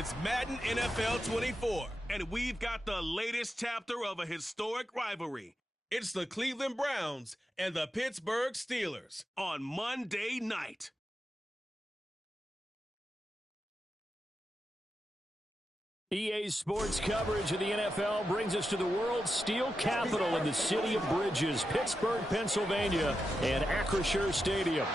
It's Madden NFL 24, and we've got the latest chapter of a historic rivalry. It's the Cleveland Browns and the Pittsburgh Steelers on Monday night. EA Sports coverage of the NFL brings us to the world's steel capital in the city of bridges, Pittsburgh, Pennsylvania, and Acrisure Stadium.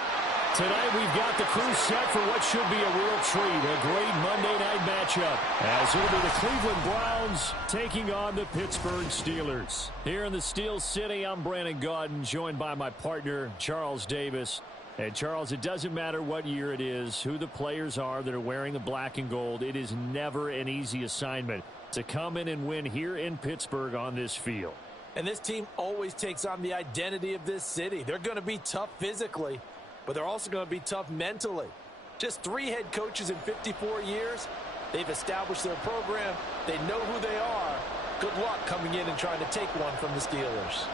Tonight we've got the crew set for what should be a real treat, a great Monday night matchup, as it'll be the Cleveland Browns taking on the Pittsburgh Steelers. Here in the Steel City, I'm Brandon Gaudin, joined by my partner, Charles Davis. And Charles, it doesn't matter what year it is, who the players are that are wearing the black and gold. It is never an easy assignment to come in and win here in Pittsburgh on this field. And this team always takes on the identity of this city. They're going to be tough physically, but they're also going to be tough mentally. Just 3 head coaches in 54 years. They've established their program. They know who they are. Good luck coming in and trying to take one from the Steelers.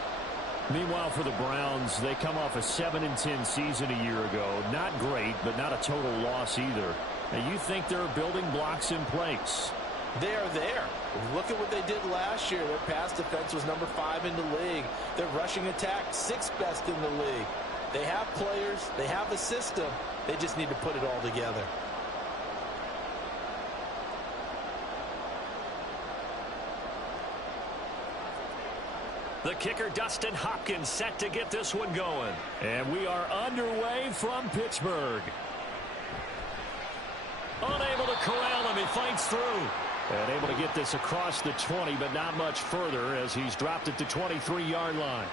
Meanwhile, for the Browns, they come off a 7-10 season a year ago. Not great, but not a total loss either. Now, you think there are building blocks in place? They are there. Look at what they did last year. Their pass defense was number 5 in the league. Their rushing attack, 6th best in the league. They have players. They have a system. They just need to put it all together. The kicker, Dustin Hopkins, set to get this one going. And we are underway from Pittsburgh. Unable to corral him. He fights through. And able to get this across the 20, but not much further as he's dropped it to 23-yard line.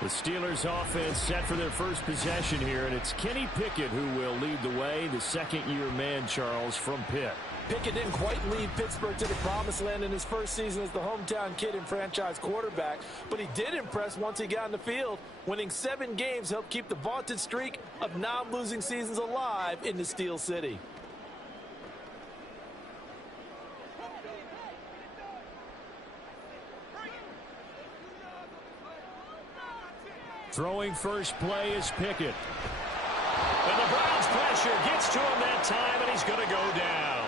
The Steelers offense set for their first possession here, and it's Kenny Pickett who will lead the way, the second-year man, Charles, from Pitt. Pickett didn't quite lead Pittsburgh to the promised land in his first season as the hometown kid and franchise quarterback, but he did impress once he got in the field. Winning 7 games helped keep the vaunted streak of non-losing seasons alive in the Steel City. Throwing first play is Pickett. And the Browns pressure gets to him that time, and he's going to go down.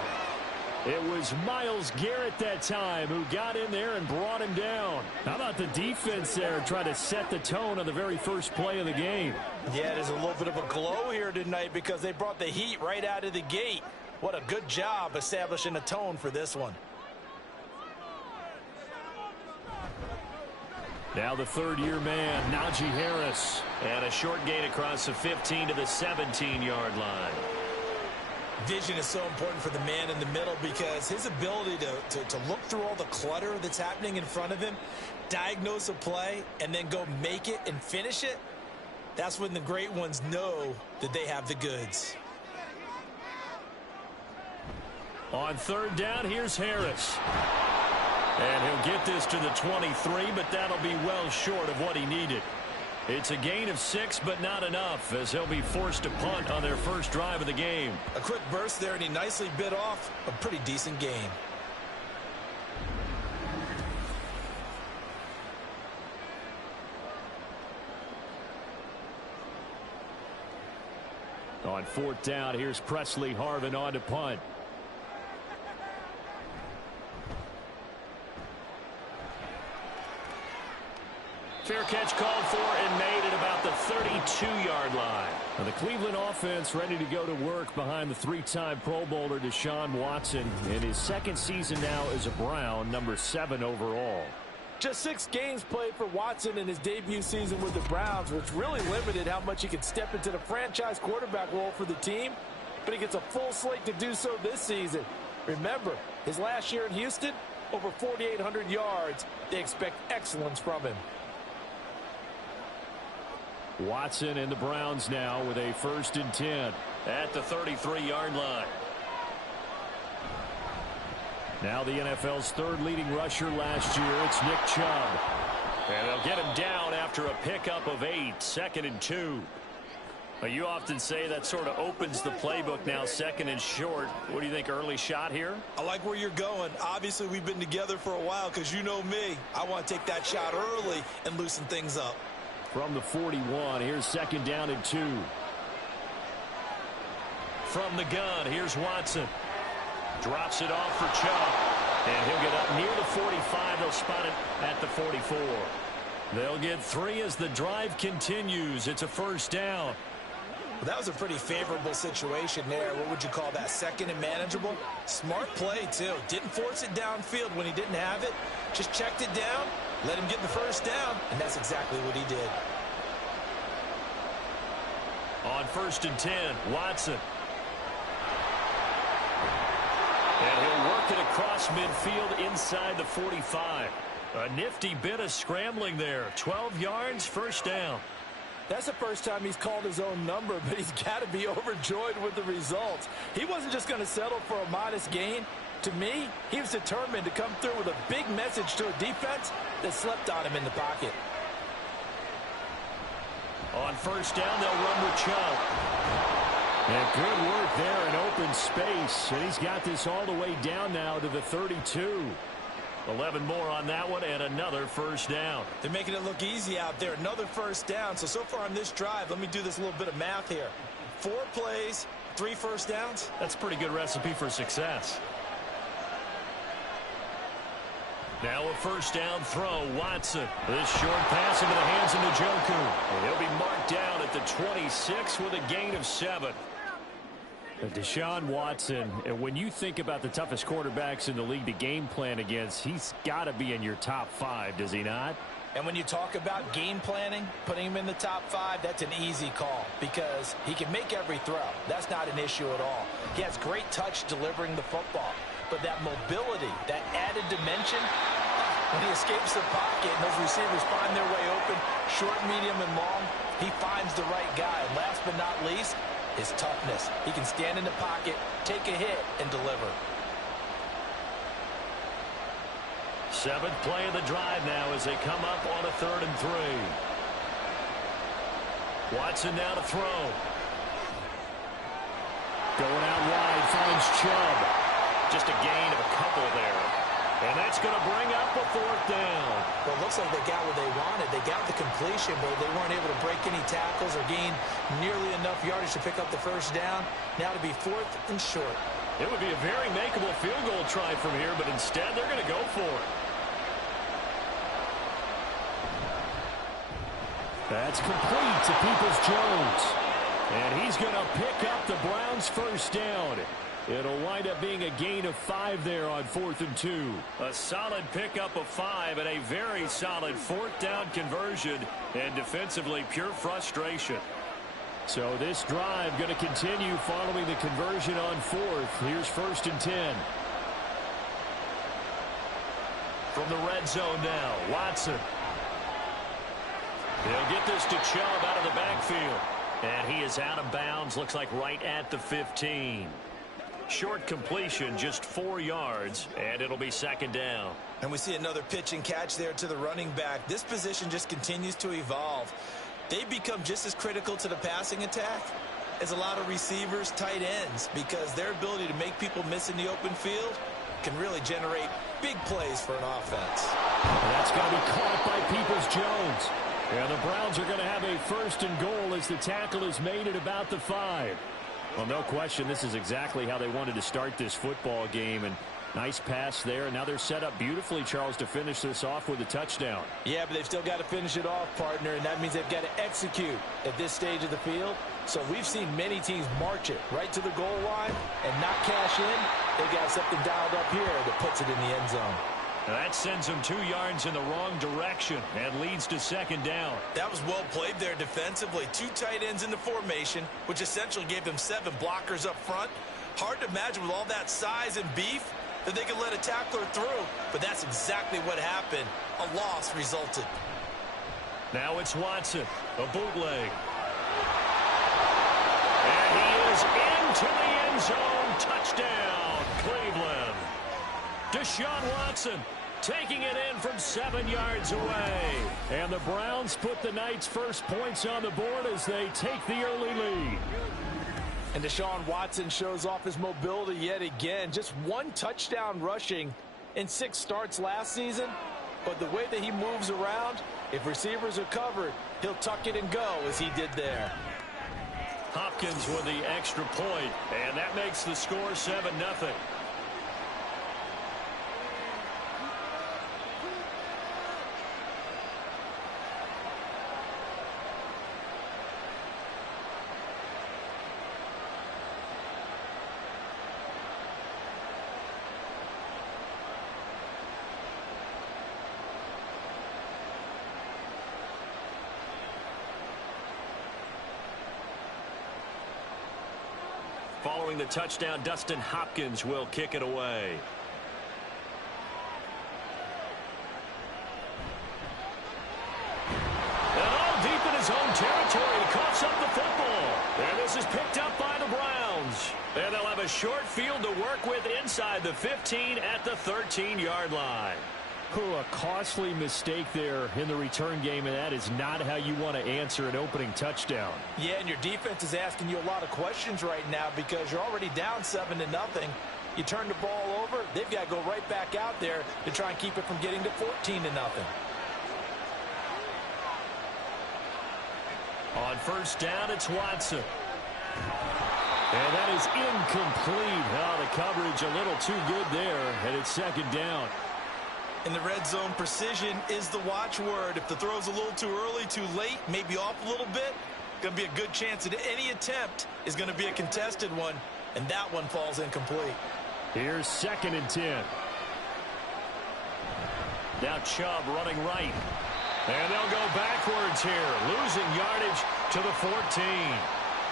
It was Myles Garrett that time who got in there and brought him down. How about the defense there trying to set the tone on the very first play of the game? Yeah, there's a little bit of a glow here tonight because they brought the heat right out of the gate. What a good job establishing a tone for this one. Now the third-year man, Najee Harris. And a short gain across the 15 to the 17-yard line. Vision is so important for the man in the middle because his ability to look through all the clutter that's happening in front of him, diagnose a play, and then go make it and finish it, that's when the great ones know that they have the goods. On third down, here's Harris. And he'll get this to the 23, but that'll be well short of what he needed. It's a gain of 6, but not enough, as they'll be forced to punt on their first drive of the game. A quick burst there, and he nicely bit off a pretty decent gain. On fourth down, here's Presley Harvin on to punt. Fair catch called for and made at about the 32-yard line. Now the Cleveland offense ready to go to work behind the 3-time Pro Bowler Deshaun Watson in his second season now as a Brown, number 7 overall. Just 6 games played for Watson in his debut season with the Browns, which really limited how much he could step into the franchise quarterback role for the team. But he gets a full slate to do so this season. Remember, his last year in Houston, over 4,800 yards. They expect excellence from him. Watson and the Browns now with a 1st and 10 at the 33-yard line. Now the NFL's 3rd leading rusher last year, it's Nick Chubb. And they'll get him down after a pickup of 8, 2nd and 2. Well, you often say that sort of opens the playbook now, 2nd and short. What do you think, early shot here? I like where you're going. Obviously, we've been together for a while because you know me. I want to take that shot early and loosen things up. From the 41, here's 2nd down and 2. From the gun, here's Watson. Drops it off for Chubb. And he'll get up near the 45. They'll spot it at the 44. They'll get 3 as the drive continues. It's a first down. Well, that was a pretty favorable situation there. What would you call that? Second and manageable? Smart play, too. Didn't force it downfield when he didn't have it. Just checked it down, let him get the first down, and that's exactly what he did. On 1st and 10, Watson. And he'll work it across midfield inside the 45. A nifty bit of scrambling there. 12 yards, first down. That's the first time he's called his own number, but he's got to be overjoyed with the results. He wasn't just going to settle for a modest gain. To me, he was determined to come through with a big message to a defense that slept on him in the pocket. On first down, they'll run with Chubb. And good work there in open space. And he's got this all the way down now to the 32. 11 more on that one, and another first down. They're making it look easy out there. Another first down. So far on this drive, let me do this little bit of math here. 4 plays, 3 first downs. That's a pretty good recipe for success. Now a first down throw, Watson. This short pass into the hands of Njoku. And he'll be marked down at the 26 with a gain of 7. Deshaun Watson, and when you think about the toughest quarterbacks in the league to game plan against, he's got to be in your top 5, does he not? And when you talk about game planning, putting him in the top 5, that's an easy call because he can make every throw. That's not an issue at all. He has great touch delivering the football. But that mobility, that added dimension, when he escapes the pocket and those receivers find their way open, short, medium, and long, he finds the right guy. And last but not least, his toughness. He can stand in the pocket, take a hit, and deliver. 7th play of the drive now as they come up on a 3rd and 3. Watson now to throw. Going out wide, finds Chubb. Just a gain of a couple there. And that's going to bring up a 4th down. Well, it looks like they got what they wanted. They got the completion, but they weren't able to break any tackles or gain nearly enough yardage to pick up the first down. Now to be 4th and short. It would be a very makeable field goal try from here, but instead they're going to go for it. That's complete to Peoples-Jones. And he's going to pick up the Browns' first down. It'll wind up being a gain of 5 there on 4th and 2. A solid pickup of 5 and a very solid 4th down conversion. And defensively, pure frustration. So this drive going to continue following the conversion on 4th. Here's 1st and 10. From the red zone now, Watson. He'll get this to Chubb out of the backfield. And he is out of bounds, looks like right at the 15. Short completion, just 4 yards, and it'll be 2nd down. And we see another pitch and catch there to the running back. This position just continues to evolve. They become just as critical to the passing attack as a lot of receivers, tight ends, because their ability to make people miss in the open field can really generate big plays for an offense. And that's going to be caught by Peoples-Jones. And the Browns are going to have a 1st and goal as the tackle is made at about the 5. Well, no question, this is exactly how they wanted to start this football game. And nice pass there. And now they're set up beautifully, Charles, to finish this off with a touchdown. Yeah, but they've still got to finish it off, partner. And that means they've got to execute at this stage of the field. So we've seen many teams march it right to the goal line and not cash in. They got something dialed up here that puts it in the end zone. That sends them 2 yards in the wrong direction and leads to 2nd down. That was well played there defensively. 2 tight ends in the formation, which essentially gave them 7 blockers up front. Hard to imagine with all that size and beef that they could let a tackler through, but that's exactly what happened. A loss resulted. Now it's Watson, a bootleg. And he is into the end zone. Touchdown, Cleveland. Deshaun Watson taking it in from 7 yards away. And the Browns put the Knights' first points on the board as they take the early lead. And Deshaun Watson shows off his mobility yet again. Just 1 touchdown rushing in 6 starts last season. But the way that he moves around, if receivers are covered, he'll tuck it and go as he did there. Hopkins with the extra point, and that makes the score 7-0. Following the touchdown, Dustin Hopkins will kick it away. And all deep in his own territory, he coughs up the football. And this is picked up by the Browns. And they'll have a short field to work with inside the 15 at the 13-yard line. A costly mistake there in the return game, and that is not how you want to answer an opening touchdown. Yeah, and your defense is asking you a lot of questions right now because you're already down 7-0. You turn the ball over, they've got to go right back out there to try and keep it from getting to 14-0. On first down, it's Watson. And that is incomplete. The coverage a little too good there, and it's second down. In the red zone, precision is the watchword. If the throw's a little too early, too late, maybe off a little bit, going to be a good chance that any attempt is going to be a contested one, and that one falls incomplete. Here's 2nd and 10. Now Chubb running right. And they'll go backwards here, losing yardage to the 14.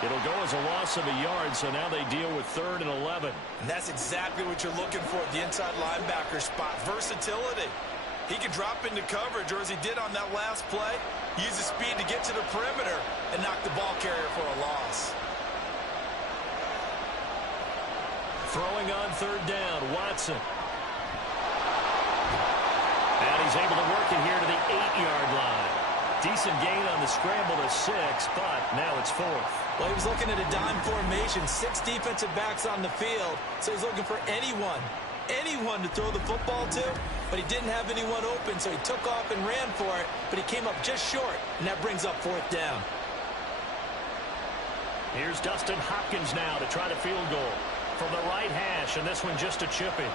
It'll go as a loss of a yard, so now they deal with 3rd and 11. And that's exactly what you're looking for at the inside linebacker spot, versatility. He can drop into coverage, or as he did on that last play, use his speed to get to the perimeter and knock the ball carrier for a loss. Throwing on 3rd down, Watson. And he's able to work it here to the 8-yard line. Decent gain on the scramble to 6, but now it's 4th. Well, he was looking at a dime formation, 6 defensive backs on the field, so he's looking for anyone to throw the football to, but he didn't have anyone open, so he took off and ran for it, but he came up just short, and that brings up 4th down. Here's Dustin Hopkins now to try to field goal from the right hash, and this one just a chip in.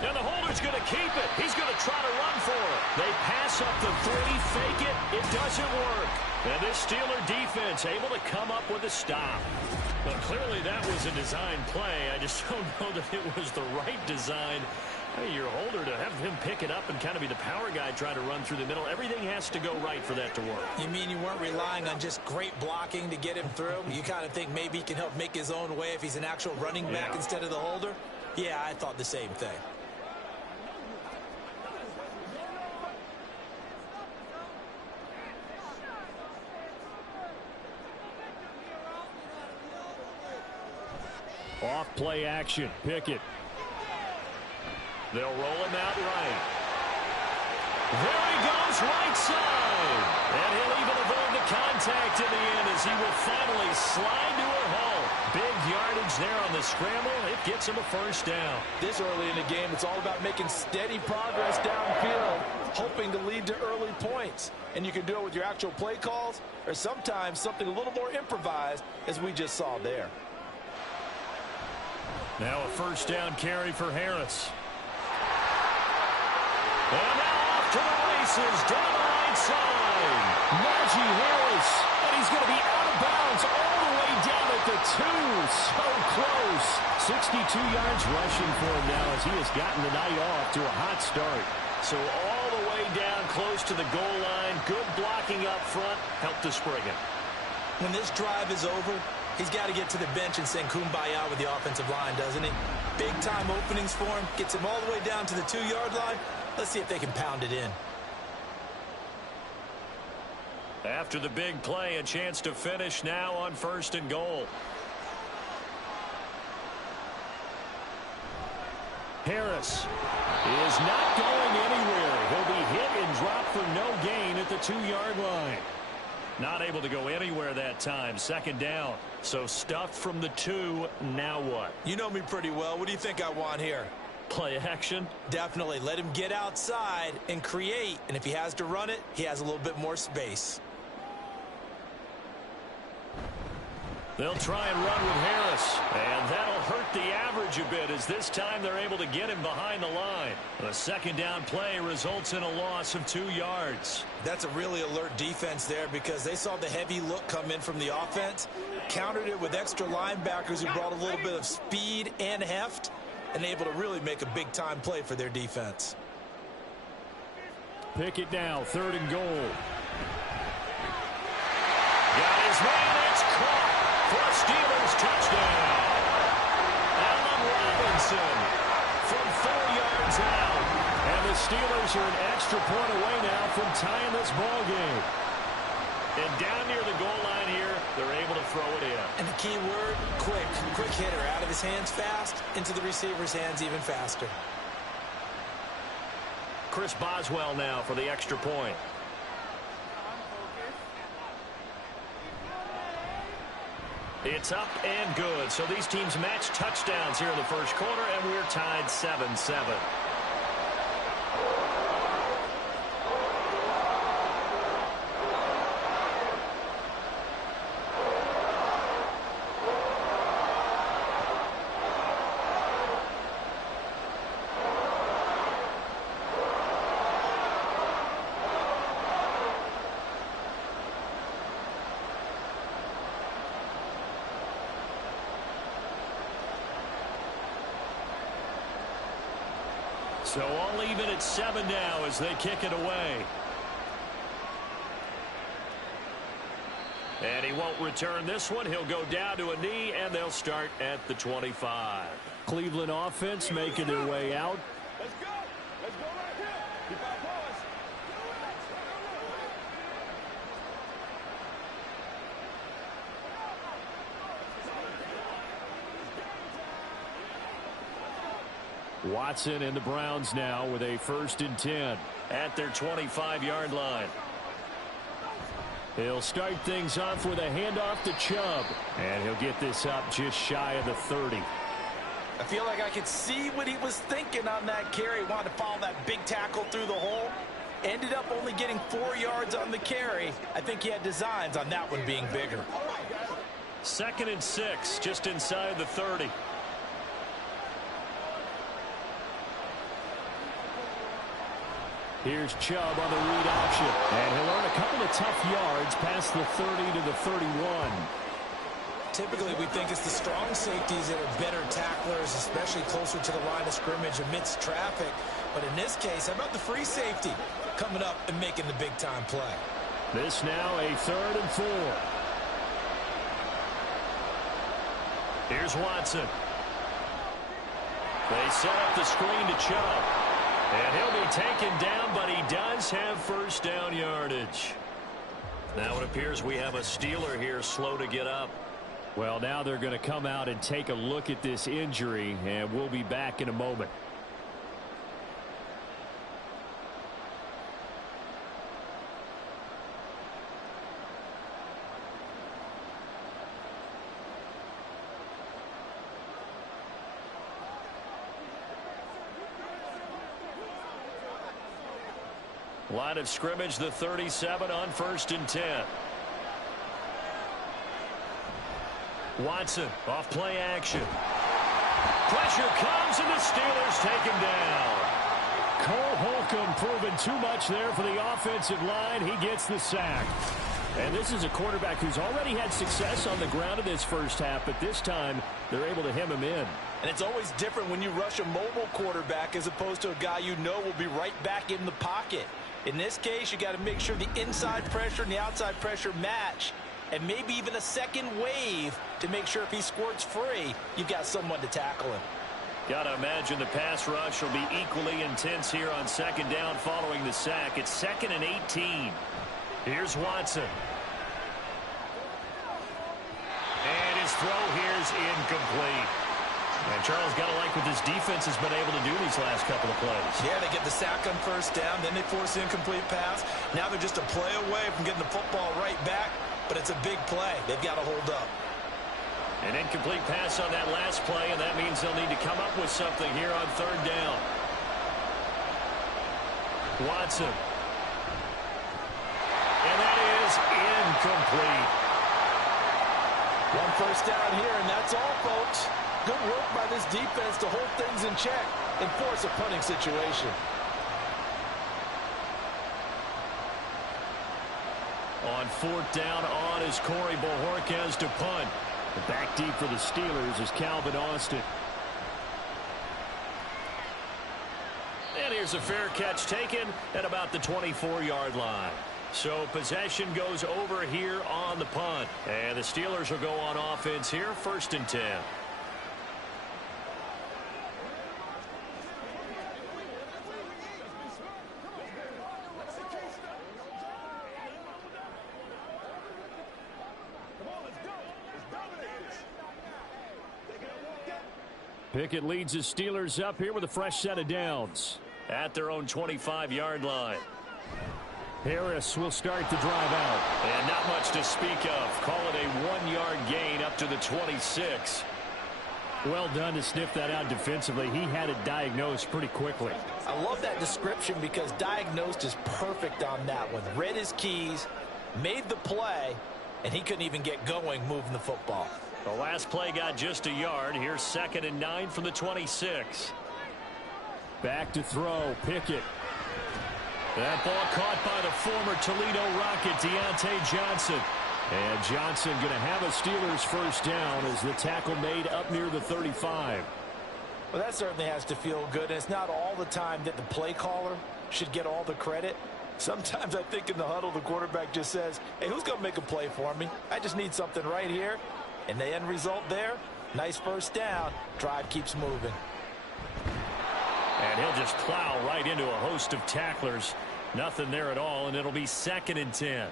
And the holder's going to keep it. He's going to try to run for it. They pass up the 3, fake it. It doesn't work. And this Steeler defense able to come up with a stop. Well, clearly that was a design play. I just don't know that it was the right design. Hey, your holder to have him pick it up and kind of be the power guy trying to run through the middle. Everything has to go right for that to work. You mean you weren't relying on just great blocking to get him through? You kind of think maybe he can help make his own way if he's an actual running back instead of the holder? Yeah, I thought the same thing. Off play action. Pickett. They'll roll him out right. There he goes, right side. And he'll even avoid the contact in the end as he will finally slide to a hole. Big yardage there on the scramble. It gets him a first down. This early in the game, it's all about making steady progress downfield, hoping to lead to early points. And you can do it with your actual play calls or sometimes something a little more improvised, as we just saw there. Now a first down carry for Harris. And now off to the races down the right side. Najee Harris. And he's going to be out of bounds all the way down at the 2. So close. 62 yards rushing for him now as he has gotten the night off to a hot start. So all the way down close to the goal line. Good blocking up front. Helped to spring it. When this drive is over, he's got to get to the bench and sing kumbaya with the offensive line, doesn't he? Big-time openings for him. Gets him all the way down to the 2-yard line. Let's see if they can pound it in. After the big play, a chance to finish now on 1st and goal. Harris is not going anywhere. He'll be hit and dropped for no gain at the 2-yard line. Not able to go anywhere that time. 2nd down. So stuffed from the 2. Now what? You know me pretty well. What do you think I want here? Play action? Definitely. Let him get outside and create. And if he has to run it, he has a little bit more space. They'll try and run with Harris. And that'll hurt the average a bit as this time they're able to get him behind the line. The 2nd down play results in a loss of 2 yards. That's a really alert defense there because they saw the heavy look come in from the offense, countered it with extra linebackers who brought a little bit of speed and heft, and able to really make a big-time play for their defense. Pickett now, 3rd and goal. Got his man, it's caught. Watson from 4 yards out. And the Steelers are an extra point away now from tying this ball game. And down near the goal line here, they're able to throw it in. And the key word, quick. Quick hitter, out of his hands fast, into the receiver's hands even faster. Chris Boswell now for the extra point. It's up and good. So these teams match touchdowns here in the first quarter, and we're tied 7-7. So all even at 7 now as they kick it away. And he won't return this one. He'll go down to a knee, and they'll start at the 25. Cleveland offense making their way out. Let's go. Let's go right here. Keep our paws. Watson and the Browns now with a 1st and 10 at their 25-yard line. He'll start things off with a handoff to Chubb, and he'll get this up just shy of the 30. I feel like I could see what he was thinking on that carry. Wanted to follow that big tackle through the hole. Ended up only getting 4 yards on the carry. I think he had designs on that one being bigger. 2nd and 6, just inside the 30. Here's Chubb on the read option. And he'll earn a couple of tough yards past the 30 to the 31. Typically, we think it's the strong safeties that are better tacklers, especially closer to the line of scrimmage amidst traffic. But in this case, how about the free safety coming up and making the big-time play? This now a 3rd and 4. Here's Watson. They set up the screen to Chubb. And he'll be taken down, but he does have 1st down yardage. Now it appears we have a Steeler here slow to get up. Well, now they're going to come out and take a look at this injury, and we'll be back in a moment. Line of scrimmage, the 37 on 1st and 10. Watson off play action. Pressure comes, and the Steelers take him down. Cole Holcomb proving too much there for the offensive line. He gets the sack. And this is a quarterback who's already had success on the ground in this first half, but this time they're able to hem him in. And it's always different when you rush a mobile quarterback as opposed to a guy you know will be right back in the pocket. In this case, you got to make sure the inside pressure and the outside pressure match, and maybe even a second wave to make sure if he squirts free, you've got someone to tackle him. Got to imagine the pass rush will be equally intense here on 2nd down following the sack. It's 2nd and 18. Here's Watson. And his throw here's incomplete. And Charles, got to like what this defense has been able to do these last couple of plays. Yeah, they get the sack on 1st down, then they force the incomplete pass. Now they're just a play away from getting the football right back, but it's a big play. They've got to hold up. An incomplete pass on that last play, and that means they'll need to come up with something here on 3rd down. Watson. And that is incomplete. 1 first down here, and that's all, folks. Good work by this defense to hold things in check and force a punting situation. On 4th down, on is Corey Bojorquez to punt. Back deep for the Steelers is Calvin Austin. And here's a fair catch taken at about the 24-yard line. So possession goes over here on the punt. And the Steelers will go on offense here, 1st and 10. Pickett leads the Steelers up here with a fresh set of downs. At their own 25-yard line. Harris will start the drive out. And not much to speak of. Call it a 1-yard gain up to the 26. Well done to sniff that out defensively. He had it diagnosed pretty quickly. I love that description because diagnosed is perfect on that one. Read his keys, made the play, and he couldn't even get going moving the football. The last play got just a yard. Here's 2nd and 9 from the 26. Back to throw. Pickett. That ball caught by the former Toledo Rocket, Deontay Johnson. And Johnson going to have a Steelers first down as the tackle made up near the 35. Well, that certainly has to feel good. And it's not all the time that the play caller should get all the credit. Sometimes I think in the huddle, the quarterback just says, hey, who's going to make a play for me? I just need something right here. And the end result there, nice first down. Drive keeps moving. And he'll just plow right into a host of tacklers. Nothing there at all, and it'll be 2nd and 10.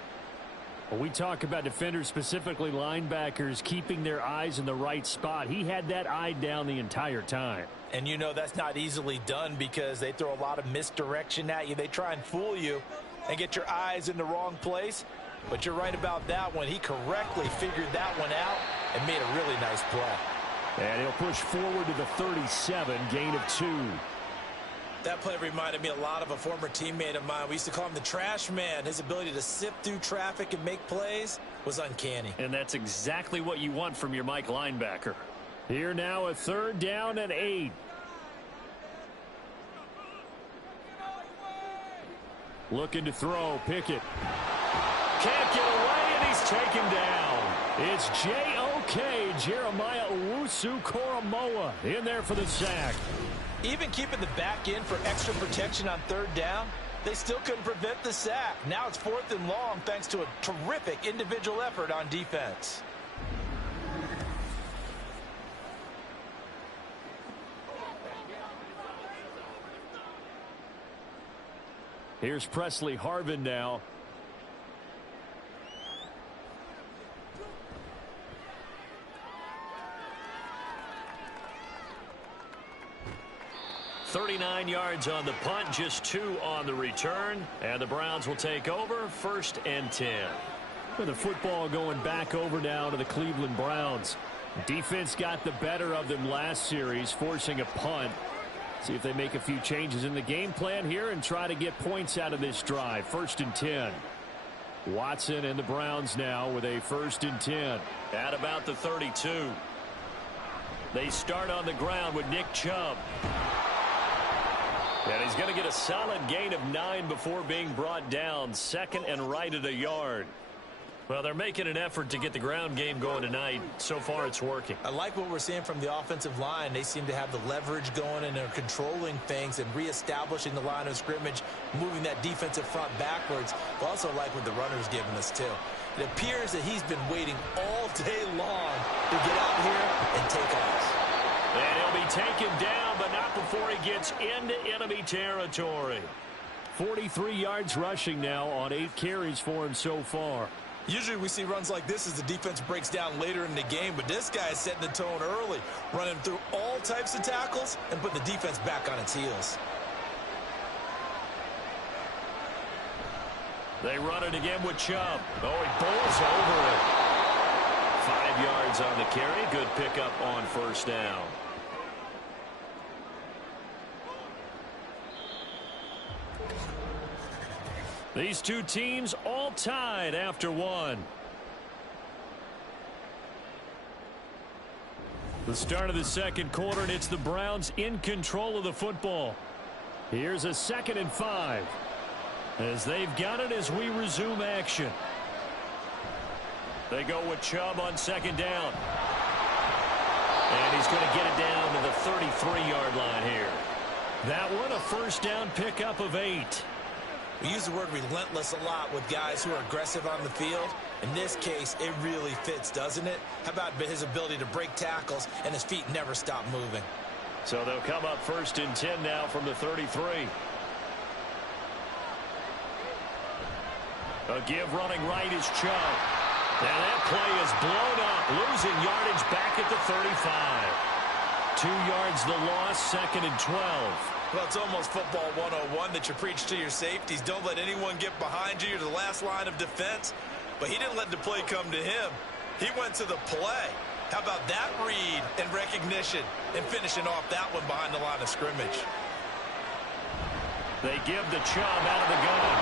When we talk about defenders, specifically linebackers, keeping their eyes in the right spot, he had that eye down the entire time. And you know that's not easily done because they throw a lot of misdirection at you. They try and fool you and get your eyes in the wrong place. But you're right about that one. He correctly figured that one out and made a really nice play. And he'll push forward to the 37, gain of 2. That play reminded me a lot of a former teammate of mine. We used to call him the trash man. His ability to sift through traffic and make plays was uncanny. And that's exactly what you want from your Mike linebacker. Here now, a 3rd down and 8. Looking to throw. Pickett. Can't get away, and he's taken down. It's J.O.K. Jeremiah Owusu-Koramoah in there for the sack. Even keeping the back in for extra protection on 3rd down, they still couldn't prevent the sack. Now it's 4th and long thanks to a terrific individual effort on defense. Here's Presley Harvin now. $39 yards on the punt, just 2 on the return. And the Browns will take over, 1st and 10. With the football going back over now to the Cleveland Browns. Defense got the better of them last series, forcing a punt. See if they make a few changes in the game plan here and try to get points out of this drive. 1st and 10. Watson and the Browns now with a 1st and 10. At about the 32. They start on the ground with Nick Chubb. And he's going to get a solid gain of 9 before being brought down. 2nd and right at a yard. Well, they're making an effort to get the ground game going tonight. So far, it's working. I like what we're seeing from the offensive line. They seem to have the leverage going, and they're controlling things and reestablishing the line of scrimmage, moving that defensive front backwards. I also like what the runner's giving us, too. It appears that he's been waiting all day long to get out here and take off. And he'll be taken down, but not before he gets into enemy territory. 43 yards rushing now on 8 carries for him so far. Usually we see runs like this as the defense breaks down later in the game, but this guy is setting the tone early, running through all types of tackles and putting the defense back on its heels. They run it again with Chubb. Oh, he bowls over it. 5 yards on the carry. Good pickup on 1st down. These two teams all tied after 1. The start of the 2nd quarter, and it's the Browns in control of the football. Here's a 2nd and 5. As they've got it as we resume action. They go with Chubb on 2nd down. And he's going to get it down to the 33-yard line here. That one, a 1st down pickup of 8. We use the word relentless a lot with guys who are aggressive on the field. In this case, it really fits, doesn't it? How about his ability to break tackles and his feet never stop moving? So they'll come up 1st and 10 now from the 33. A give running right is Chubb. And that play is blown up, losing yardage back at the 35. 2 yards the loss, 2nd and 12. Well, it's almost football 101 that you preach to your safeties. Don't let anyone get behind you. You're the last line of defense. But he didn't let the play come to him. He went to the play. How about that read and recognition and finishing off that one behind the line of scrimmage? They give the Chubb out of the gun.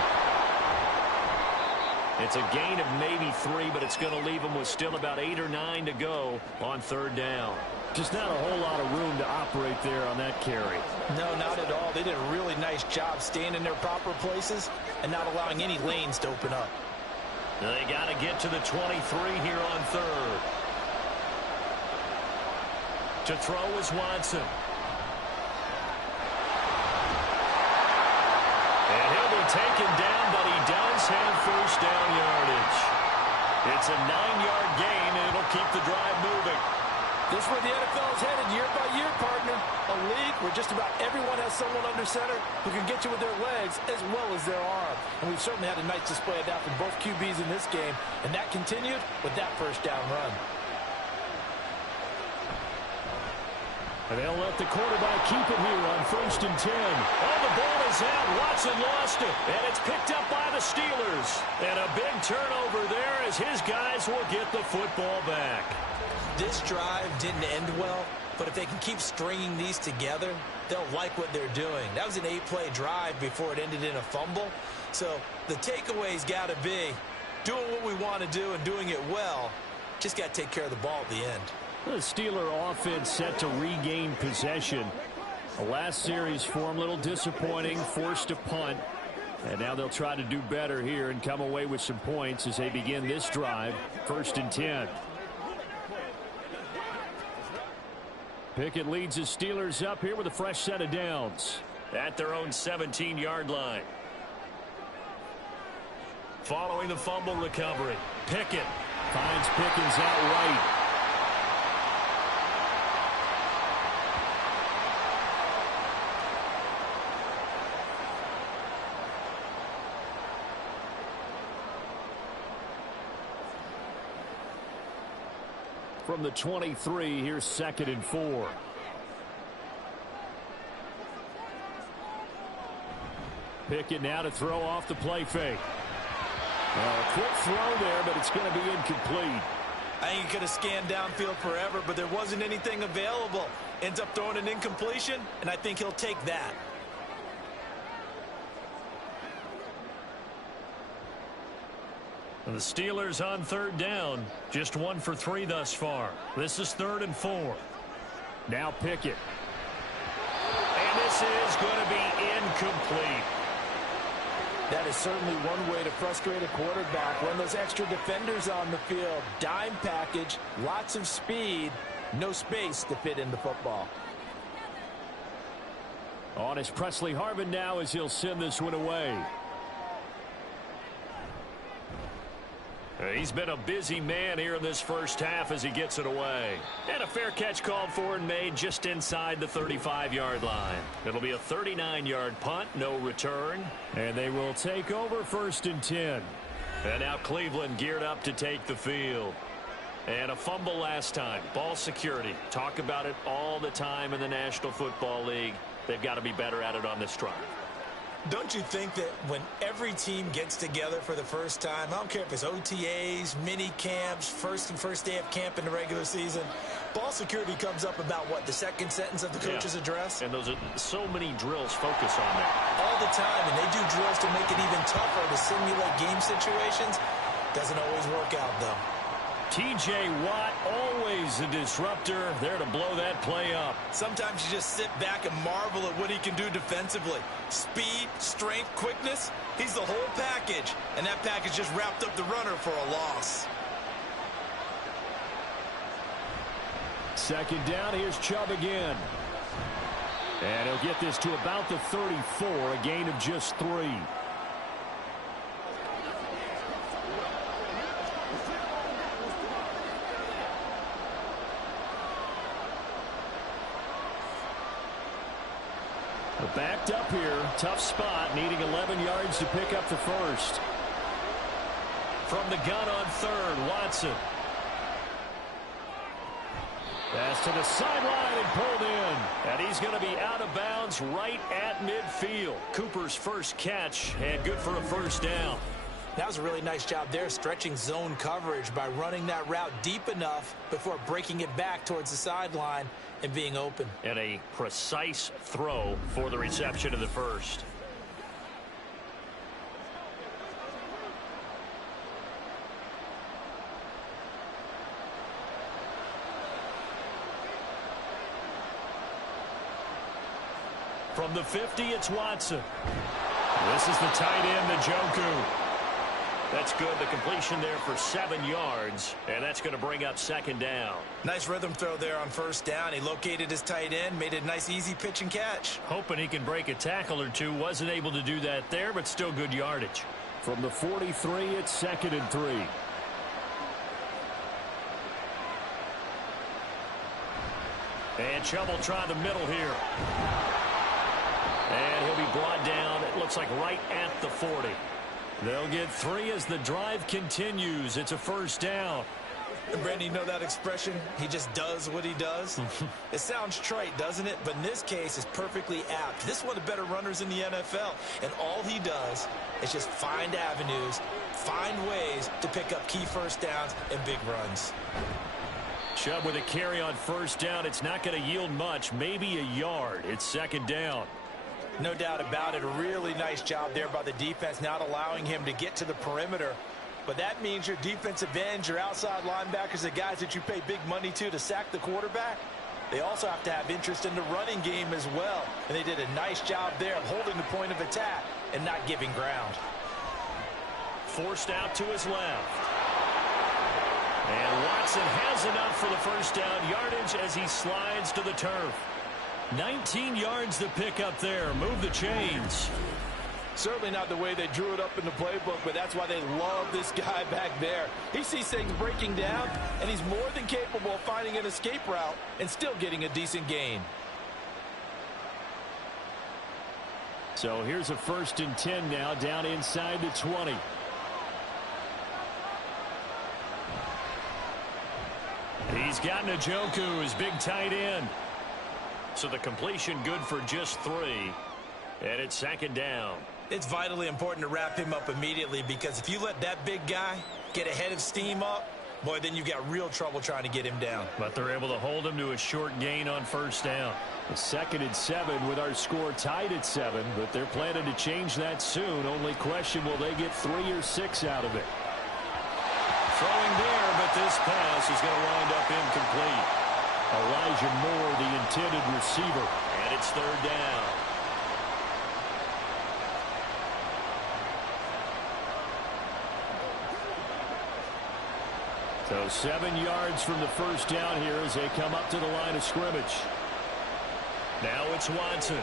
It's a gain of maybe 3, but it's going to leave them with still about 8 or 9 to go on 3rd down. Just not a whole lot of room to operate there on that carry. No, not at all. They did a really nice job staying in their proper places and not allowing any lanes to open up. They got to get to the 23 here on 3rd. To throw is Watson. And he'll be taken down, but he does have 1st down yardage. It's a 9-yard gain, and it'll keep the drive moving. This is where the NFL is headed year by year, partner. A league where just about everyone has someone under center who can get you with their legs as well as their arm. And we've certainly had a nice display of that from both QBs in this game. And that continued with that 1st down run. And they'll let the quarterback keep it here on 1st and 10. Oh, the ball is out. Watson lost it. And it's picked up by the Steelers. And a big turnover there as his guys will get the football back. This drive didn't end well, but if they can keep stringing these together, they'll like what they're doing. That was an 8-play drive before it ended in a fumble. So the takeaway's got to be doing what we want to do and doing it well. Just got to take care of the ball at the end. The Steeler offense set to regain possession. The last series for them, a little disappointing, forced a punt. And now they'll try to do better here and come away with some points as they begin this drive. 1st and 10. Pickett leads his Steelers up here with a fresh set of downs at their own 17-yard line. Following the fumble recovery, Pickett finds Pickens out right. From the 23, here's 2nd and 4. Pickett now to throw off the play fake. Well, a quick throw there, but it's going to be incomplete. I think he could have scanned downfield forever, but there wasn't anything available. Ends up throwing an incompletion, and I think he'll take that. The Steelers on 3rd down. Just 1 for 3 thus far. This is 3rd and 4. Now Pickett. And this is going to be incomplete. That is certainly one way to frustrate a quarterback. Run those extra defenders on the field. Dime package, lots of speed, no space to fit in the football. On is Presley Harvin now as he'll send this one away. He's been a busy man here in this 1st half as he gets it away. And a fair catch called for and made just inside the 35-yard line. It'll be a 39-yard punt, no return. And they will take over 1st and 10. And now Cleveland geared up to take the field. And a fumble last time. Ball security. Talk about it all the time in the National Football League. They've got to be better at it on this drive. Don't you think that when every team gets together for the first time, I don't care if it's OTAs, mini camps, first day of camp in the regular season, ball security comes up about, what, the 2nd sentence of the coach's address? And those are so many drills focus on that. All the time, and they do drills to make it even tougher to simulate game situations. Doesn't always work out, though. T.J. Watt, always a disruptor, there to blow that play up. Sometimes you just sit back and marvel at what he can do defensively. Speed, strength, quickness, he's the whole package. And that package just wrapped up the runner for a loss. 2nd down, here's Chubb again. And he'll get this to about the 34, a gain of just 3. Backed up here, tough spot, needing 11 yards to pick up the 1st. From the gun on 3rd, Watson. Pass to the sideline and pulled in. And he's going to be out of bounds right at midfield. Cooper's first catch and good for a first down. That was a really nice job there, stretching zone coverage by running that route deep enough before breaking it back towards the sideline and being open. And a precise throw for the reception of the first. From the 50, it's Watson. This is the tight end, Njoku. That's good. The completion there for 7 yards, and that's going to bring up second down. Nice rhythm throw there on first down. He located his tight end, made it a nice, easy pitch and catch. Hoping he can break a tackle or two. Wasn't able to do that there, but still good yardage. From the 43, it's 2nd and 3. And Chubb will try the middle here. And he'll be brought down, it looks like right at the 40. They'll get 3 as the drive continues. It's a first down. And Brandon, you know that expression? He just does what he does? It sounds trite, doesn't it? But in this case, it's perfectly apt. This is one of the better runners in the NFL. And all he does is just find avenues, find ways to pick up key first downs and big runs. Chubb with a carry on first down. It's not going to yield much, maybe a yard. It's second down. No doubt about it. A really nice job there by the defense, not allowing him to get to the perimeter. But that means your defensive ends, your outside linebackers, the guys that you pay big money to sack the quarterback, they also have to have interest in the running game as well. And they did a nice job there of holding the point of attack and not giving ground. Forced out to his left. And Watson has enough for the first down yardage as he slides to the turf. 19 yards to pick up there. Move the chains. Certainly not the way they drew it up in the playbook, but that's why they love this guy back there. He sees things breaking down, and he's more than capable of finding an escape route and still getting a decent gain. So here's a 1st and 10 now, down inside the 20. He's got Njoku, his big tight end. So the completion good for just 3. And it's second down. It's vitally important to wrap him up immediately, because if you let that big guy get ahead of steam up, boy, then you've got real trouble trying to get him down. But they're able to hold him to a short gain on first down. The 2nd and 7 with our score tied at 7, but they're planning to change that soon. Only question, will they get 3 or 6 out of it? Throwing there, but this pass is going to wind up incomplete. Elijah Moore, the intended receiver, and it's third down. So 7 yards from the first down here as they come up to the line of scrimmage. Now it's Watson.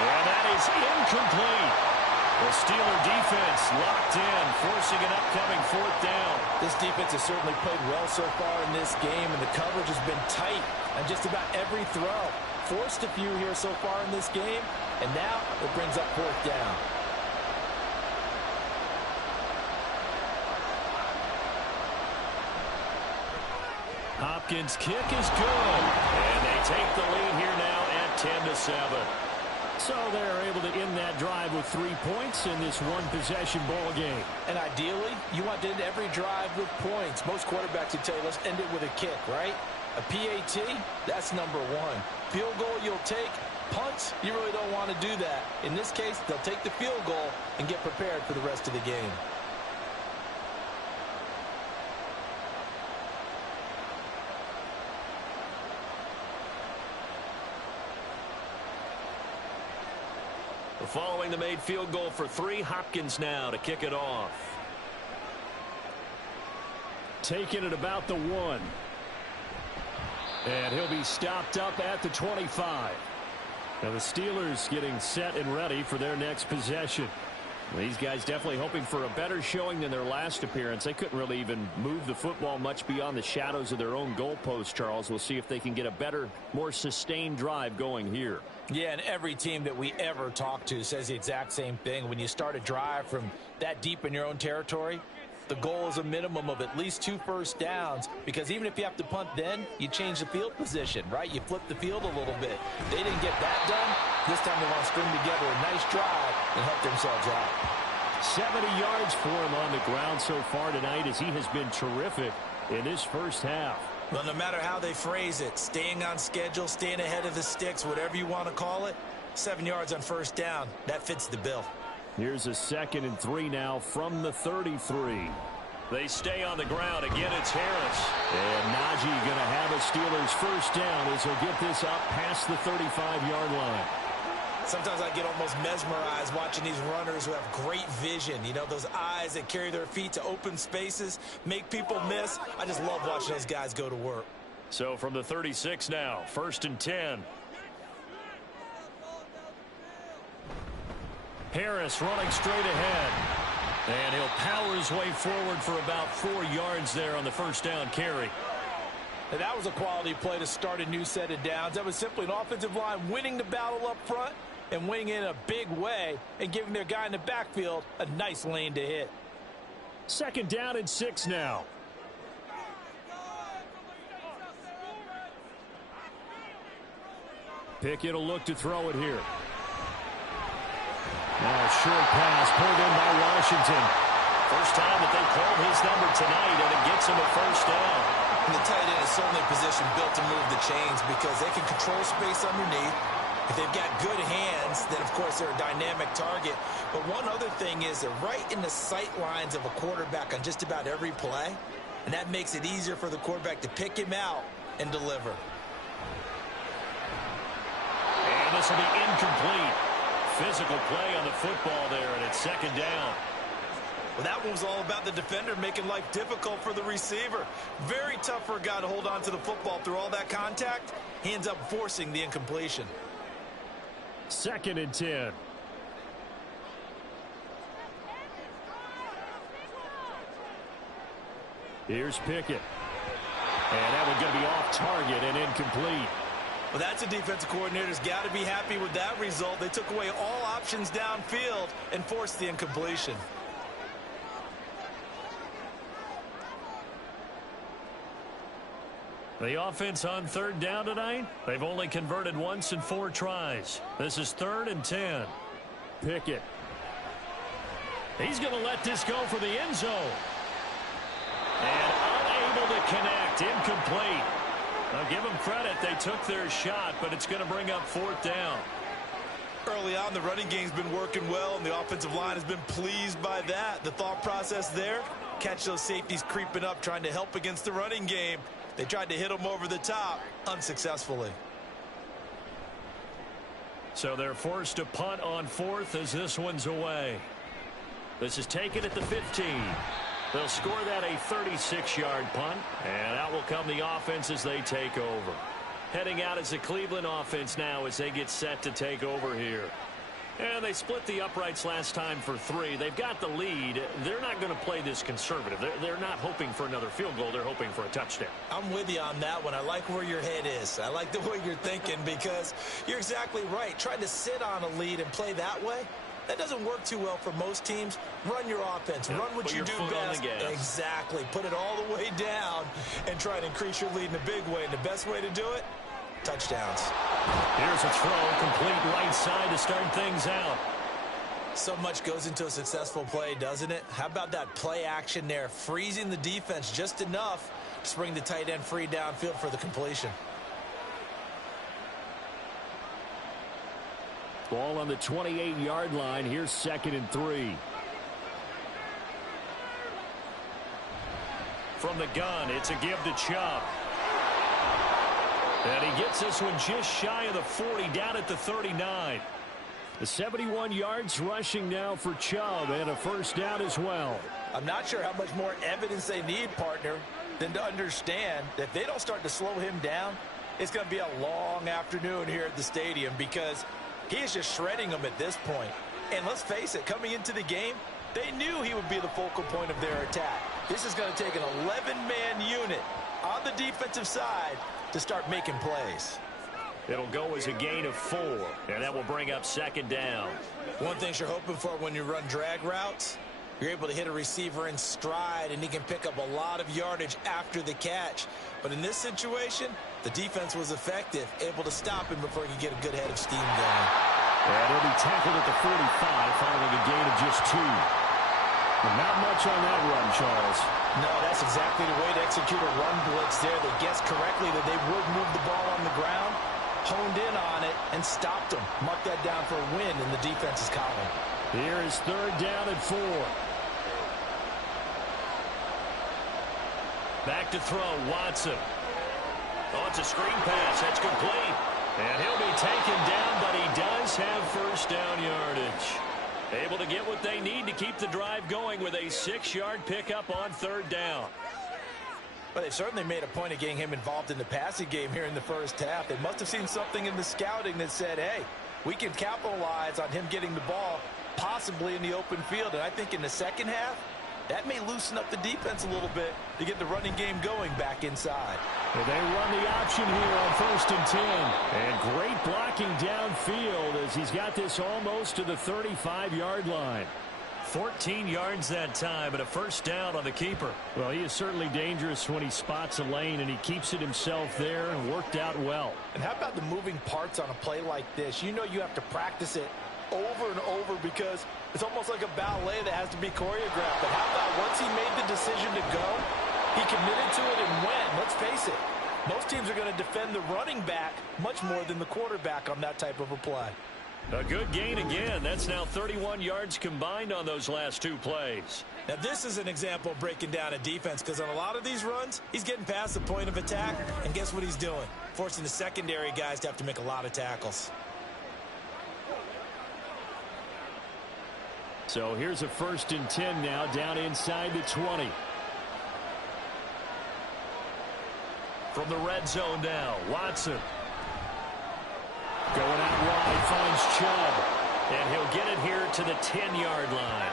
And that is incomplete. The Steeler defense locked in, forcing an upcoming 4th down. This defense has certainly played well so far in this game, and the coverage has been tight on just about every throw. Forced a few here so far in this game, and now it brings up 4th down. Hopkins' kick is good, and they take the lead here now at 10-7. So they're able to end that drive with 3 points in this one-possession ball game. And ideally, you want to end every drive with points. Most quarterbacks would tell you, let's end it with a kick, right? A PAT, that's number 1. Field goal you'll take. Punts, you really don't want to do that. In this case, they'll take the field goal and get prepared for the rest of the game. Following the made field goal for 3, Hopkins now to kick it off. Taking it about the 1. And he'll be stopped up at the 25. Now the Steelers getting set and ready for their next possession. These guys definitely hoping for a better showing than their last appearance. They couldn't really even move the football much beyond the shadows of their own goalpost, Charles. We'll see if they can get a better, more sustained drive going here. Yeah, and every team that we ever talk to says the exact same thing. When you start a drive from that deep in your own territory, The goal is a minimum of at least 2 first downs, because even if you have to punt then, you change the field position, right? You flip the field a little bit. They didn't get that done. This time they want to string together a nice drive and help themselves out. 70 yards for him on the ground so far tonight, as he has been terrific in this first half. Well, no matter how they phrase it, staying on schedule, staying ahead of the sticks, whatever you want to call it, 7 yards on first down, that fits the bill. Here's a 2nd and 3 now from the 33. They stay on the ground. Again, it's Harris. And Najee going to have a Steelers first down as he'll get this up past the 35-yard line. Sometimes I get almost mesmerized watching these runners who have great vision. You know, those eyes that carry their feet to open spaces, make people miss. I just love watching those guys go to work. So from the 36 now, 1st and 10. Harris running straight ahead. And he'll power his way forward for about 4 yards there on the first down carry. And that was a quality play to start a new set of downs. That was simply an offensive line winning the battle up front and winning in a big way and giving their guy in the backfield a nice lane to hit. 2nd down and 6 now. Pickett will look to throw it here. Now a short pass pulled in by Washington. First time that they called his number tonight, and it gets him a first down. And the tight end is certainly a position built to move the chains because they can control space underneath. If they've got good hands, then of course they're a dynamic target. But one other thing is they're right in the sight lines of a quarterback on just about every play. And that makes it easier for the quarterback to pick him out and deliver. And this will be incomplete. Physical play on the football there, and it's 2nd down. Well, that one was all about the defender making life difficult for the receiver. Very tough for a guy to hold on to the football through all that contact. He ends up forcing the incompletion. 2nd and 10. Here's Pickett. And that one's going to be off target and incomplete. Well, that's a defensive coordinator's got to be happy with that result. They took away all options downfield and forced the incompletion. The offense on 3rd down tonight, they've only converted once in 4 tries. This is 3rd and 10. Pickett. He's going to let this go for the end zone. And unable to connect. Incomplete. Now give them credit. They took their shot, but it's going to bring up 4th down. Early on, the running game's been working well, and the offensive line has been pleased by that. The thought process there, catch those safeties creeping up, trying to help against the running game. They tried to hit them over the top, unsuccessfully. So they're forced to punt on 4th as this one's away. This is taken at the 15. They'll score that a 36-yard punt, and out will come the offense as they take over. Heading out is the Cleveland offense now as they get set to take over here. And they split the uprights last time for 3. They've got the lead. They're not going to play this conservative. They're not hoping for another field goal. They're hoping for a touchdown. I'm with you on that one. I like where your head is. I like the way you're thinking because you're exactly right. Trying to sit on a lead and play that way, that doesn't work too well for most teams. Run your offense. Run what you do best. Exactly. Put it all the way down and try to increase your lead in a big way. And the best way to do it, touchdowns. Here's a throw, complete right side to start things out. So much goes into a successful play, doesn't it? How about that play action there, freezing the defense just enough to bring the tight end free downfield for the completion. Ball on the 28-yard line. Here's 2nd and 3. From the gun, it's a give to Chubb. And he gets this one just shy of the 40, down at the 39. The 71 yards rushing now for Chubb, and a first down as well. I'm not sure how much more evidence they need, partner, than to understand that if they don't start to slow him down, it's going to be a long afternoon here at the stadium because he is just shredding them at this point. And let's face it, coming into the game, they knew he would be the focal point of their attack. This is going to take an 11-man unit on the defensive side to start making plays. It'll go as a gain of 4, and that will bring up 2nd down. One thing you're hoping for when you run drag routes, You're able to hit a receiver in stride, and he can pick up a lot of yardage after the catch. But in this situation, the defense was effective, able to stop him before he could get a good head of steam going. And he'll be tackled at the 45 following a gain of just 2. And not much on that run, Charles. No, that's exactly the way to execute a run blitz there. They guessed correctly that they would move the ball on the ground, honed in on it, and stopped them. Mark that down for a win in the defense's column. Here is 3rd down and 4. Back to throw, Watson. Oh, it's a screen pass. That's complete. And he'll be taken down, but he does have first down yardage. Able to get what they need to keep the drive going with a 6-yard pickup on 3rd down. Well, they certainly made a point of getting him involved in the passing game here in the first half. They must have seen something in the scouting that said, hey, we can capitalize on him getting the ball possibly in the open field. And I think in the second half, that may loosen up the defense a little bit to get the running game going back inside. Well, they run the option here on 1st and 10. And great blocking downfield as he's got this almost to the 35-yard line. 14 yards that time and a first down on the keeper. Well, he is certainly dangerous when he spots a lane, and he keeps it himself there and worked out well. And how about the moving parts on a play like this? You know you have to practice it over and over because it's almost like a ballet that has to be choreographed. But how about once he made the decision to go, he committed to it and went. Let's face it, most teams are going to defend the running back much more than the quarterback on that type of a play. A good gain again. That's now 31 yards combined on those last 2 plays. Now this is an example of breaking down a defense because on a lot of these runs, he's getting past the point of attack, and guess what he's doing? Forcing the secondary guys to have to make a lot of tackles. So here's a 1st and 10 now down inside the 20. From the red zone now, Watson. Going out wide, finds Chubb. And he'll get it here to the 10-yard line.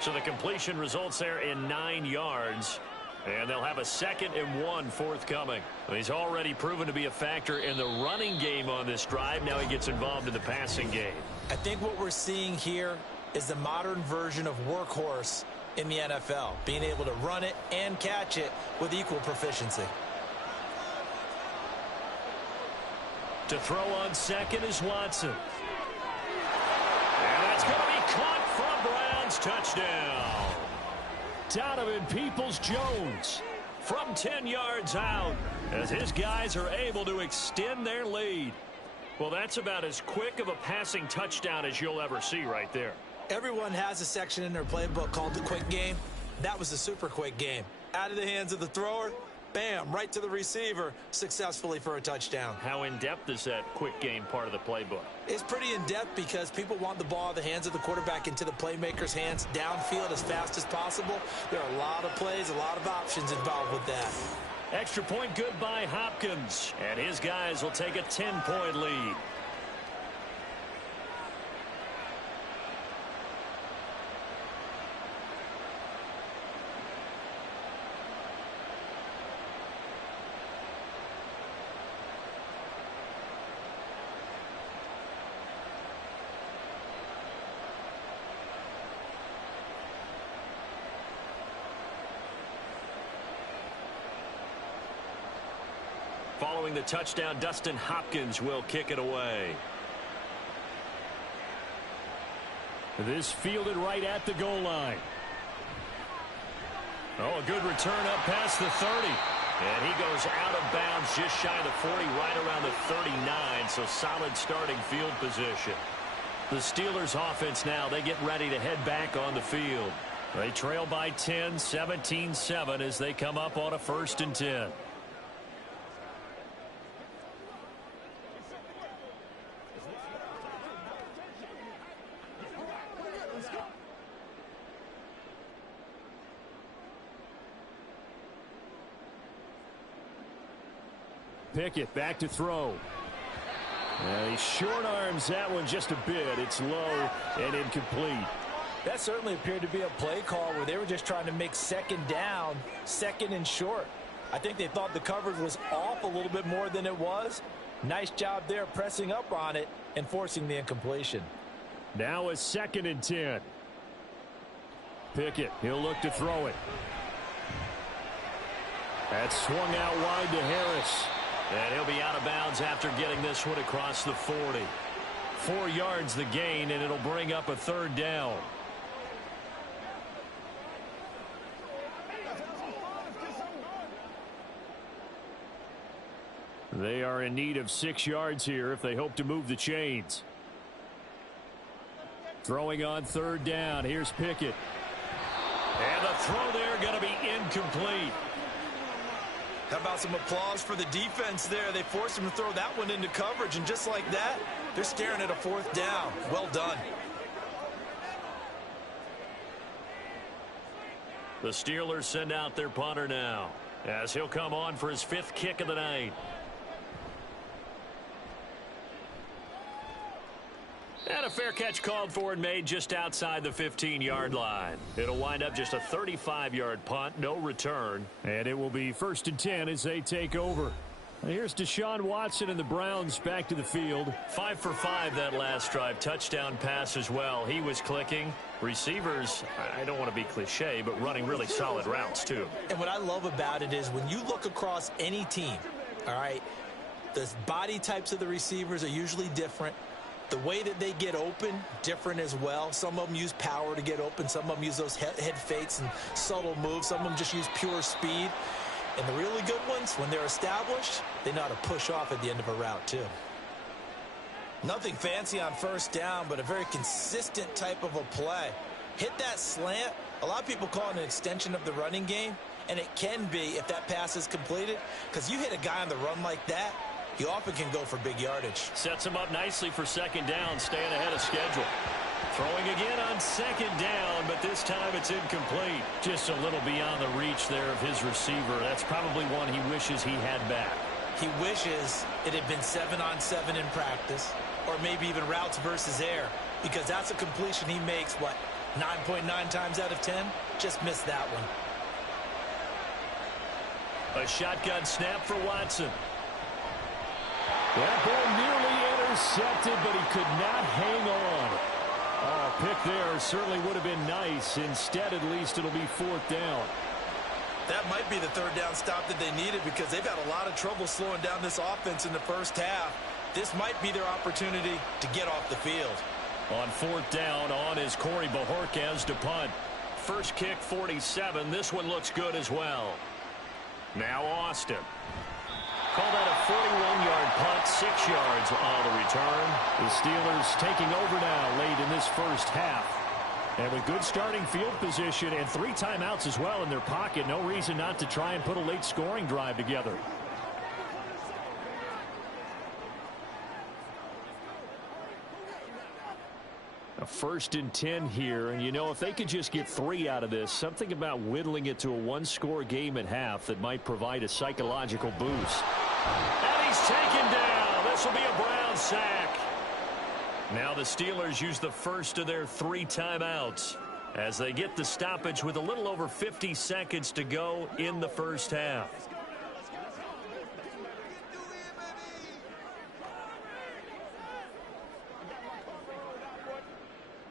So the completion results there in 9 yards. And they'll have a 2nd and 1 forthcoming. He's already proven to be a factor in the running game on this drive. Now he gets involved in the passing game. I think what we're seeing here is the modern version of workhorse in the NFL, being able to run it and catch it with equal proficiency. To throw on 2nd is Watson. And that's going to be caught from Browns. Touchdown. Donovan Peoples-Jones from 10 yards out as his guys are able to extend their lead. Well, that's about as quick of a passing touchdown as you'll ever see right there. Everyone has a section in their playbook called the quick game. That was a super quick game. Out of the hands of the thrower, bam, right to the receiver, successfully for a touchdown. How in-depth is that quick game part of the playbook? It's pretty in-depth because people want the ball in the hands of the quarterback into the playmaker's hands downfield as fast as possible. There are a lot of plays, a lot of options involved with that. Extra point good by Hopkins, and his guys will take a 10-point lead. Following the touchdown, Dustin Hopkins will kick it away. This fielded right at the goal line. Oh, a good return up past the 30. And he goes out of bounds just shy of the 40, right around the 39, so solid starting field position. The Steelers offense now, they get ready to head back on the field. They trail by 10, 17-7 as they come up on a 1st and 10. Pickett back to throw. And he short arms that one just a bit. It's low and incomplete. That certainly appeared to be a play call where they were just trying to make 2nd down, 2nd and short. I think they thought the coverage was off a little bit more than it was. Nice job there pressing up on it and forcing the incompletion. Now a 2nd and 10. Pickett, he'll look to throw it. That's swung out wide to Harris. And he'll be out of bounds after getting this one across the 40. 4 yards the gain, and it'll bring up a third down. They are in need of 6 yards here if they hope to move the chains. Throwing on third down. Here's Pickett. And the throw there going to be incomplete. How about some applause for the defense there? They forced him to throw that one into coverage, and just like that, they're staring at a fourth down. Well done. The Steelers send out their punter now, as he'll come on for his 5th kick of the night. And a fair catch called for and made just outside the 15-yard line. It'll wind up just a 35-yard punt, no return. And it will be 1st and 10 as they take over. Here's Deshaun Watson and the Browns back to the field. 5 for 5 that last drive. Touchdown pass as well. He was clicking. Receivers, I don't want to be cliche, but running really solid routes too. And what I love about it is when you look across any team, all right, the body types of the receivers are usually different. The way that they get open, different as well. Some of them use power to get open. Some of them use those head fakes and subtle moves. Some of them just use pure speed. And the really good ones, when they're established, they know how to push off at the end of a route too. Nothing fancy on first down, but a very consistent type of a play. Hit that slant. A lot of people call it an extension of the running game, and it can be if that pass is completed, because you hit a guy on the run like that, he often can go for big yardage. Sets him up nicely for 2nd down, staying ahead of schedule. Throwing again on 2nd down, but this time it's incomplete. Just a little beyond the reach there of his receiver. That's probably one he wishes he had back. He wishes it had been 7-on-7 in practice, or maybe even routes versus air, because that's a completion he makes, what, 9.9 times out of 10? Just missed that one. A shotgun snap for Watson. That ball nearly intercepted, but he could not hang on. Oh, pick there certainly would have been nice. Instead, at least, it'll be 4th down. That might be the 3rd down stop that they needed, because they've had a lot of trouble slowing down this offense in the first half. This might be their opportunity to get off the field. On 4th down, on is Corey Bajorquez to punt. First kick, 47. This one looks good as well. Now Austin. Call that a 41-yard punt, 6 yards on the return. The Steelers taking over now late in this first half. And with good starting field position and 3 timeouts as well in their pocket, no reason not to try and put a late scoring drive together. A 1st and 10 here, and you know, if they could just get 3 out of this, something about whittling it to a 1-score game at half that might provide a psychological boost. And he's taken down. This will be a Brown sack. Now the Steelers use the first of their 3 timeouts as they get the stoppage with a little over 50 seconds to go in the first half.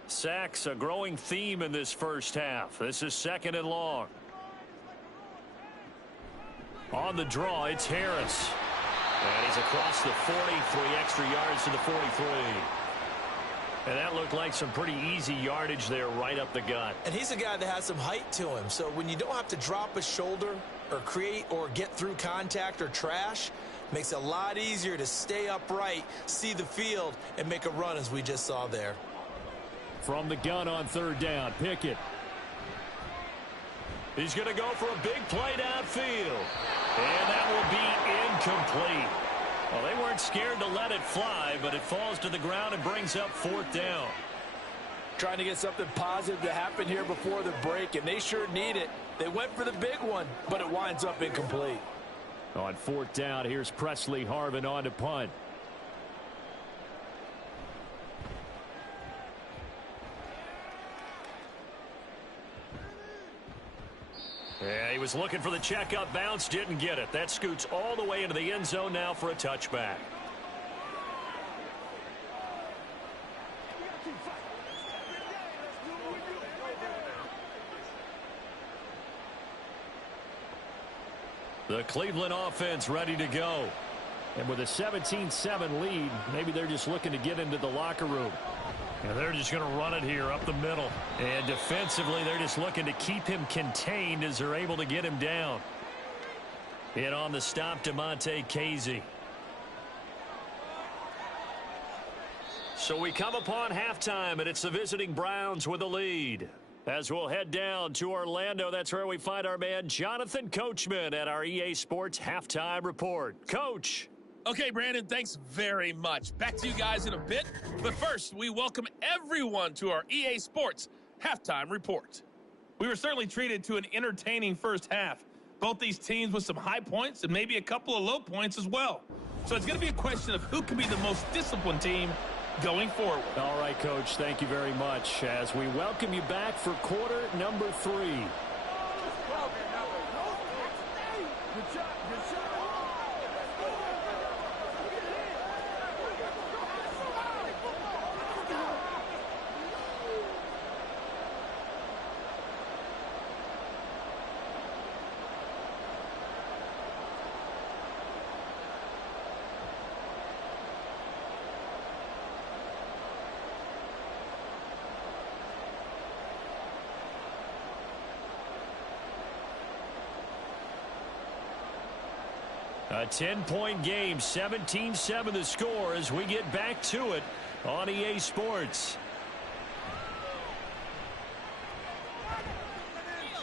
Sacks, a growing theme in this first half. This is 2nd and long. On the draw, it's Harris. And he's across the 40, 3 extra yards to the 43. And that looked like some pretty easy yardage there right up the gut. And he's a guy that has some height to him. So when you don't have to drop a shoulder or create or get through contact or trash, makes it a lot easier to stay upright, see the field, and make a run as we just saw there. From the gun on 3rd down, Pickett. He's going to go for a big play downfield. And that will be incomplete. Well, they weren't scared to let it fly, but it falls to the ground and brings up 4th down. Trying to get something positive to happen here before the break, and they sure need it. They went for the big one, but it winds up incomplete. On 4th down, here's Presley Harvin on to punt. Yeah, he was looking for the checkup bounce, didn't get it. That scoots all the way into the end zone now for a touchback. The Cleveland offense ready to go. And with a 17-7 lead, maybe they're just looking to get into the locker room. And they're just going to run it here up the middle. And defensively, they're just looking to keep him contained as they're able to get him down. In on the stop, DeMonte Casey. So we come upon halftime, and it's the visiting Browns with the lead. As we'll head down to Orlando, that's where we find our man Jonathan Coachman at our EA Sports Halftime Report. Coach. Okay, Brandon, thanks very much. Back to you guys in a bit. But first, we welcome everyone to our EA Sports Halftime Report. We were certainly treated to an entertaining first half. Both these teams with some high points and maybe a couple of low points as well. So it's going to be a question of who can be the most disciplined team going forward. All right, Coach, thank you very much as we welcome you back for quarter number 3. Good shot. Good shot. A 10-point game, 17-7 the score as we get back to it on EA Sports.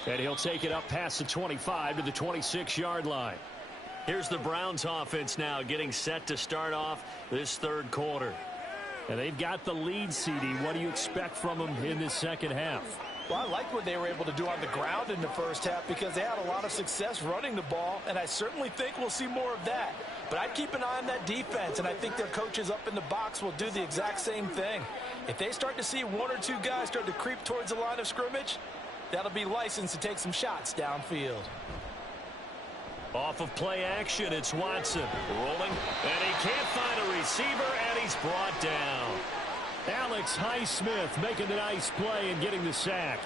And he'll take it up past the 25 to the 26-yard line. Here's the Browns offense now getting set to start off this third quarter. And they've got the lead, CD. What do you expect from them in this second half? Well, I liked what they were able to do on the ground in the first half because they had a lot of success running the ball, and I certainly think we'll see more of that. But I'd keep an eye on that defense, and I think their coaches up in the box will do the exact same thing. If they start to see one or two guys start to creep towards the line of scrimmage, that'll be licensed to take some shots downfield. Off of play action, it's Watson rolling, and he can't find a receiver, and he's brought down. Alex Highsmith making the nice play and getting the sack.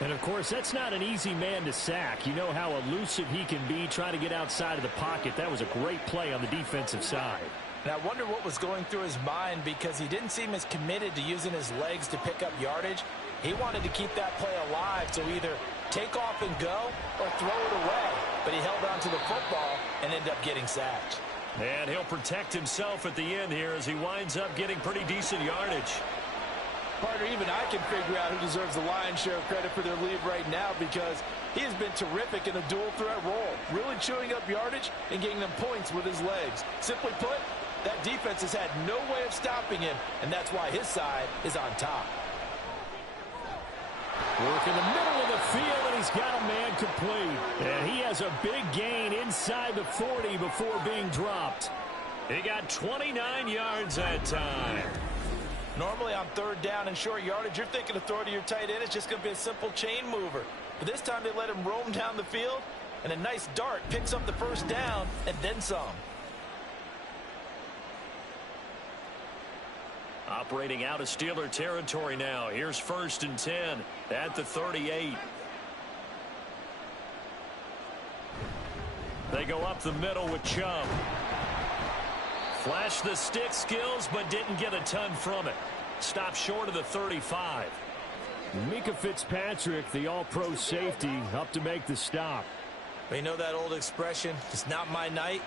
And, of course, that's not an easy man to sack. You know how elusive he can be trying to get outside of the pocket. That was a great play on the defensive side. And I wonder what was going through his mind because he didn't seem as committed to using his legs to pick up yardage. He wanted to keep that play alive to either take off and go or throw it away. But he held on to the football and ended up getting sacked. And he'll protect himself at the end here as he winds up getting pretty decent yardage. Partner, even I can figure out who deserves the lion's share of credit for their lead right now because he has been terrific in a dual threat role, really chewing up yardage and getting them points with his legs. Simply put, that defense has had no way of stopping him, and that's why his side is on top. Work in the middle of the field, and he's got a man complete. And he has a big gain inside the 40 before being dropped. He got 29 yards that time. Normally on third down and short yardage, you're thinking of throw to your tight end. It's just going to be a simple chain mover. But this time they let him roam down the field, and a nice dart picks up the first down and then some. Operating out of Steeler territory now. Here's 1st and 10 at the 38. They go up the middle with Chubb. Flashed the stick skills, but didn't get a ton from it. Stopped short of the 35. Mika Fitzpatrick, the all-pro safety, up to make the stop. You know that old expression, it's not my night?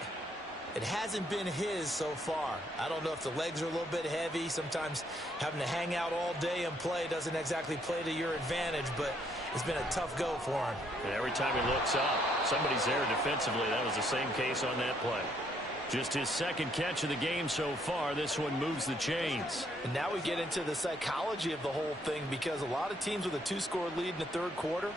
It hasn't been his so far. I don't know if the legs are a little bit heavy. Sometimes having to hang out all day and play doesn't exactly play to your advantage, but it's been a tough go for him. And every time he looks up, somebody's there defensively. That was the same case on that play. Just his second catch of the game so far. This one moves the chains. And now we get into the psychology of the whole thing because a lot of teams with a 2-score lead in the third quarter,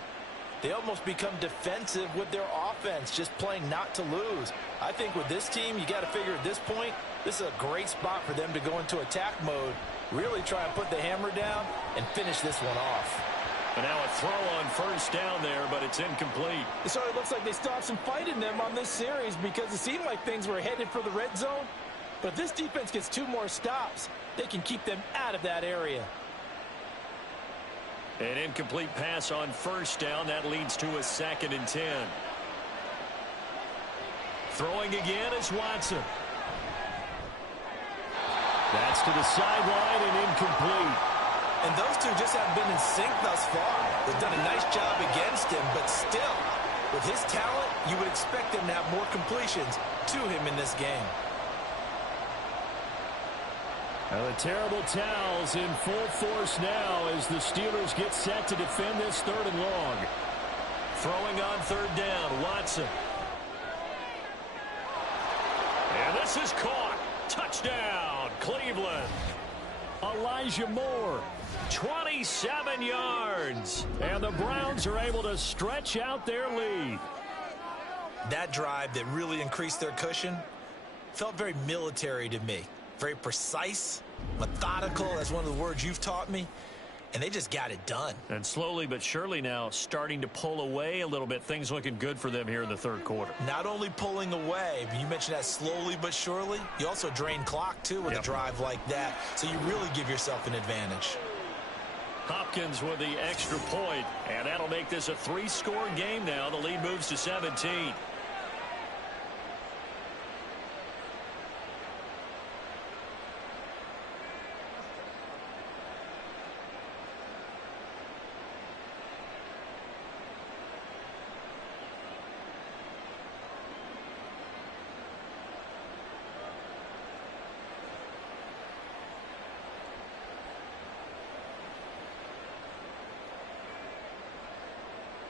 they almost become defensive with their offense, just playing not to lose. I think with this team, you got to figure at this point, this is a great spot for them to go into attack mode, really try and put the hammer down and finish this one off. And now a throw on 1st down there, but it's incomplete. It sort of looks like they still have some fight in them on this series because it seemed like things were headed for the red zone. But if this defense gets 2 more stops, they can keep them out of that area. An incomplete pass on 1st down. That leads to a 2nd and 10. Throwing again is Watson. That's to the sideline and incomplete. And those two just haven't been in sync thus far. They've done a nice job against him, but still, with his talent, you would expect him to have more completions to him in this game. Now the terrible towels in full force now as the Steelers get set to defend this 3rd and long. Throwing on 3rd down, Watson. And this is caught. Touchdown, Cleveland. Elijah Moore, 27 yards. And the Browns are able to stretch out their lead. That drive that really increased their cushion felt very military to me. Very precise, methodical, that's one of the words you've taught me. And they just got it done. And slowly but surely now starting to pull away a little bit. Things looking good for them here in the 3rd quarter. Not only pulling away, but you mentioned that slowly but surely. You also drain clock, too, with a drive like that. So you really give yourself an advantage. Hopkins with the extra point, and that'll make this a 3-score game now. The lead moves to 17.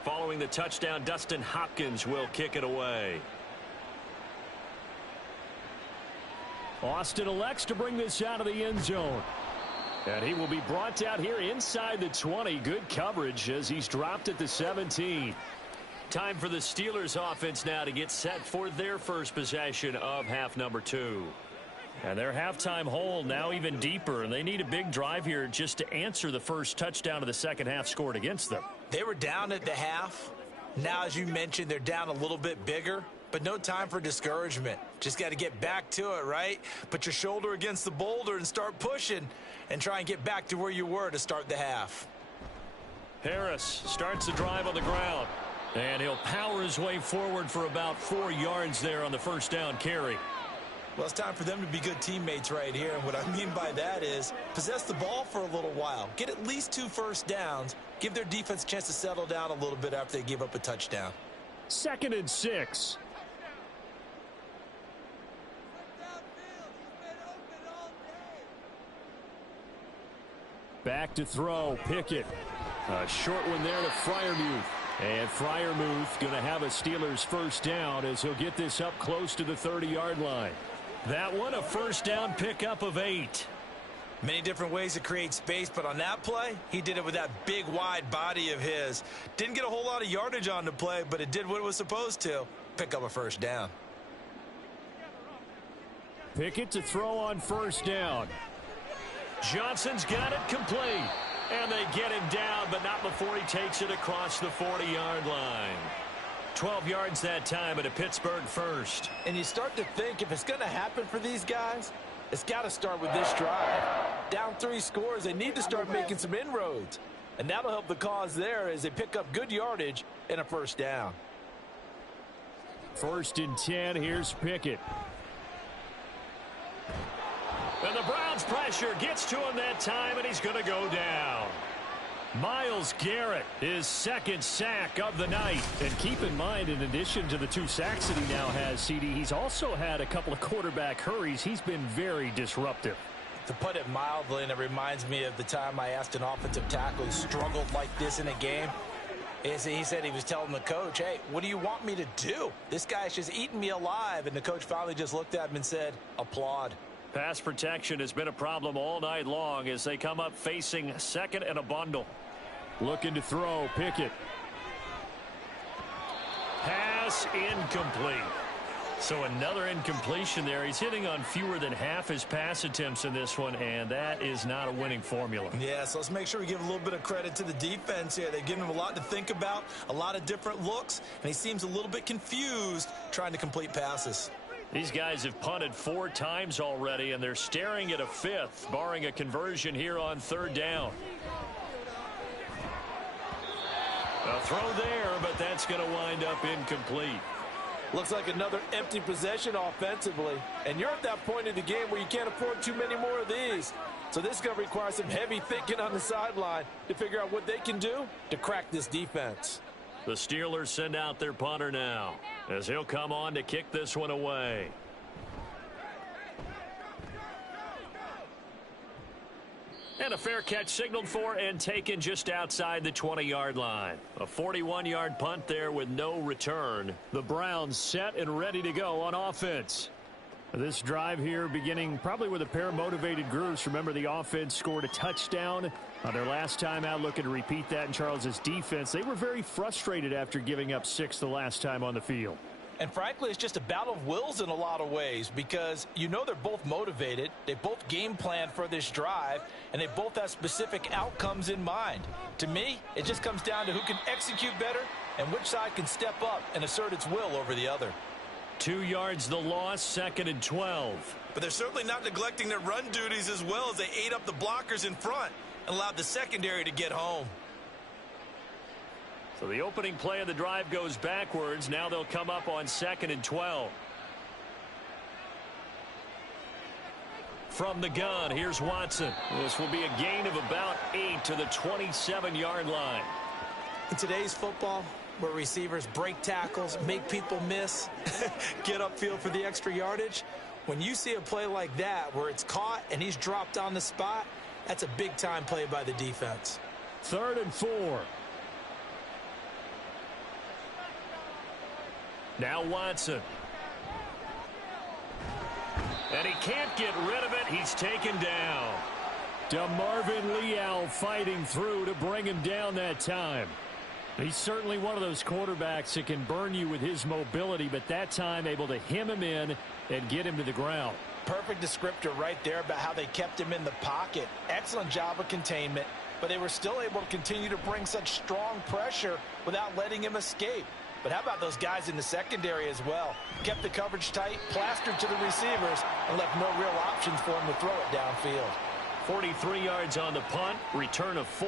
Following the touchdown, Dustin Hopkins will kick it away. Austin elects to bring this out of the end zone. And he will be brought out here inside the 20. Good coverage as he's dropped at the 17. Time for the Steelers offense now to get set for their first possession of half number 2. And their halftime hole now even deeper, and they need a big drive here just to answer the first touchdown of the second half scored against them. They were down at the half. Now, as you mentioned, they're down a little bit bigger, but no time for discouragement. Just got to get back to it, right? Put your shoulder against the boulder and start pushing and try and get back to where you were to start the half. Harris starts the drive on the ground, and he'll power his way forward for about 4 yards there on the first down carry. Well, it's time for them to be good teammates right here. And what I mean by that is possess the ball for a little while. Get at least 2 first downs. Give their defense a chance to settle down a little bit after they give up a touchdown. 2nd and 6. Back to throw, Pickett. A short one there to Freiermuth. And Freiermuth going to have a Steelers first down as he'll get this up close to the 30-yard line. That one a first down pickup of 8. Many different ways to create space, but on that play, he did it with that big, wide body of his. Didn't get a whole lot of yardage on the play, but it did what it was supposed to. Pick up a first down. Pickett to throw on first down. Johnson's got it complete. And they get him down, but not before he takes it across the 40-yard line. 12 yards that time, at a Pittsburgh first. And you start to think if it's going to happen for these guys, it's got to start with this drive. Down 3 scores, they need to start making some inroads. And that'll help the cause there as they pick up good yardage and a first down. 1st and 10, here's Pickett. And the Browns pressure gets to him that time, and he's going to go down. Myles Garrett, his 2nd sack of the night. And keep in mind, in addition to the 2 sacks that he now has, CD, he's also had a couple of quarterback hurries. He's been very disruptive. To put it mildly, and it reminds me of the time I asked an offensive tackle who struggled like this in a game. He said he was telling the coach, hey, what do you want me to do? This guy's just eating me alive. And the coach finally just looked at him and said, applaud. Pass protection has been a problem all night long as they come up facing 2nd and a bundle. Looking to throw, Pickett. Pass incomplete. So another incompletion there. He's hitting on fewer than half his pass attempts in this one, and that is not a winning formula. Yeah, so let's make sure we give a little bit of credit to the defense here. They've given him a lot to think about, a lot of different looks, and he seems a little bit confused trying to complete passes. These guys have punted 4 times already, and they're staring at a 5th, barring a conversion here on 3rd down. A throw there, but that's going to wind up incomplete. Looks like another empty possession offensively. And you're at that point in the game where you can't afford too many more of these. So this is going to require some heavy thinking on the sideline to figure out what they can do to crack this defense. The Steelers send out their punter now as he'll come on to kick this one away. And a fair catch signaled for and taken just outside the 20-yard line. A 41-yard punt there with no return. The Browns set and ready to go on offense. This drive here beginning probably with a pair of motivated groups. Remember, the offense scored a touchdown on their last time out, looking to repeat that in Charles's defense. They were very frustrated after giving up 6 the last time on the field. And frankly, it's just a battle of wills in a lot of ways because you know they're both motivated. They both game plan for this drive, and they both have specific outcomes in mind. To me, it just comes down to who can execute better and which side can step up and assert its will over the other. 2 yards the loss, 2nd and 12. But they're certainly not neglecting their run duties as well as they ate up the blockers in front and allowed the secondary to get home. So the opening play of the drive goes backwards. Now they'll come up on 2nd and 12. From the gun, here's Watson. This will be a gain of about 8 to the 27-yard line. In today's football, where receivers break tackles, make people miss, get upfield for the extra yardage, when you see a play like that where it's caught and he's dropped on the spot, that's a big-time play by the defense. 3rd and 4. Now Watson. And he can't get rid of it. He's taken down. DeMarvin Leal fighting through to bring him down that time. He's certainly one of those quarterbacks that can burn you with his mobility, but that time able to hem him in and get him to the ground. Perfect descriptor right there about how they kept him in the pocket. Excellent job of containment, but they were still able to continue to bring such strong pressure without letting him escape. But how about those guys in the secondary as well? Kept the coverage tight, plastered to the receivers, and left no real options for him to throw it downfield. 43 yards on the punt, return of 4,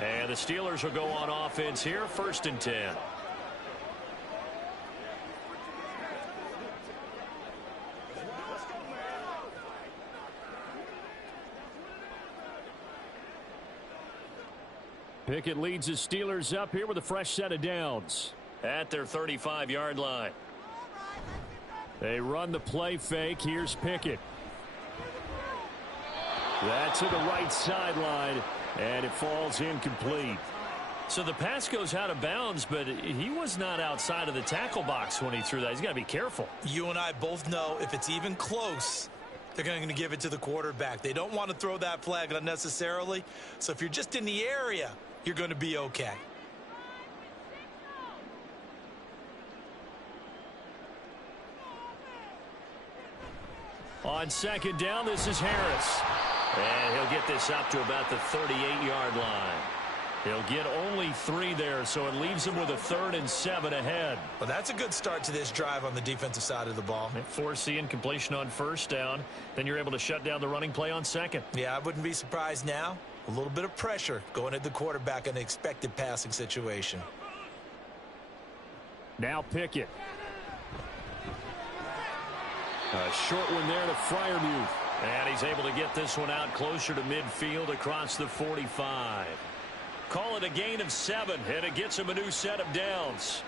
and the Steelers will go on offense here, 1st and 10. Pickett leads the Steelers up here with a fresh set of downs at their 35-yard line. They run the play fake. Here's Pickett. That's to the right sideline, and it falls incomplete. So the pass goes out of bounds, but he was not outside of the tackle box when he threw that. He's got to be careful. You and I both know if it's even close, they're going to give it to the quarterback. They don't want to throw that flag unnecessarily. So if you're just in the area, you're going to be okay. On 2nd down, this is Harris. And he'll get this up to about the 38-yard line. He'll get only 3 there, so it leaves him with a 3rd and 7 ahead. Well, that's a good start to this drive on the defensive side of the ball. Force the incompletion on 1st down. Then you're able to shut down the running play on 2nd. Yeah, I wouldn't be surprised now. A little bit of pressure going at the quarterback in an expected passing situation. Now Pickett. A short one there to Freiermuth. And he's able to get this one out closer to midfield across the 45. Call it a gain of 7, and it gets him a new set of downs.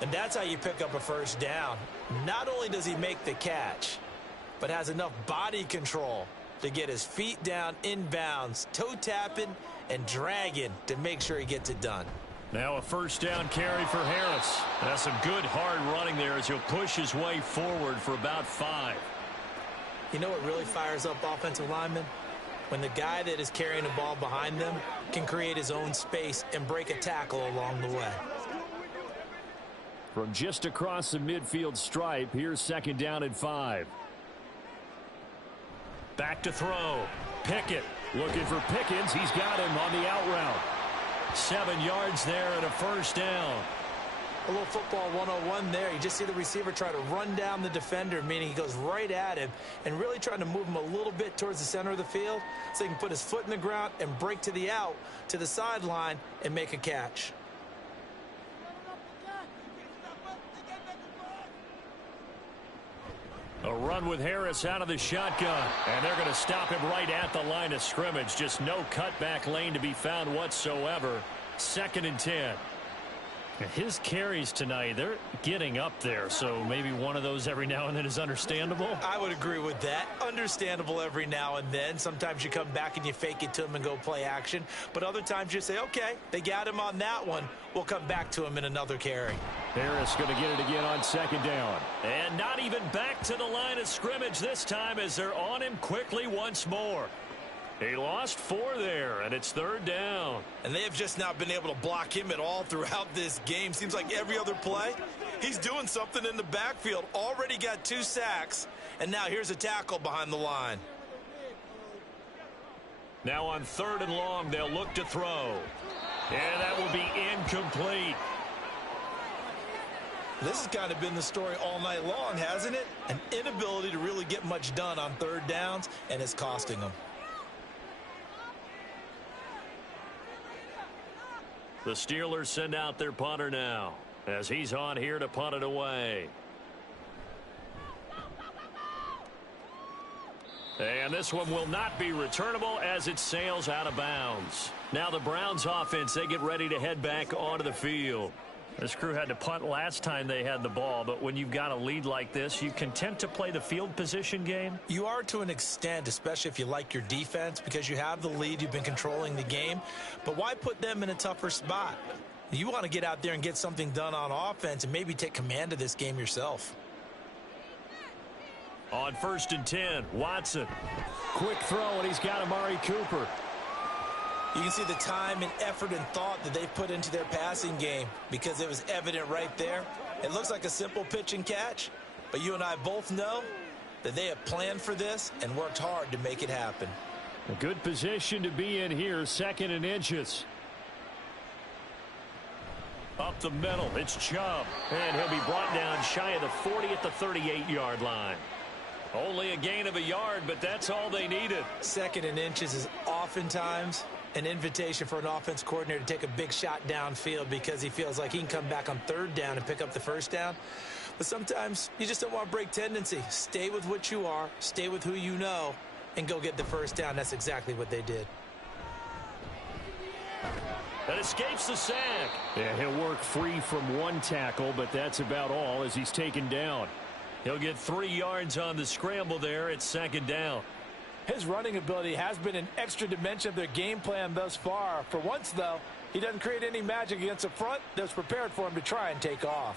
And that's how you pick up a 1st down. Not only does he make the catch, but has enough body control to get his feet down inbounds, toe tapping and dragging to make sure he gets it done. Now a 1st down carry for Harris. That's some good hard running there as he'll push his way forward for about 5. You know what really fires up offensive linemen? When the guy that is carrying the ball behind them can create his own space and break a tackle along the way. From just across the midfield stripe, here's 2nd down and 5. Back to throw. Pickett looking for Pickens. He's got him on the out route. 7 yards there and a 1st down. A little football 101 there. You just see the receiver try to run down the defender, meaning he goes right at him and really trying to move him a little bit towards the center of the field so he can put his foot in the ground and break to the out, to the sideline, and make a catch. A run with Harris out of the shotgun. And they're going to stop him right at the line of scrimmage. Just no cutback lane to be found whatsoever. 2nd and 10. His carries tonight, they're getting up there, so maybe one of those every now and then is understandable. I would agree with that. Understandable every now and then. Sometimes you come back and you fake it to him and go play action. But other times you say, okay, they got him on that one. We'll come back to him in another carry. Harris going to get it again on 2nd down. And not even back to the line of scrimmage this time as they're on him quickly once more. He lost 4 there, and it's 3rd down. And they have just not been able to block him at all throughout this game. Seems like every other play, he's doing something in the backfield. Already got 2 sacks, and now here's a tackle behind the line. Now on 3rd and long, they'll look to throw. And that will be incomplete. This has kind of been the story all night long, hasn't it? An inability to really get much done on 3rd downs, and it's costing them. The Steelers send out their punter now as he's on here to punt it away. And this one will not be returnable as it sails out of bounds. Now the Browns offense, they get ready to head back onto the field. This crew had to punt last time they had the ball, but when you've got a lead like this, you content to play the field position game? You are to an extent, especially if you like your defense, because you have the lead, you've been controlling the game. But why put them in a tougher spot? You want to get out there and get something done on offense and maybe take command of this game yourself. On 1st and 10, Watson. Quick throw, and he's got Amari Cooper. You can see the time and effort and thought that they've put into their passing game because it was evident right there. It looks like a simple pitch and catch, but you and I both know that they have planned for this and worked hard to make it happen. A good position to be in here, 2nd and inches. Up the middle, it's Chubb, and he'll be brought down shy of the 40 at the 38-yard line. Only a gain of a yard, but that's all they needed. 2nd and inches is oftentimes an invitation for an offense coordinator to take a big shot downfield because he feels like he can come back on 3rd down and pick up the 1st down. But sometimes you just don't want to break tendency. Stay with what you are, stay with who you know, and go get the 1st down. That's exactly what they did. That escapes the sack. Yeah, he'll work free from 1 tackle, but that's about all as he's taken down. He'll get 3 yards on the scramble there at 2nd down. His running ability has been an extra dimension of their game plan thus far. For once, though, he doesn't create any magic against the front that's prepared for him to try and take off.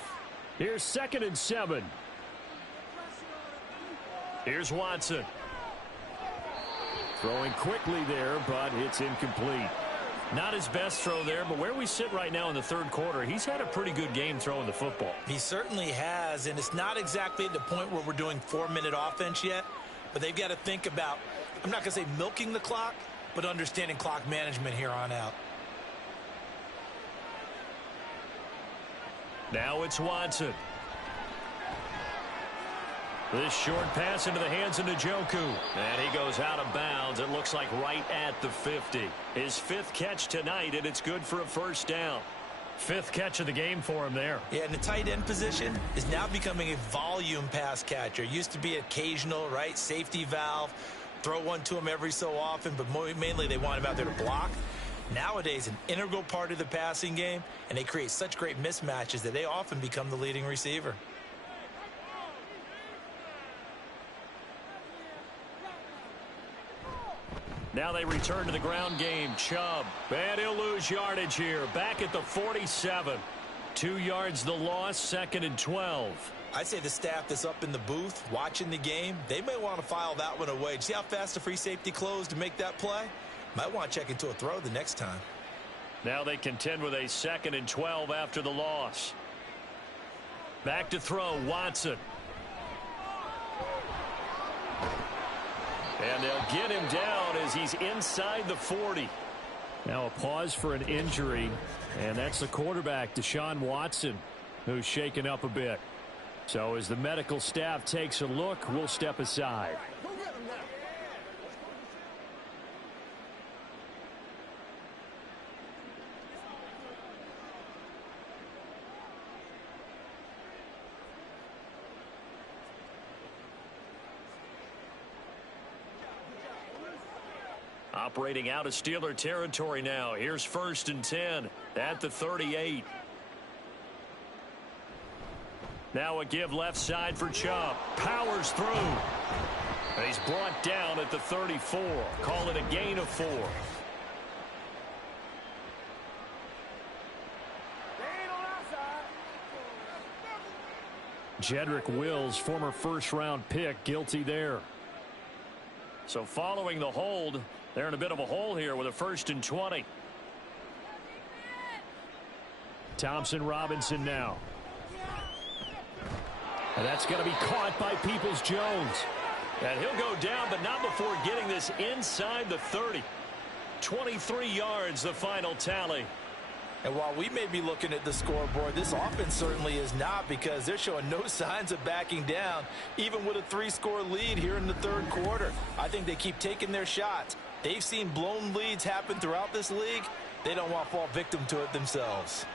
Here's 2nd and 7. Here's Watson. Throwing quickly there, but it's incomplete. Not his best throw there, but where we sit right now in the 3rd quarter, he's had a pretty good game throwing the football. He certainly has, and it's not exactly at the point where we're doing 4-minute offense yet, but they've got to think about, I'm not going to say milking the clock, but understanding clock management here on out. Now it's Watson. This short pass into the hands of Njoku. And he goes out of bounds. It looks like right at the 50. His 5th catch tonight, and it's good for a 1st down. 5th catch of the game for him there. Yeah, and the tight end position is now becoming a volume pass catcher. Used to be occasional, right? Safety valve. Throw one to him every so often, but mainly they want him out there to block. Nowadays, an integral part of the passing game, and they create such great mismatches that they often become the leading receiver. Now they return to the ground game. Chubb, and he'll lose yardage here. Back at the 47. 2 yards the loss, 2nd and 12. I'd say the staff that's up in the booth watching the game, they may want to file that one away. See how fast the free safety closed to make that play? Might want to check into a throw the next time. Now they contend with a 2nd and 12 after the loss. Back to throw, Watson. And they'll get him down as he's inside the 40. Now a pause for an injury, and that's the quarterback, Deshaun Watson, who's shaken up a bit. So as the medical staff takes a look, we'll step aside. Operating out of Steeler territory now. Here's 1st and 10 at the 38. Now a give left side for Chubb. Powers through. And he's brought down at the 34. Call it a gain of 4. Jedrick Wills, former first-round pick, guilty there. So following the hold, they're in a bit of a hole here with a 1st and 20. Thompson Robinson now. And that's going to be caught by Peoples-Jones. And he'll go down, but not before getting this inside the 30. 23 yards, the final tally. And while we may be looking at the scoreboard, this offense certainly is not, because they're showing no signs of backing down, even with a 3-score lead here in the 3rd quarter. I think they keep taking their shots. They've seen blown leads happen throughout this league. They don't want to fall victim to it themselves.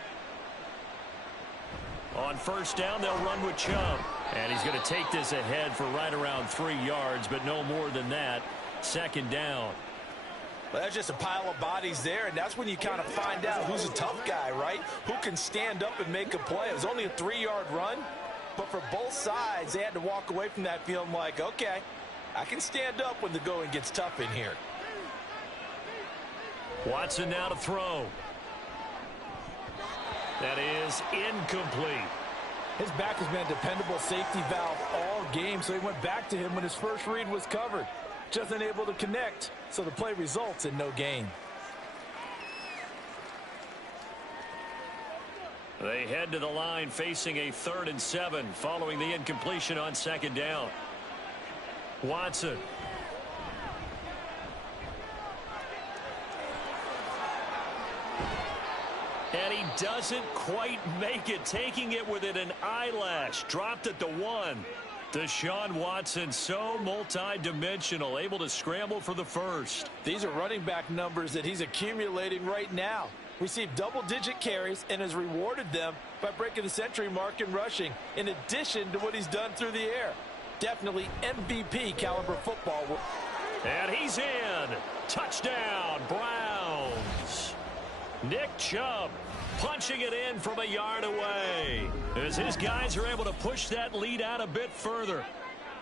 On 1st down, they'll run with Chubb. And he's going to take this ahead for right around 3 yards, but no more than that. 2nd down. Well, that's just a pile of bodies there, and that's when you kind of find out who's a tough guy, right? Who can stand up and make a play. It was only a 3-yard run, but for both sides, they had to walk away from that feeling like, okay, I can stand up when the going gets tough in here. Watson now to throw. That is incomplete. His back has been a dependable safety valve all game, so he went back to him when his first read was covered. Just unable to connect, so the play results in no gain. They head to the line facing a 3rd and 7 following the incompletion on 2nd down. Watson. And he doesn't quite make it, taking it within an eyelash. Dropped at the 1. Deshaun Watson, so multi-dimensional, able to scramble for the 1st. These are running back numbers that he's accumulating right now. Received double-digit carries and has rewarded them by breaking the century mark in rushing, in addition to what he's done through the air. Definitely MVP caliber football. And he's in. Touchdown, Browns. Nick Chubb punching it in from a yard away as his guys are able to push that lead out a bit further.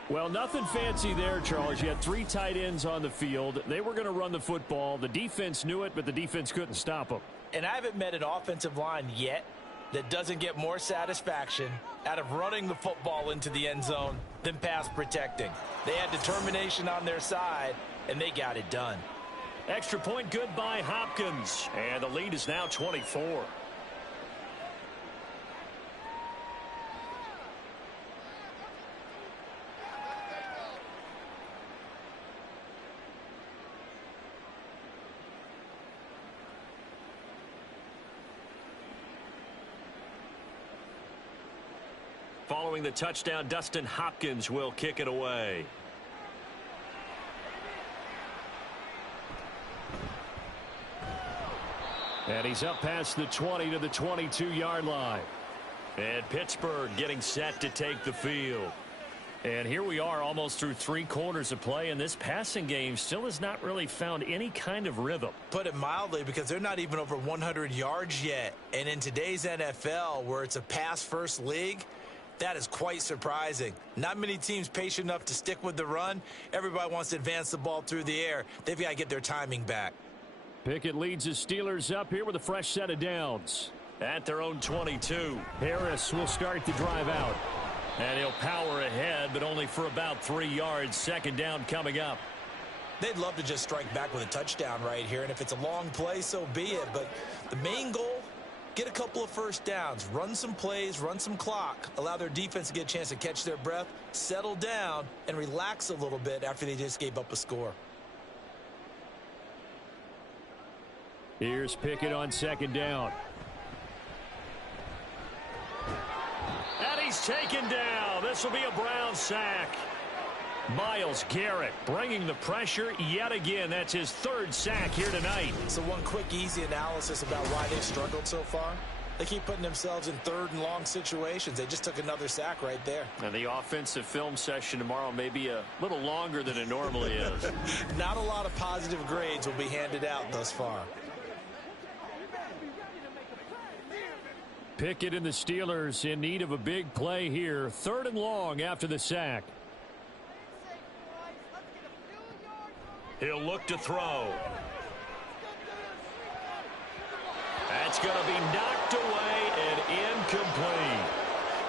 Well, nothing fancy there, Charles. You had 3 tight ends on the field. They were going to run the football. The defense knew it, but the defense couldn't stop them. And I haven't met an offensive line yet that doesn't get more satisfaction out of running the football into the end zone than pass protecting. They had determination on their side, and they got it done. Extra point good by Hopkins. And the lead is now 24. Following the touchdown, Dustin Hopkins will kick it away. And he's up past the 20 to the 22-yard line. And Pittsburgh getting set to take the field. And here we are almost through 3 quarters of play, and this passing game still has not really found any kind of rhythm. Put it mildly, because they're not even over 100 yards yet. And in today's NFL, where it's a pass-first league, that is quite surprising. Not many teams patient enough to stick with the run. Everybody wants to advance the ball through the air. They've got to get their timing back. Pickett leads his Steelers up here with a fresh set of downs. At their own 22. Harris will start the drive out. And he'll power ahead, but only for about 3 yards. 2nd down coming up. They'd love to just strike back with a touchdown right here, and if it's a long play, so be it. But the main goal, get a couple of first downs, run some plays, run some clock, allow their defense to get a chance to catch their breath, settle down, and relax a little bit after they just gave up a score. Here's Pickett on 2nd down. And he's taken down. This will be a Brown sack. Myles Garrett bringing the pressure yet again. That's his 3rd sack here tonight. So one quick, easy analysis about why they've struggled so far. They keep putting themselves in third and long situations. They just took another sack right there. And the offensive film session tomorrow may be a little longer than it normally is. Not a lot of positive grades will be handed out thus far. Pickett and the Steelers in need of a big play here. 3rd and long after the sack. He'll look to throw. That's going to be knocked away and incomplete.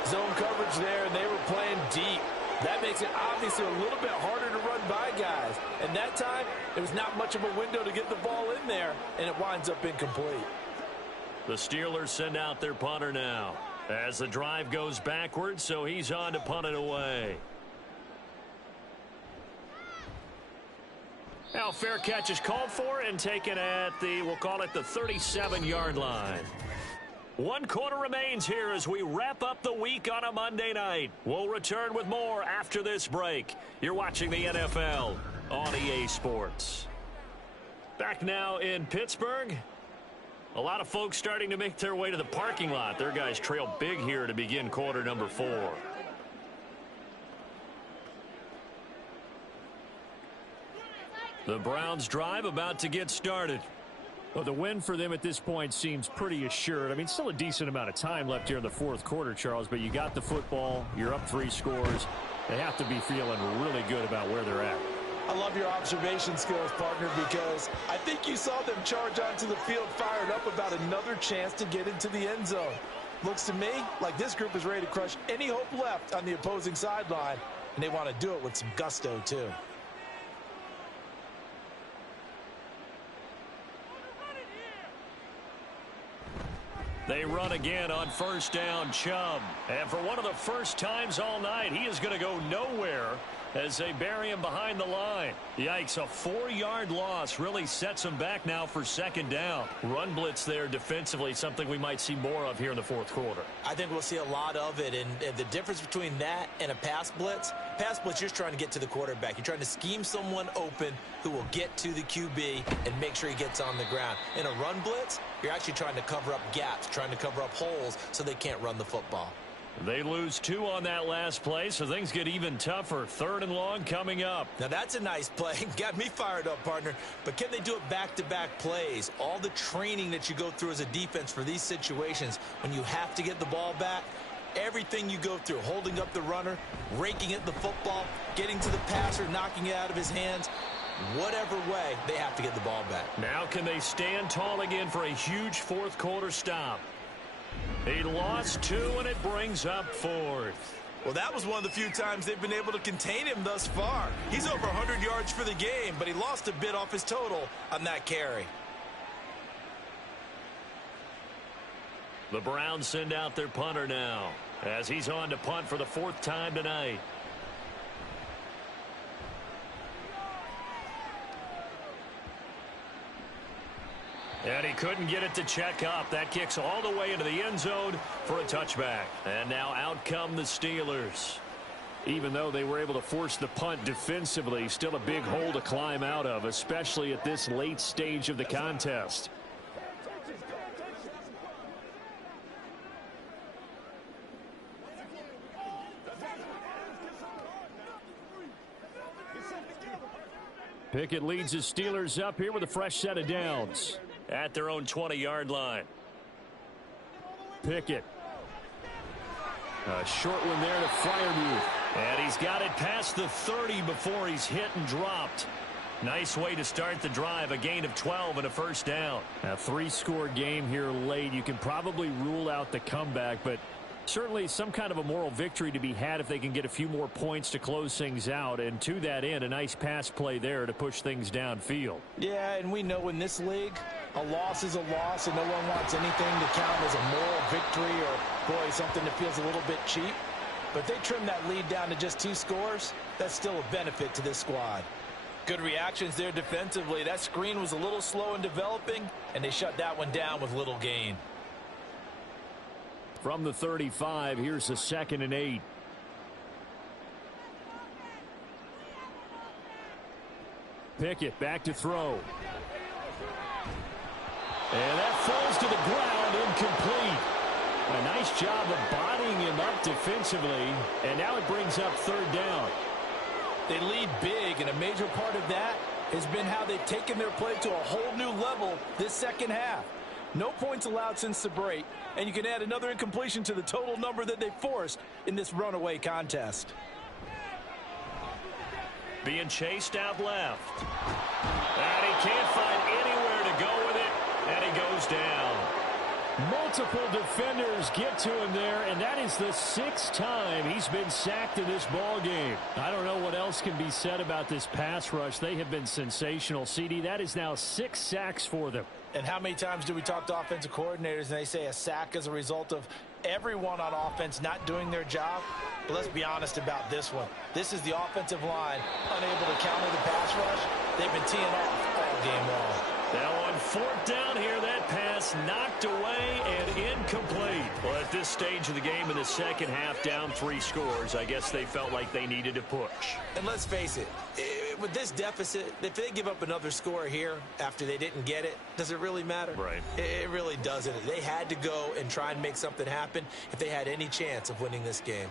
Zone coverage there, and they were playing deep. That makes it obviously a little bit harder to run by guys. And that time, there was not much of a window to get the ball in there, and it winds up incomplete. The Steelers send out their punter now as the drive goes backwards, so he's on to punt it away. Now fair catch is called for and taken at the, we'll call it the 37-yard line. 1 quarter remains here as we wrap up the week on a Monday night. We'll return with more after this break. You're watching the NFL on EA Sports. Back now in Pittsburgh. A lot of folks starting to make their way to the parking lot. Their guys trail big here to begin quarter number 4. The Browns drive about to get started. Well, the win for them at this point seems pretty assured. I mean, still a decent amount of time left here in the 4th quarter, Charles, but you got the football. You're up 3 scores. They have to be feeling really good about where they're at. I love your observation skills, partner, because I think you saw them charge onto the field fired up about another chance to get into the end zone. Looks to me like this group is ready to crush any hope left on the opposing sideline, and they want to do it with some gusto, too. They run again on 1st down, Chubb. And for one of the first times all night, he is going to go nowhere as they bury him behind the line. Yikes, a 4-yard loss really sets him back now for 2nd down. Run blitz there defensively, something we might see more of here in the 4th quarter. I think we'll see a lot of it, and the difference between that and a pass blitz, you're just trying to get to the quarterback. You're trying to scheme someone open who will get to the QB and make sure he gets on the ground. In a run blitz, you're actually trying to cover up gaps, trying to cover up holes so they can't run the football. They lose 2 on that last play, so things get even tougher. 3rd and long coming up. Now that's a nice play. Got me fired up, partner. But can they do it back-to-back plays? All the training that you go through as a defense for these situations, when you have to get the ball back, everything you go through, holding up the runner, raking at the football, getting to the passer, knocking it out of his hands, whatever way, they have to get the ball back. Now can they stand tall again for a huge 4th quarter stop? He lost 2, and it brings up 4th. Well, that was one of the few times they've been able to contain him thus far. He's over 100 yards for the game, but he lost a bit off his total on that carry. The Browns send out their punter now as he's on to punt for the 4th time tonight. And he couldn't get it to check up. That kicks all the way into the end zone for a touchback. And now out come the Steelers. Even though they were able to force the punt defensively, still a big hole to climb out of, especially at this late stage of the contest. Pickett leads the Steelers up here with a fresh set of downs at their own 20-yard line. Pickett. A short one there to Freiermuth. And he's got it past the 30 before he's hit and dropped. Nice way to start the drive. A gain of 12 and a 1st down. A 3-score game here late. You can probably rule out the comeback, but certainly some kind of a moral victory to be had if they can get a few more points to close things out. And to that end, a nice pass play there to push things downfield. Yeah, and we know in this league, a loss is a loss, and no one wants anything to count as a moral victory or, boy, something that feels a little bit cheap. But if they trim that lead down to just 2 scores, that's still a benefit to this squad. Good reactions there defensively. That screen was a little slow in developing, and they shut that one down with little gain. From the 35, here's the 2nd and 8. Pickett back to throw. And that falls to the ground, incomplete. A nice job of bodying him up defensively, and now it brings up third down. They lead big, and a major part of that has been how they've taken their play to a whole new level this second half. No points allowed since the break, and you can add another incompletion to the total number that they forced in this runaway contest. Being chased out left. And he can't find anywhere to go with it, and he goes down. Multiple defenders get to him there, and that is the sixth time he's been sacked in this ball game. I don't know what else can be said about this pass rush. They have been sensational. CD, that is now 6 sacks for them. And how many times do we talk to offensive coordinators and they say a sack is a result of everyone on offense not doing their job? But let's be honest about this one. This is the offensive line unable to counter the pass rush. They've been teeing off all game long. Now on fourth down here, that pass knocked away and incomplete. Well, at this stage of the game in the second half, down 3 scores, I guess they felt like they needed to push. And let's face it, with this deficit, if they give up another score here after they didn't get it, does it really matter? Right. It really doesn't. They had to go and try and make something happen if they had any chance of winning this game.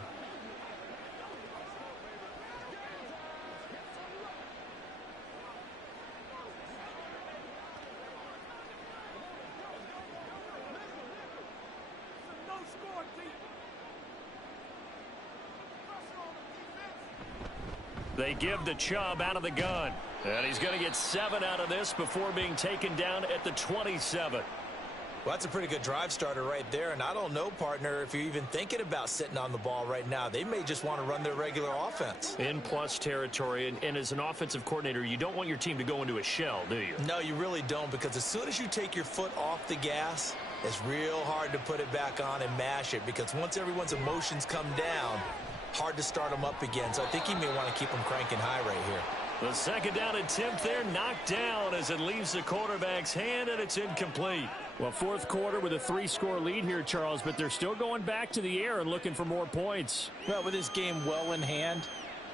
They give the Chubb out of the gun. And he's going to get 7 out of this before being taken down at the 27. Well, that's a pretty good drive starter right there. And I don't know, partner, if you're even thinking about sitting on the ball right now. They may just want to run their regular offense. In plus territory. And as an offensive coordinator, you don't want your team to go into a shell, do you? No, you really don't, because as soon as you take your foot off the gas, it's real hard to put it back on and mash it, because once everyone's emotions come down, hard to start them up again. So I think he may want to keep them cranking high right here. The second down attempt there knocked down as it leaves the quarterback's hand, and it's incomplete. Well, fourth quarter with a 3-score lead here, Charles, but they're still going back to the air and looking for more points. Well, with this game well in hand,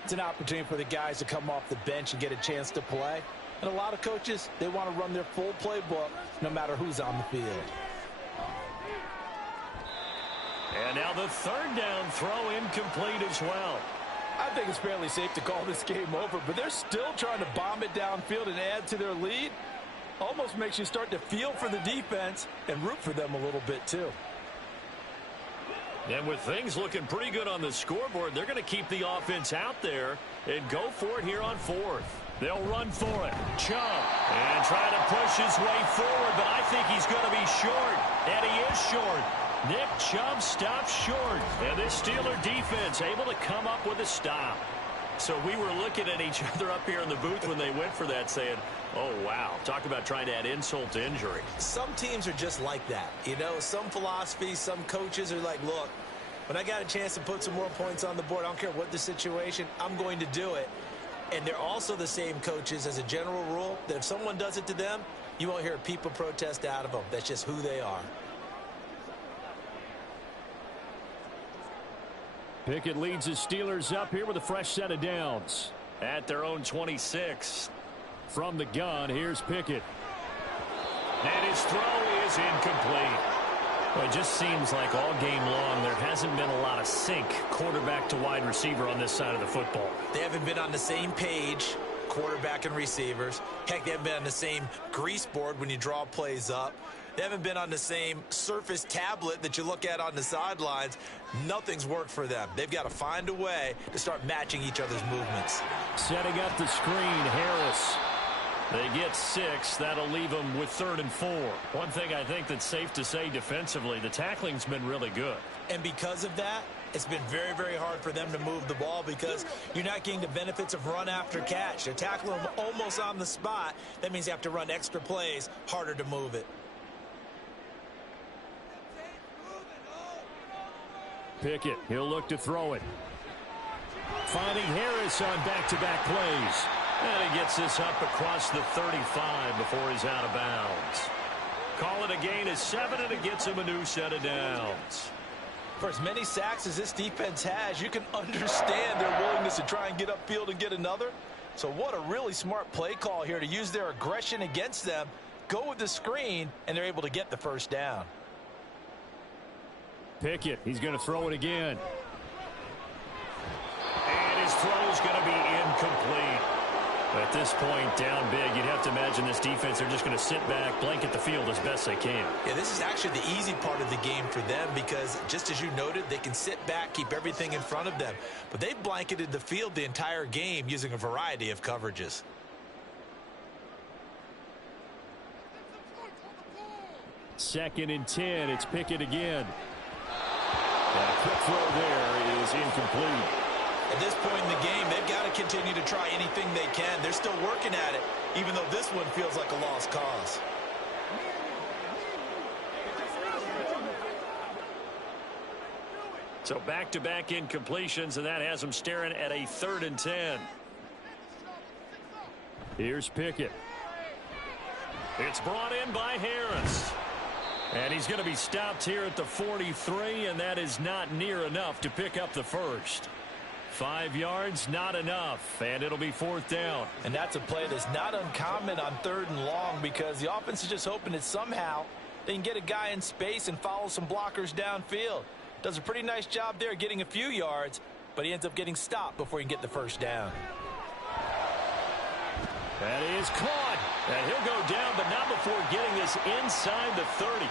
it's an opportunity for the guys to come off the bench and get a chance to play. And a lot of coaches, they want to run their full playbook no matter who's on the field. And now the third down throw incomplete as well. I think it's fairly safe to call this game over, but they're still trying to bomb it downfield and add to their lead. Almost makes you start to feel for the defense and root for them a little bit too. And with things looking pretty good on the scoreboard, they're going to keep the offense out there and go for it here on fourth. They'll run for it. Chubb. And try to push his way forward, but I think he's going to be short. And he is short. Nick Chubb stops short. And this Steeler defense able to come up with a stop. So we were looking at each other up here in the booth when they went for that saying, oh, wow, talk about trying to add insult to injury. Some teams are just like that. You know, some philosophies, some coaches are like, look, when I got a chance to put some more points on the board, I don't care what the situation, I'm going to do it. And they're also the same coaches as a general rule that if someone does it to them, you won't hear a people protest out of them. That's just who they are. Pickett leads the Steelers up here with a fresh set of downs. At their own 26. From the gun, here's Pickett. And his throw is incomplete. Well, it just seems like all game long there hasn't been a lot of sync quarterback to wide receiver on this side of the football. They haven't been on the same page, quarterback and receivers. Heck, they haven't been on the same grease board when you draw plays up. They haven't been on the same Surface tablet that you look at on the sidelines. Nothing's worked for them. They've got to find a way to start matching each other's movements. Setting up the screen, Harris. They get 6. That'll leave them with 3rd and 4. One thing I think that's safe to say defensively, the tackling's been really good. And because of that, it's been very, very hard for them to move the ball because you're not getting the benefits of run after catch. They're tackling them almost on the spot. That means you have to run extra plays, harder to move it. Pickett, he'll look to throw it. Finding Harris on back-to-back plays. And he gets this up across the 35 before he's out of bounds. Call it a gain of 7, and it gets him a new set of downs. For as many sacks as this defense has, you can understand their willingness to try and get upfield and get another. So what a really smart play call here to use their aggression against them, go with the screen, and they're able to get the first down. Pickett, he's going to throw it again. And his throw's going to be incomplete. At this point, down big, you'd have to imagine this defense are just going to sit back, blanket the field as best they can. Yeah, this is actually the easy part of the game for them because, just as you noted, they can sit back, keep everything in front of them. But they've blanketed the field the entire game using a variety of coverages. Second and 10, it's Pickett again. And a quick throw there is incomplete. At this point in the game, they've got to continue to try anything they can. They're still working at it, even though this one feels like a lost cause. So back-to-back incompletions, and that has them staring at a 3rd and 10. Here's Pickett. It's brought in by Harris. And he's going to be stopped here at the 43, and that is not near enough to pick up the first. 5 yards, not enough, and it'll be 4th down. And that's a play that's not uncommon on 3rd and long because the offense is just hoping that somehow they can get a guy in space and follow some blockers downfield. Does a pretty nice job there getting a few yards, but he ends up getting stopped before he can get the first down. That is caught. And he'll go down, but not before getting this inside the 30.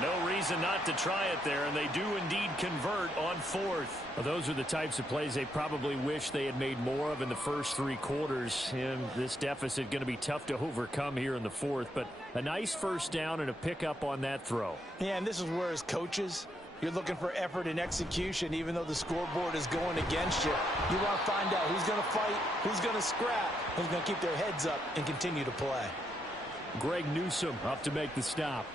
No reason not to try it there, and they do indeed convert on 4th. Well, those are the types of plays they probably wish they had made more of in the first 3 quarters. And this deficit going to be tough to overcome here in the 4th, but a nice first down and a pickup on that throw. Yeah, and this is where, as coaches, you're looking for effort and execution, even though the scoreboard is going against you. You want to find out who's going to fight, who's going to scrap, who's going to keep their heads up and continue to play. Greg Newsome up to make the stop.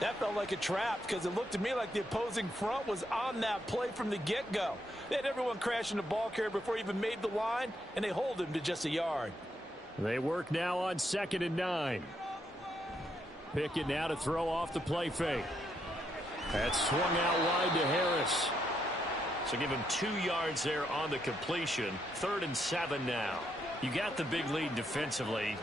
That felt like a trap because it looked to me like the opposing front was on that play from the get-go. They had everyone crashing the ball carrier before he even made the line, and they hold him to just a yard. They work now on 2nd and 9. Pickett now to throw off the play fake. That's swung out wide to Harris. So give him 2 yards there on the completion. 3rd and 7 now. You got the big lead defensively.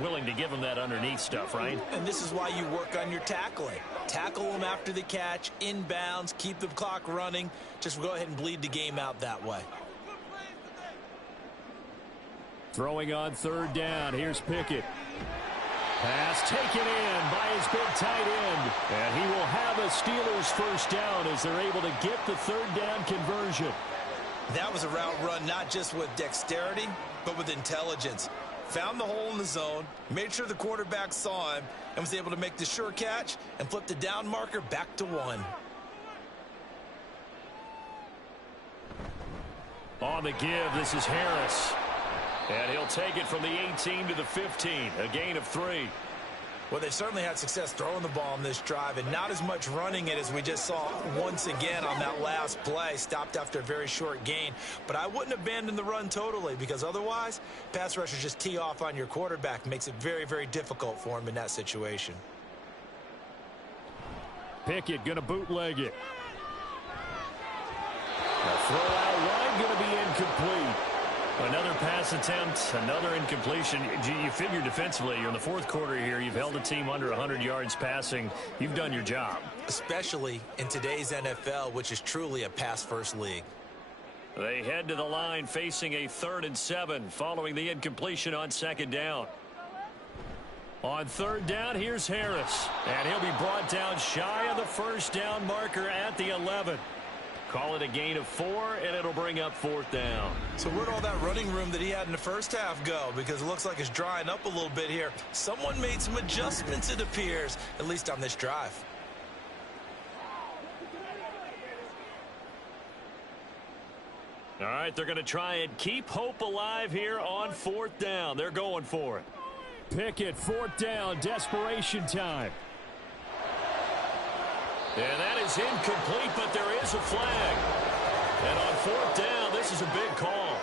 Willing to give him that underneath stuff, right? And this is why you work on your tackling. Tackle them after the catch, inbounds, keep the clock running. Just go ahead and bleed the game out that way. Throwing on 3rd down. Here's Pickett. Pass taken in by his big tight end. And he will have a Steelers first down as they're able to get the 3rd down conversion. That was a route run not just with dexterity, but with intelligence. Found the hole in the zone, made sure the quarterback saw him, and was able to make the sure catch and flip the down marker back to 1. On the give, this is Harris. And he'll take it from the 18 to the 15, a gain of 3. Well, they've certainly had success throwing the ball on this drive, and not as much running it as we just saw once again on that last play. Stopped after a very short gain. But I wouldn't abandon the run totally, because otherwise, pass rushers just tee off on your quarterback. Makes it very, very difficult for him in that situation. Pickett going to bootleg it. A throw out wide going to be incomplete. Another pass attempt, another incompletion. You figure defensively, you're in the 4th quarter here. You've held a team under 100 yards passing. You've done your job. Especially in today's NFL, which is truly a pass-first league. They head to the line facing a 3rd and 7 following the incompletion on 2nd down. On 3rd down, here's Harris. And he'll be brought down shy of the first down marker at the 11. Call it a gain of 4, and it'll bring up 4th down. So where'd all that running room that he had in the first half go? Because it looks like it's drying up a little bit here. Someone made some adjustments, it appears, at least on this drive. All right, they're going to try and keep hope alive here on 4th down. They're going for it. Pickett, 4th down, desperation time. And that is incomplete, but there is a flag. And on 4th down, this is a big call.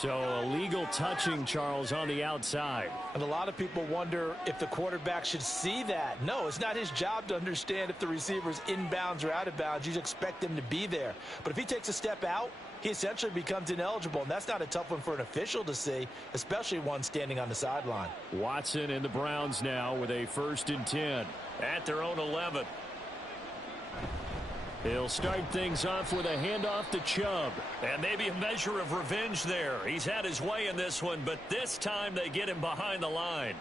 So illegal touching, Charles, on the outside. And a lot of people wonder if the quarterback should see that. No, it's not his job to understand if the receiver's inbounds or out of bounds. You expect him to be there. But if he takes a step out, he essentially becomes ineligible. And that's not a tough one for an official to see, especially one standing on the sideline. Watson and the Browns now with a 1st and 10. At their own 11. He'll start things off with a handoff to Chubb. And maybe a measure of revenge there. He's had his way in this one, but this time they get him behind the line.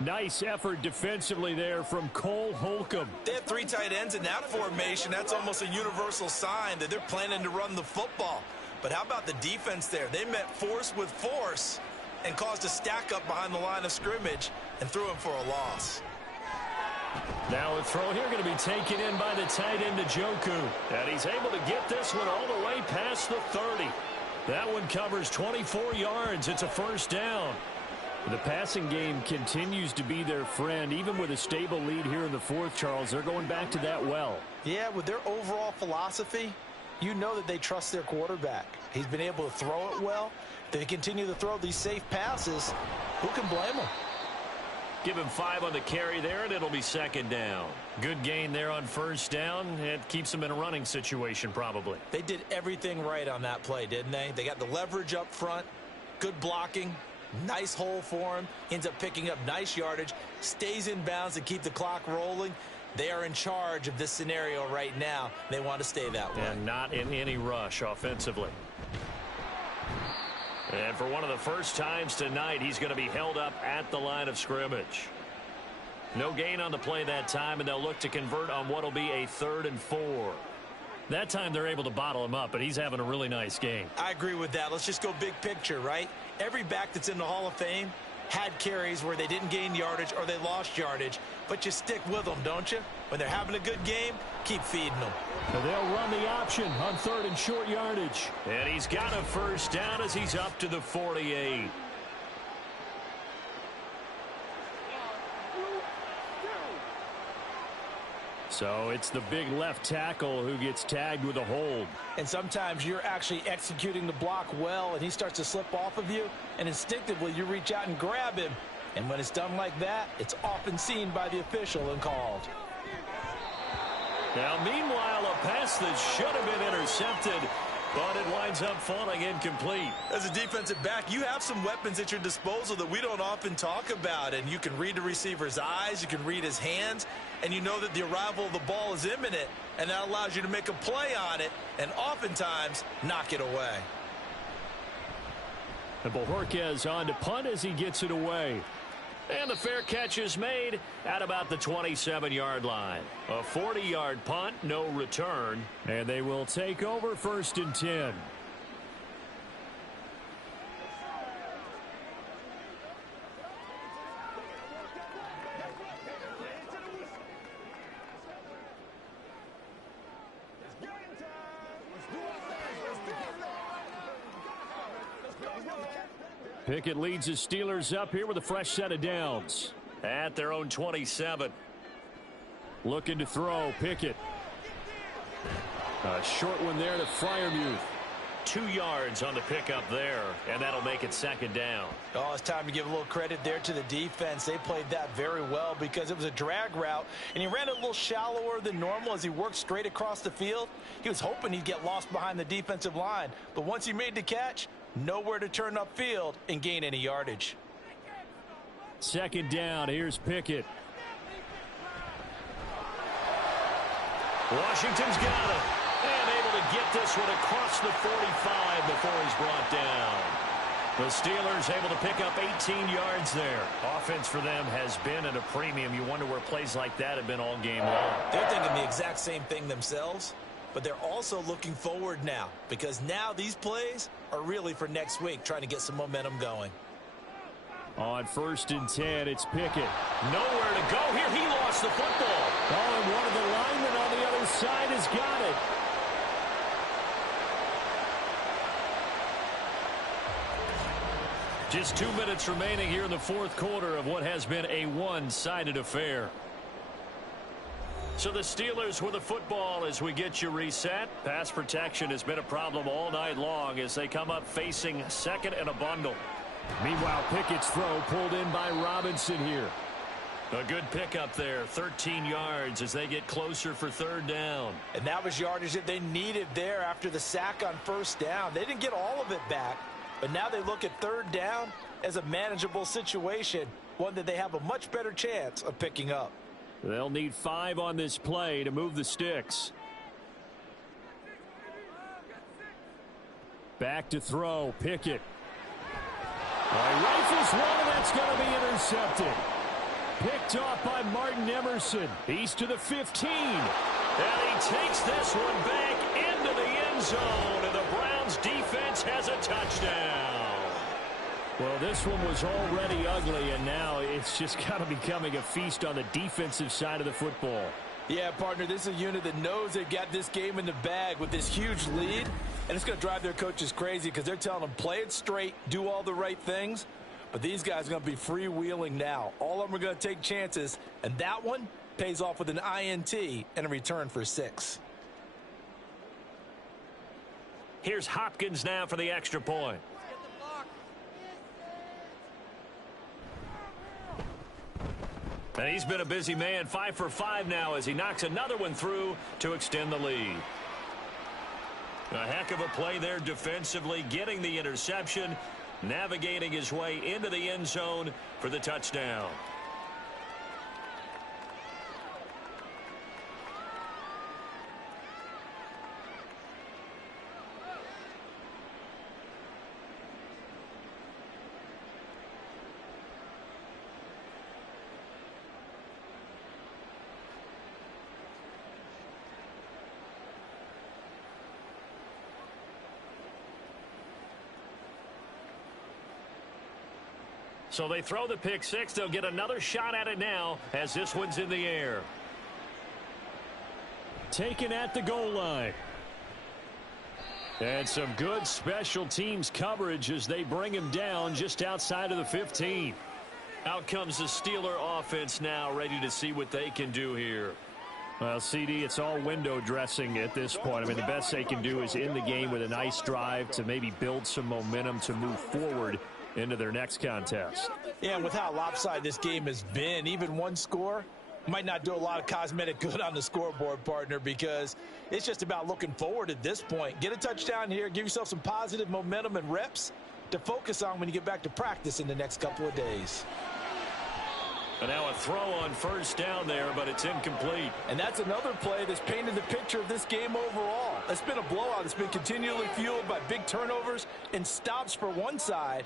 Nice effort defensively there from Cole Holcomb. They have 3 tight ends in that formation. That's almost a universal sign that they're planning to run the football. But how about the defense there? They met force with force and caused a stack up behind the line of scrimmage and threw him for a loss. Now a throw here going to be taken in by the tight end Njoku. And he's able to get this one all the way past the 30. That one covers 24 yards. It's a 1st down. The passing game continues to be their friend. Even with a stable lead here in the 4th, Charles, they're going back to that well. Yeah, with their overall philosophy, you know that they trust their quarterback. He's been able to throw it well. They continue to throw these safe passes. Who can blame them? Give him 5 on the carry there, and it'll be 2nd down. Good gain there on 1st down. It keeps them in a running situation probably. They did everything right on that play, didn't they? They got the leverage up front, good blocking, nice hole for him, ends up picking up nice yardage, stays in bounds to keep the clock rolling. They are in charge of this scenario right now. They want to stay that way. And not in any rush offensively. And for one of the first times tonight, he's going to be held up at the line of scrimmage. No gain on the play that time, and they'll look to convert on what will be a 3rd and 4. That time they're able to bottle him up, but he's having a really nice game. I agree with that. Let's just go big picture, right? Every back that's in the Hall of Fame had carries where they didn't gain yardage or they lost yardage, but you stick with them, don't you? When they're having a good game, keep feeding them. They'll run the option on 3rd and short yardage. And he's got a 1st down as he's up to the 48. So it's the big left tackle who gets tagged with a hold. And sometimes you're actually executing the block well, and he starts to slip off of you, and instinctively you reach out and grab him. And when it's done like that, it's often seen by the official and called. Now, meanwhile, a pass that should have been intercepted, but it winds up falling incomplete. As a defensive back, you have some weapons at your disposal that we don't often talk about, and you can read the receiver's eyes, you can read his hands, and you know that the arrival of the ball is imminent, and that allows you to make a play on it and oftentimes knock it away. And Bojorquez on to punt as he gets it away. And the fair catch is made at about the 27-yard line. A 40-yard punt, no return. And they will take over 1st and 10. Pickett leads the Steelers up here with a fresh set of downs. At their own 27. Looking to throw, Pickett. A short one there to Freiermuth. 2 yards on the pickup there, and that'll make it 2nd down. Oh, it's time to give a little credit there to the defense. They played that very well because it was a drag route, and he ran it a little shallower than normal as he worked straight across the field. He was hoping he'd get lost behind the defensive line, but once he made the catch, nowhere to turn upfield and gain any yardage. 2nd down. Here's Pickett. Washington's got it. And able to get this one across the 45 before he's brought down. The Steelers able to pick up 18 yards there. Offense for them has been at a premium. You wonder where plays like that have been all game long. They're thinking the exact same thing themselves, but they're also looking forward now because now these plays are really for next week, trying to get some momentum going. On 1st and 10, it's Pickett. Nowhere to go here. He lost the football. Oh, and one of the linemen on the other side has got it. Just 2 minutes remaining here in the 4th quarter of what has been a one-sided affair. So the Steelers with the football as we get you reset. Pass protection has been a problem all night long as they come up facing second and a bundle. Meanwhile, Pickett's throw pulled in by Robinson here. A good pickup there, 13 yards as they get closer for third down. And that was yardage that they needed there after the sack on first down. They didn't get all of it back, but now they look at third down as a manageable situation, one that they have a much better chance of picking up. They'll need 5 on this play to move the sticks. Back to throw, Pickett. Rifles one, and that's going to be intercepted. Picked off by Martin Emerson. He's to the 15. And he takes this one back into the end zone, and the Browns defense has a touchdown. Well, this one was already ugly, and now it's just kind of becoming a feast on the defensive side of the football. Yeah, partner, this is a unit that knows they've got this game in the bag with this huge lead, and it's going to drive their coaches crazy because they're telling them play it straight, do all the right things. But these guys are going to be freewheeling now. All of them are going to take chances, and that one pays off with an INT and a return for 6. Here's Hopkins now for the extra point. And he's been a busy man, 5 for 5 now as he knocks another one through to extend the lead. A heck of a play there defensively, getting the interception, navigating his way into the end zone for the touchdown. So they throw the pick six. They'll get another shot at it now as this one's in the air. Taken at the goal line. And some good special teams coverage as they bring him down just outside of the 15. Out comes the Steeler offense now, ready to see what they can do here. Well, CD, it's all window dressing at this point. I mean, the best they can do is end the game with a nice drive to maybe build some momentum to move forward into their next contest. Yeah, and with how lopsided this game has been, even one score might not do a lot of cosmetic good on the scoreboard, partner, because it's just about looking forward at this point. Get a touchdown here, give yourself some positive momentum and reps to focus on when you get back to practice in the next couple of days. And now a throw on first down there, but it's incomplete. And that's another play that's painted the picture of this game overall. It's been a blowout. It's been continually fueled by big turnovers and stops for one side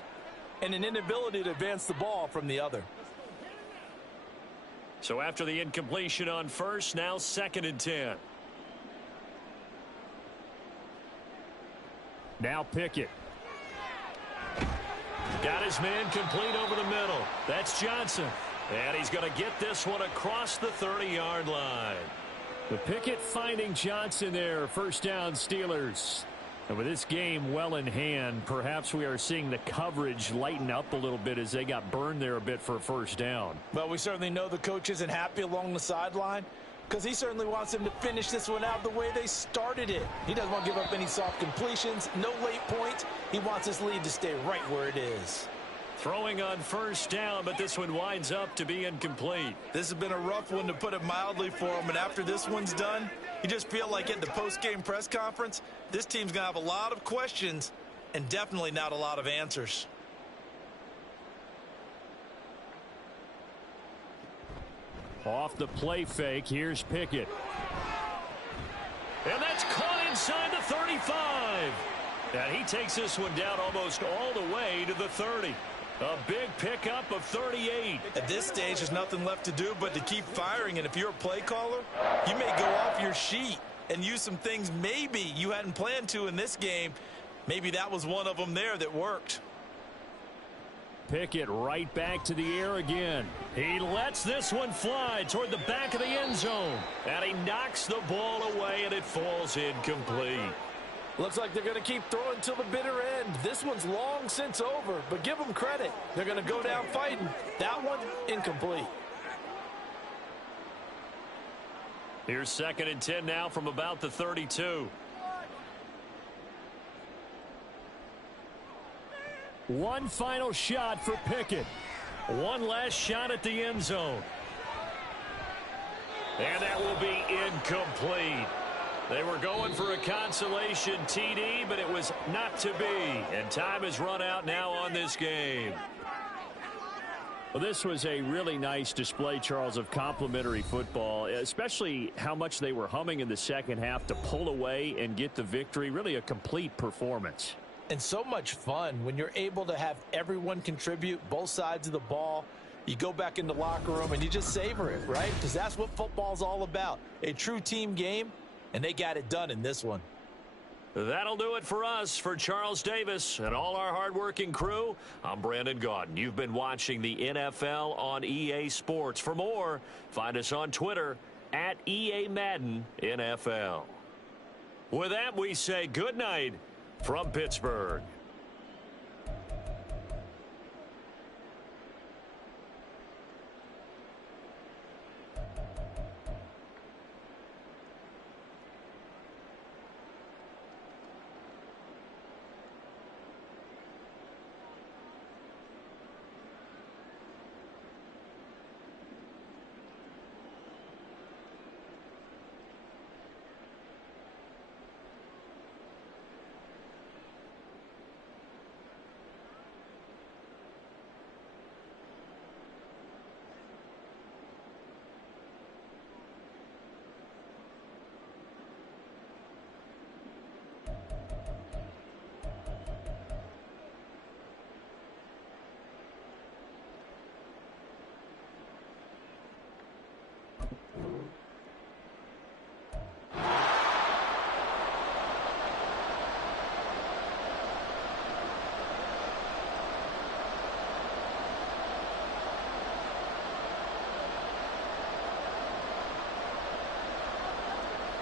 and an inability to advance the ball from the other. So after the incompletion on first, now 2nd and 10. Now Pickett. Got his man complete over the middle. That's Johnson. And he's going to get this one across the 30-yard line. The Pickett finding Johnson there. First down, Steelers. And with this game well in hand, perhaps we are seeing the coverage lighten up a little bit as they got burned there a bit for a first down. Well, we certainly know the coach isn't happy along the sideline because he certainly wants them to finish this one out the way they started it. He doesn't want to give up any soft completions, no late points. He wants his lead to stay right where it is. Throwing on first down, but this one winds up to be incomplete. This has been a rough one, to put it mildly, for him. And after this one's done, you just feel like at the post-game press conference, this team's going to have a lot of questions and definitely not a lot of answers. Off the play fake, here's Pickett. And that's caught inside the 35. And he takes this one down almost all the way to the 30. A big pickup of 38. At this stage, there's nothing left to do but to keep firing. And if you're a play caller, you may go off your sheet and use some things maybe you hadn't planned to in this game. Maybe that was one of them there that worked. Pickett right back to the air again. He lets this one fly toward the back of the end zone. And he knocks the ball away, and it falls incomplete. Looks like they're going to keep throwing till the bitter end. This one's long since over, but give them credit. They're going to go down fighting. That one, incomplete. Here's 2nd and 10 now from about the 32. One final shot for Pickett. One last shot at the end zone. And that will be incomplete. They were going for a consolation TD, but it was not to be. And time has run out now on this game. Well, this was a really nice display, Charles, of complimentary football, especially how much they were humming in the second half to pull away and get the victory. Really a complete performance. And so much fun when you're able to have everyone contribute, both sides of the ball. You go back in the locker room and you just savor it, right? Because that's what football's all about. A true team game, and they got it done in this one. That'll do it for us. For Charles Davis and all our hardworking crew, I'm Brandon Gaudin. You've been watching the NFL on EA Sports. For more, find us on Twitter at EA Madden NFL. With that, we say good night from Pittsburgh.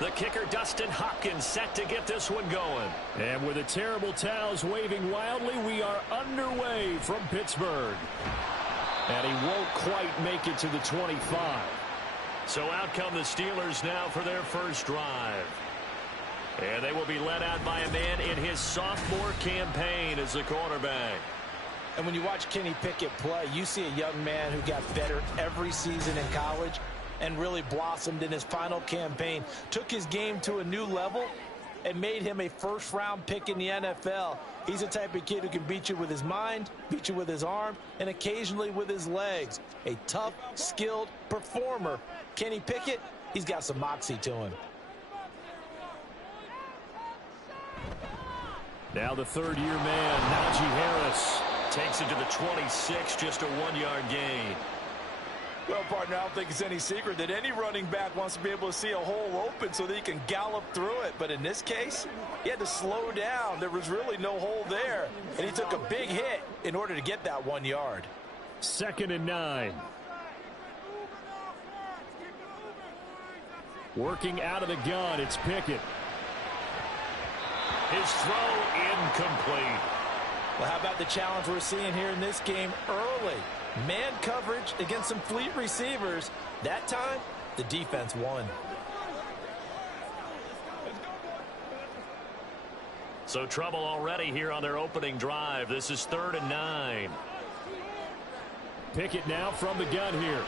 The kicker, Dustin Hopkins, set to get this one going. And with the terrible towels waving wildly, we are underway from Pittsburgh. And he won't quite make it to the 25. So out come the Steelers now for their first drive. And they will be led out by a man in his sophomore campaign as a quarterback. And when you watch Kenny Pickett play, you see a young man who got better every season in college and really blossomed in his final campaign, took his game to a new level, and made him a first-round pick in the NFL. He's the type of kid who can beat you with his mind, beat you with his arm, and occasionally with his legs. A tough, skilled performer. Kenny Pickett, he's got some moxie to him. Now the third-year man, Najee Harris. Takes it to the 26, just a 1-yard gain. Well, partner, I don't think it's any secret that any running back wants to be able to see a hole open so that he can gallop through it. But in this case, he had to slow down. There was really no hole there. And he took a big hit in order to get that 1 yard. 2nd and 9. Working out of the gun, it's Pickett. His throw incomplete. Well, how about the challenge we're seeing here in this game early? Man coverage against some fleet receivers. That time, the defense won. So trouble already here on their opening drive. This is 3rd and 9. Pickett now from the gun here.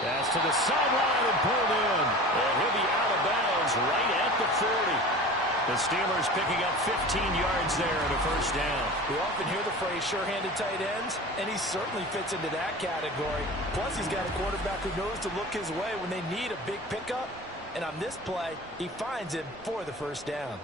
Pass to the sideline and pulled in. And he'll be out of bounds right at the 40. The Steelers picking up 15 yards there and a first down. We often hear the phrase sure-handed tight ends, and he certainly fits into that category. Plus, he's got a quarterback who knows to look his way when they need a big pickup. And on this play, he finds him for the first down.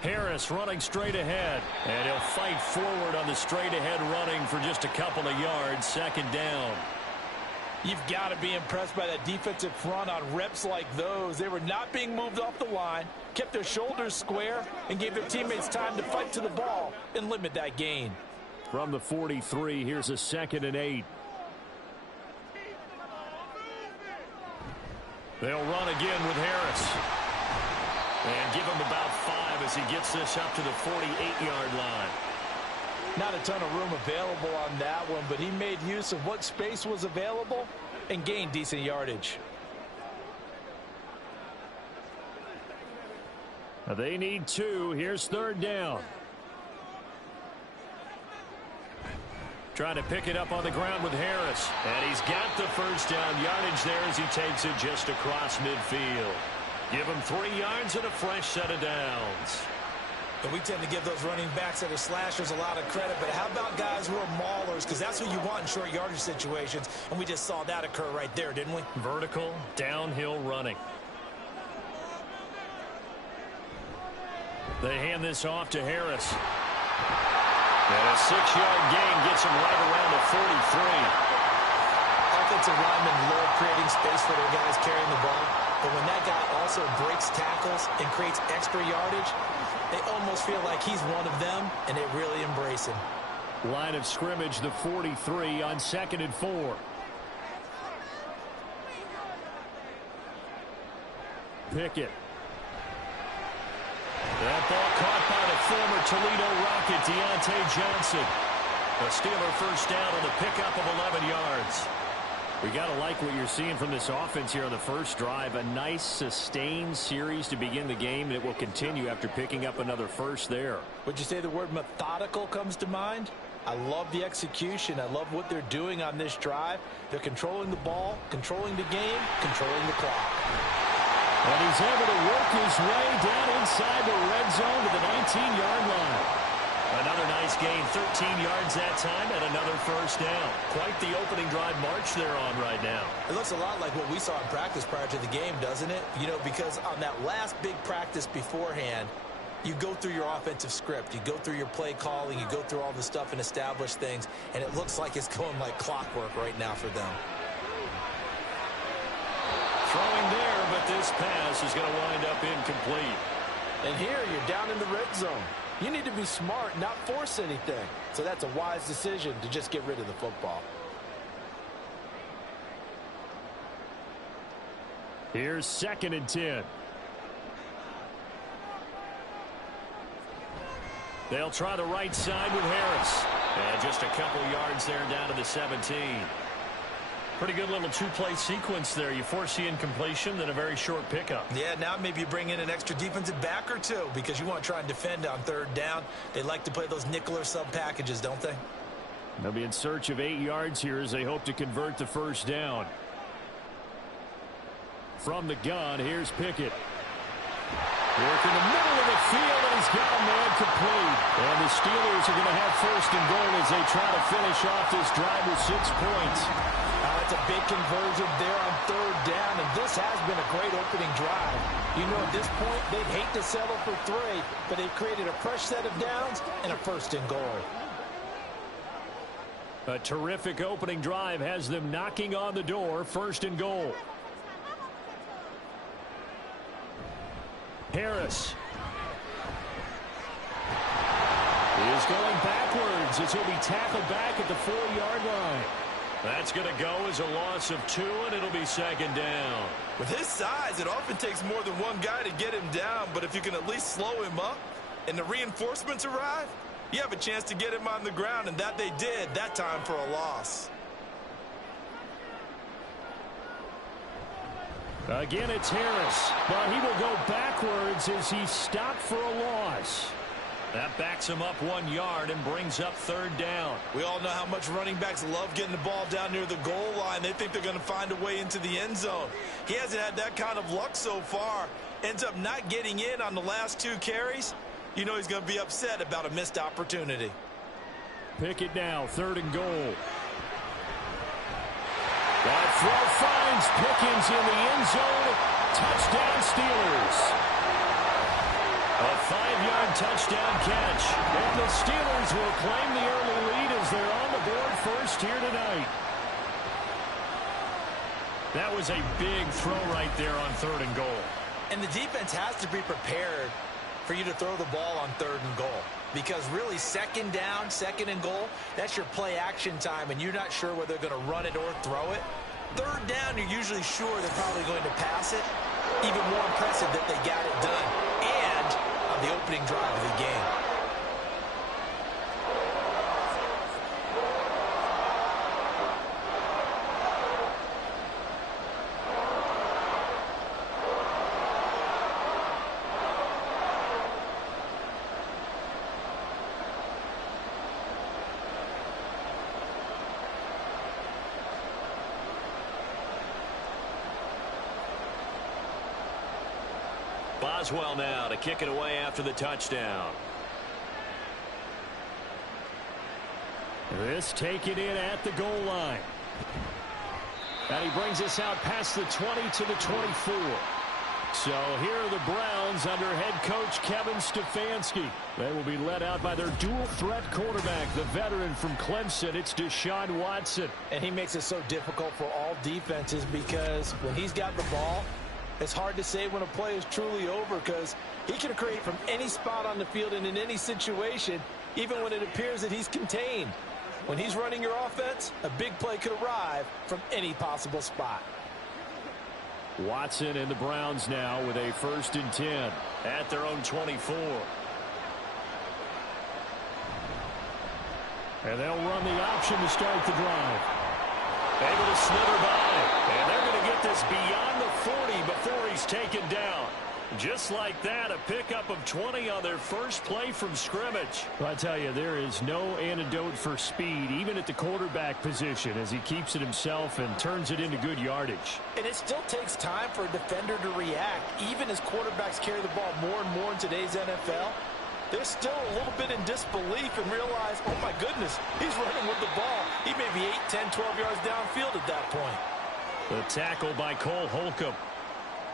Harris running straight ahead. And he'll fight forward on the straight-ahead running for just a couple of yards. 2nd down. You've got to be impressed by that defensive front on reps like those. They were not being moved off the line, kept their shoulders square, and gave their teammates time to fight to the ball and limit that gain. From the 43, here's a 2nd and 8. They'll run again with Harris. And give him about 5 as he gets this up to the 48-yard line. Not a ton of room available on that one, but he made use of what space was available and gained decent yardage. They need 2. Here's 3rd down. Trying to pick it up on the ground with Harris. And he's got the first down yardage there as he takes it just across midfield. Give him 3 yards and a fresh set of downs. And we tend to give those running backs that are slashers a lot of credit, but how about guys who are maulers? Because that's who you want in short yardage situations, and we just saw that occur right there, didn't we? Vertical, downhill running. They hand this off to Harris. And a 6-yard gain gets him right around the 43. Offensive linemen love creating space for their guys carrying the ball, but when that guy also breaks tackles and creates extra yardage, they almost feel like he's one of them, and they really embrace him. Line of scrimmage, the 43 on 2nd and 4. Pickett. That ball caught by the former Toledo Rocket, Deontay Johnson. A Steeler first down on the pickup of 11 yards. We got to like what you're seeing from this offense here on the first drive. A nice, sustained series to begin the game, and it will continue after picking up another first there. Would you say the word methodical comes to mind? I love the execution. I love what they're doing on this drive. They're controlling the ball, controlling the game, controlling the clock. And he's able to work his way down inside the red zone to the 19-yard line. Another nice gain, 13 yards that time, and another first down. Quite the opening drive march they're on right now. It looks a lot like what we saw in practice prior to the game, doesn't it? You know, because on that last big practice beforehand, you go through your offensive script. You go through your play calling. You go through all the stuff and establish things, and it looks like it's going like clockwork right now for them. Throwing there, but this pass is going to wind up incomplete. And here you're down in the red zone. You need to be smart, not force anything. So that's a wise decision to just get rid of the football. Here's 2nd and 10. They'll try the right side with Harris. And just a couple yards there down to the 17. Pretty good little two-play sequence there. You force the incompletion, then a very short pickup. Yeah, now maybe you bring in an extra defensive back or two because you want to try and defend on 3rd down. They like to play those nickel or sub packages, don't they? They'll be in search of 8 yards here as they hope to convert the first down. From the gun, here's Pickett. Work in the middle of the field, and he's got a man complete. And the Steelers are going to have 1st and goal as they try to finish off this drive with 6 points. It's a big conversion there on 3rd down, and this has been a great opening drive. You know, at this point, they'd hate to settle for 3, but they've created a fresh set of downs and a 1st and goal. A terrific opening drive has them knocking on the door. 1st and goal. Harris is going backwards as he'll be tackled back at the 4-yard line. That's going to go as a loss of 2, and it'll be 2nd down. With his size, it often takes more than one guy to get him down, but if you can at least slow him up and the reinforcements arrive, you have a chance to get him on the ground, and that they did that time for a loss. Again, it's Harris, but he will go backwards as he's stopped for a loss. That backs him up 1 yard and brings up 3rd down. We all know how much running backs love getting the ball down near the goal line. They think they're going to find a way into the end zone. He hasn't had that kind of luck so far. Ends up not getting in on the last 2 carries. You know he's going to be upset about a missed opportunity. Pickett now, 3rd and goal. That throw finds Pickens in the end zone. Touchdown Steelers. A 5-yard touchdown catch. And the Steelers will claim the early lead as they're on the board first here tonight. That was a big throw right there on 3rd and goal. And the defense has to be prepared for you to throw the ball on 3rd and goal. Because really 2nd down, 2nd and goal, that's your play action time, and you're not sure whether they're going to run it or throw it. 3rd down, you're usually sure they're probably going to pass it. Even more impressive that they got it done. And on the opening drive of the game. Boswell now to kick it away after the touchdown. This taken in at the goal line. And he brings us out past the 20 to the 24. So here are the Browns under head coach Kevin Stefanski. They will be led out by their dual-threat quarterback, the veteran from Clemson. It's Deshaun Watson. And he makes it so difficult for all defenses because when he's got the ball, it's hard to say when a play is truly over because he can create from any spot on the field and in any situation, even when it appears that he's contained. When he's running your offense, a big play could arrive from any possible spot. Watson and the Browns now with a 1st and 10 at their own 24. And they'll run the option to start the drive. Able to slither by. And they're going to get this beyond the 40 before he's taken down. Just like that, a pickup of 20 on their first play from scrimmage. Well, I tell you, there is no antidote for speed, even at the quarterback position, as he keeps it himself and turns it into good yardage. And it still takes time for a defender to react. Even as quarterbacks carry the ball more and more in today's NFL, they're still a little bit in disbelief and realize, oh my goodness, he's running with the ball. He may be 8, 10, 12 yards downfield at that point. The tackle by Cole Holcomb.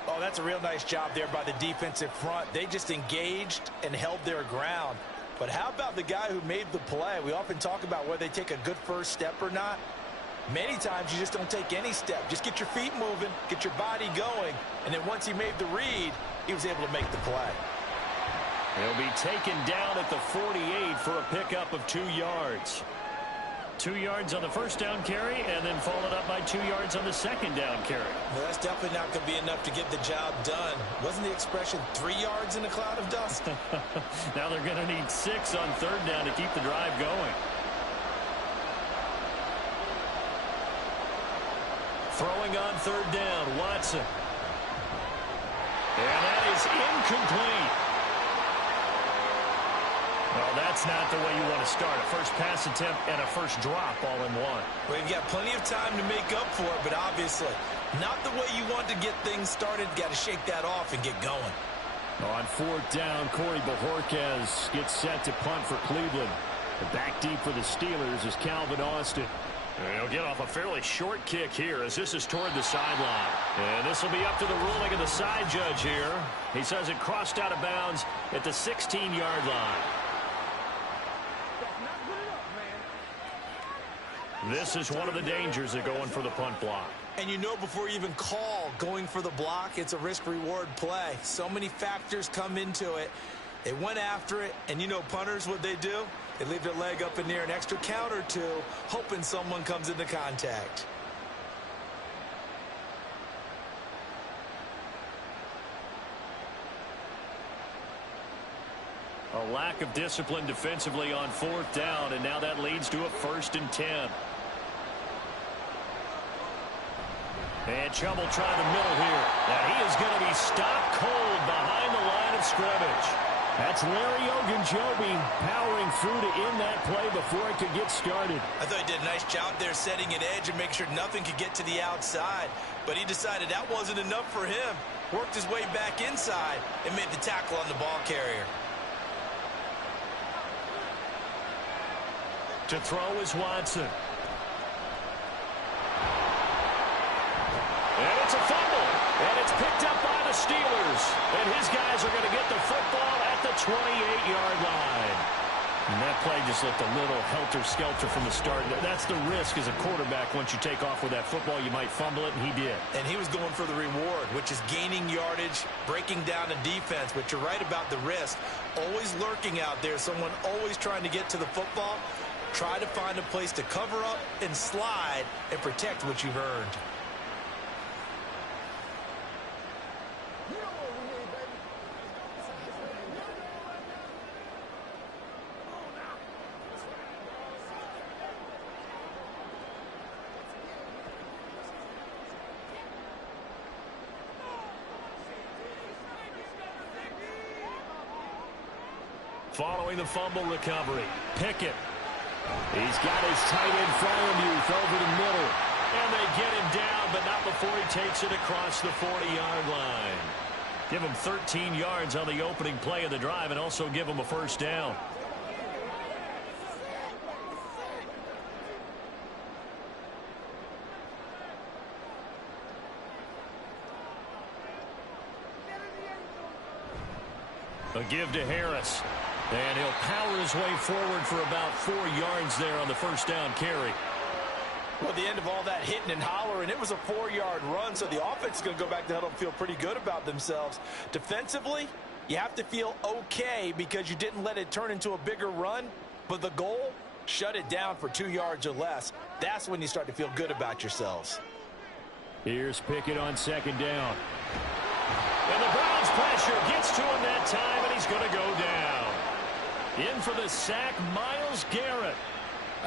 Oh, that's a real nice job there by the defensive front. They just engaged and held their ground. But how about the guy who made the play? We often talk about whether they take a good first step or not. Many times you just don't take any step. Just get your feet moving, get your body going, and then once he made the read, he was able to make the play. He'll be taken down at the 48 for a pickup of 2 yards. 2 yards on the first down carry, and then followed up by 2 yards on the second down carry. Well, that's definitely not going to be enough to get the job done. Wasn't the expression 3 yards in a cloud of dust? Now they're going to need 6 on third down to keep the drive going. Throwing on third down, Watson. And that is incomplete. Well, that's not the way you want to start. A first pass attempt and a first drop all in one. Well, you've got plenty of time to make up for it, but obviously not the way you want to get things started. Got to shake that off and get going. On fourth down, Corey Bojorquez gets set to punt for Cleveland. The back deep for the Steelers is Calvin Austin. And he'll get off a fairly short kick here as this is toward the sideline. And this will be up to the ruling of the side judge here. He says it crossed out of bounds at the 16-yard line. This is one of the dangers of going for the punt block. And you know before you even call going for the block, it's a risk-reward play. So many factors come into it. They went after it, and you know punters, what they do? They leave their leg up in the air an extra count or two, hoping someone comes into contact. A lack of discipline defensively on fourth down, and now that leads to a 1st and 10. And Chubb will try the middle here. And he is going to be stopped cold behind the line of scrimmage. That's Larry Ogunjobi powering through to end that play before it could get started. I thought he did a nice job there setting an edge and making sure nothing could get to the outside. But he decided that wasn't enough for him. Worked his way back inside and made the tackle on the ball carrier. To throw is Watson. And it's a fumble. And it's picked up by the Steelers. And his guys are going to get the football at the 28-yard line. And that play just looked a little helter-skelter from the start. That's the risk as a quarterback. Once you take off with that football, you might fumble it, and he did. And he was going for the reward, which is gaining yardage, breaking down a defense. But you're right about the risk. Always lurking out there, someone always trying to get to the football. Try to find a place to cover up and slide and protect what you've earned. following the fumble recovery. Pickett. He's got his tight end Fryermuth over the middle. And they get him down, but not before he takes it across the 40-yard line. Give him 13 yards on the opening play of the drive and also give him a first down. A give to Harris. And he'll power his way forward for about 4 yards there on the first down carry. Well, at the end of all that hitting and hollering, it was a 4-yard run, so the offense is going to go back to huddle and feel pretty good about themselves. Defensively, you have to feel okay because you didn't let it turn into a bigger run, but the goal, shut it down for 2 yards or less. That's when you start to feel good about yourselves. Here's Pickett on second down. And the Browns pressure gets to him that time, and he's going to go down. In for the sack, Myles Garrett.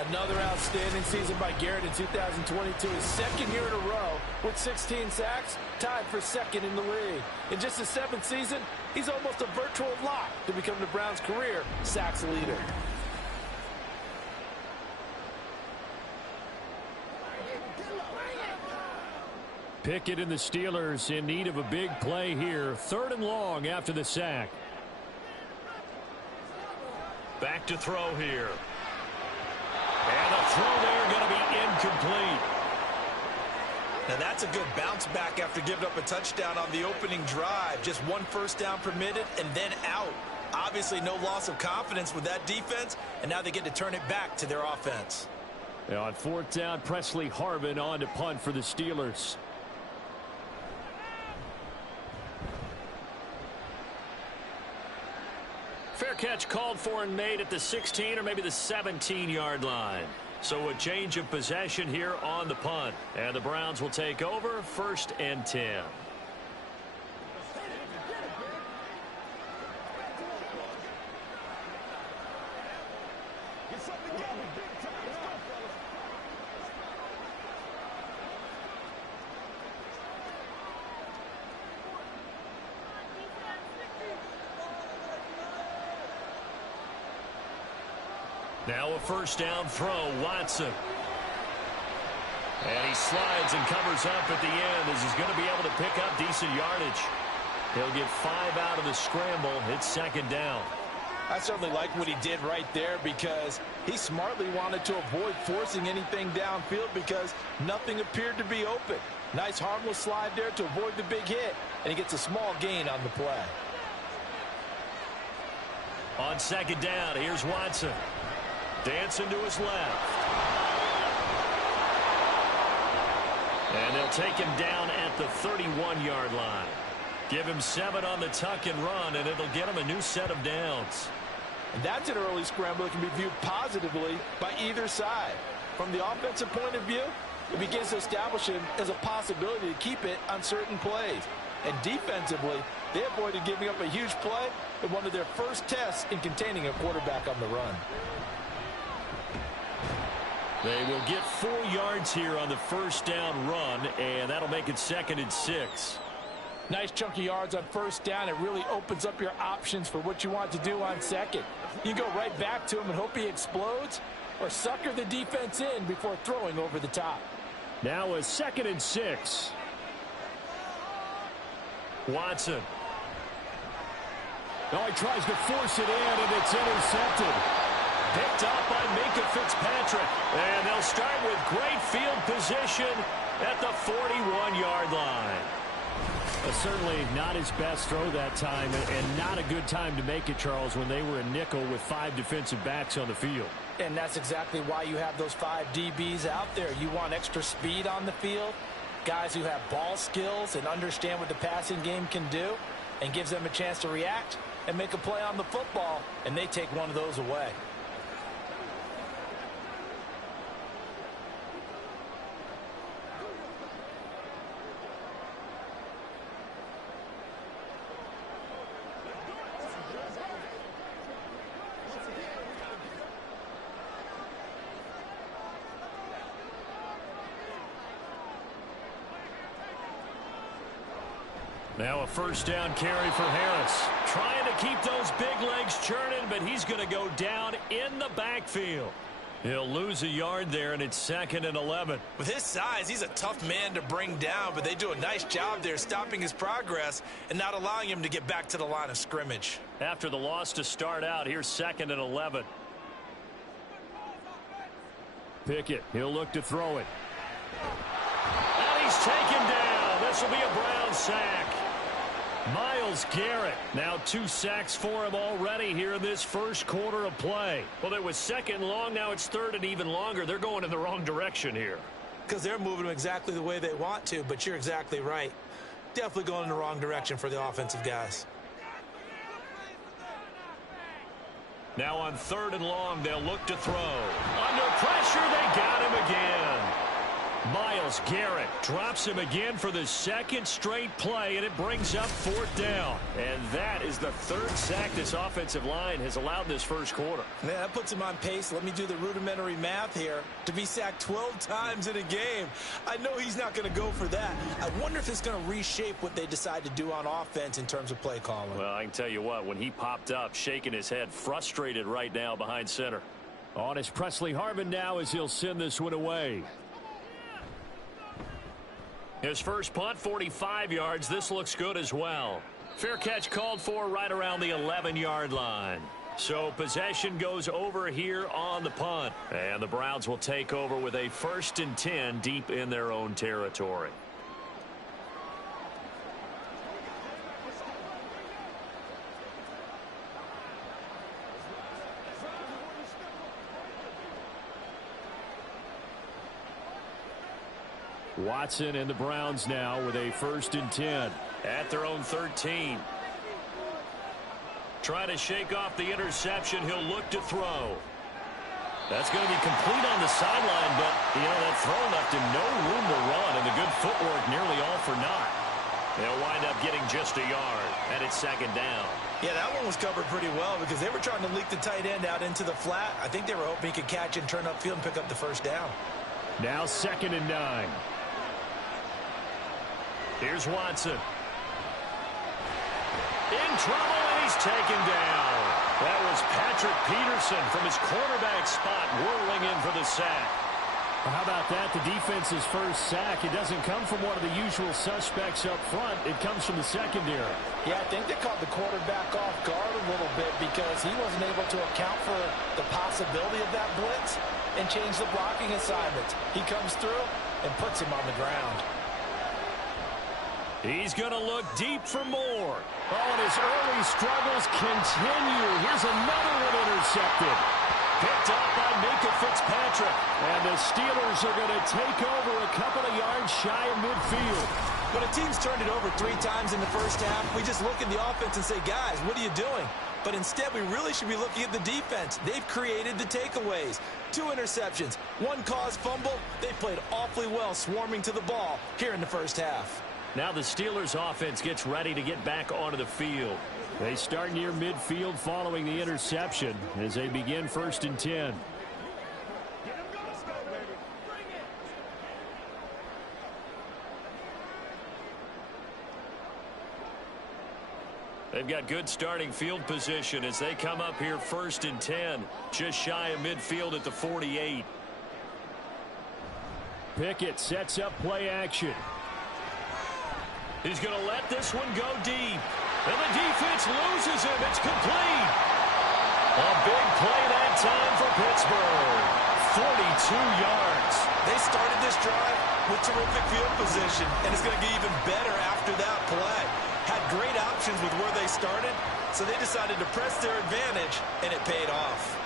Another outstanding season by Garrett in 2022. His second year in a row with 16 sacks, tied for second in the league. In just his 7th season, he's almost a virtual lock to become the Browns' career sacks leader. Pickett and the Steelers in need of a big play here. 3rd and long after the sack. Back to throw here. And the throw there going to be incomplete. Now that's a good bounce back after giving up a touchdown on the opening drive. Just 1 first down permitted and then out. Obviously no loss of confidence with that defense, and now they get to turn it back to their offense. On 4th down, Presley Harvin on to punt for the Steelers. Fair catch called for and made at the 16 or maybe the 17-yard line. So a change of possession here on the punt. And the Browns will take over 1st and 10. Now a first down throw, Watson. And he slides and covers up at the end as he's going to be able to pick up decent yardage. He'll get 5 out of the scramble. It's 2nd down. I certainly like what he did right there because he smartly wanted to avoid forcing anything downfield because nothing appeared to be open. Nice harmless slide there to avoid the big hit, and he gets a small gain on the play. On 2nd down, here's Watson. Dancing to his left. And they'll take him down at the 31-yard line. Give him 7 on the tuck and run, and it'll get him a new set of downs. And that's an early scramble that can be viewed positively by either side. From the offensive point of view, it begins to establish him as a possibility to keep it on certain plays. And defensively, they avoided giving up a huge play in one of their first tests in containing a quarterback on the run. They will get 4 yards here on the first down run, and that'll make it 2nd and 6. Nice chunk of yards on first down. It really opens up your options for what you want to do on second. You go right back to him and hope he explodes, or sucker the defense in before throwing over the top. Now a 2nd and 6. Watson. Oh, he tries to force it in, and it's intercepted. Picked up by Minkah Fitzpatrick. And they'll start with great field position at the 41-yard line. Certainly not his best throw that time, and not a good time to make it, Charles, when they were a nickel with 5 defensive backs on the field. And that's exactly why you have those 5 DBs out there. You want extra speed on the field, guys who have ball skills and understand what the passing game can do, and gives them a chance to react and make a play on the football, and they take one of those away. Now a first down carry for Harris. Trying to keep those big legs churning, but he's going to go down in the backfield. He'll lose a yard there, and it's 2nd and 11. With his size, he's a tough man to bring down, but they do a nice job there stopping his progress and not allowing him to get back to the line of scrimmage. After the loss to start out, here's 2nd and 11. Pickett, he'll look to throw it. And he's taken down. This will be a Brown sack. Myles Garrett, now 2 sacks for him already here in this first quarter of play. Well, it was 2nd long, now it's 3rd and even longer. They're going in the wrong direction here. Because they're moving them exactly the way they want to, but you're exactly right. Definitely going in the wrong direction for the offensive guys. Now on 3rd and long, they'll look to throw. Under pressure, they got him again. Myles Garrett drops him again for the 2nd straight play, and it brings up 4th down. And that is the 3rd sack this offensive line has allowed this first quarter. Man, that puts him on pace. Let me do the rudimentary math here. To be sacked 12 times in a game, I know he's not going to go for that. I wonder if it's going to reshape what they decide to do on offense in terms of play calling. Well, I can tell you what, when he popped up, shaking his head, frustrated right now behind center. On is Presley Harvin now as he'll send this one away. His first punt, 45 yards. This looks good as well. Fair catch called for right around the 11-yard line. So possession goes over here on the punt. And the Browns will take over with a 1st and 10 deep in their own territory. Watson and the Browns now with a 1st and 10 at their own 13. Trying to shake off the interception. He'll look to throw. That's going to be complete on the sideline, but, that throw left him no room to run, and the good footwork nearly all for naught. They'll wind up getting just a yard, and it's 2nd down. Yeah, that one was covered pretty well because they were trying to leak the tight end out into the flat. I think they were hoping he could catch and turn upfield and pick up the 1st down. Now 2nd and 9. Here's Watson. In trouble, and he's taken down. That was Patrick Peterson from his quarterback spot whirling in for the sack. Well, how about that? The defense's first sack. It doesn't come from one of the usual suspects up front. It comes from the secondary. Yeah, I think they caught the quarterback off guard a little bit because he wasn't able to account for the possibility of that blitz and change the blocking assignments. He comes through and puts him on the ground. He's going to look deep for more. Oh, and his early struggles continue. Here's another one intercepted. Picked up by Minka Fitzpatrick. And the Steelers are going to take over a couple of yards shy of midfield. When a team's turned it over 3 times in the first half, we just look at the offense and say, guys, what are you doing? But instead, we really should be looking at the defense. They've created the takeaways. 2 interceptions, 1 caused fumble. They played awfully well swarming to the ball here in the first half. Now the Steelers offense gets ready to get back onto the field. They start near midfield following the interception as they begin 1st and 10. They've got good starting field position as they come up here 1st and 10. Just shy of midfield at the 48. Pickett sets up play action. He's going to let this one go deep. And the defense loses him. It's complete. A big play that time for Pittsburgh. 42 yards. They started this drive with terrific field position, and it's going to get even better after that play. Had great options with where they started, so they decided to press their advantage, and it paid off.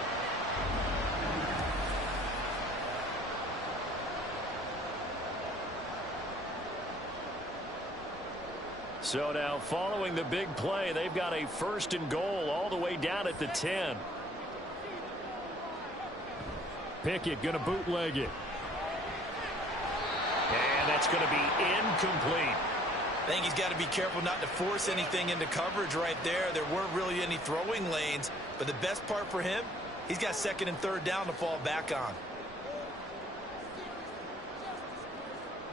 So now following the big play, they've got a 1st and goal all the way down at the 10. Pickett going to bootleg it. And that's going to be incomplete. I think he's got to be careful not to force anything into coverage right there. There weren't really any throwing lanes, but the best part for him, he's got 2nd and 3rd down to fall back on.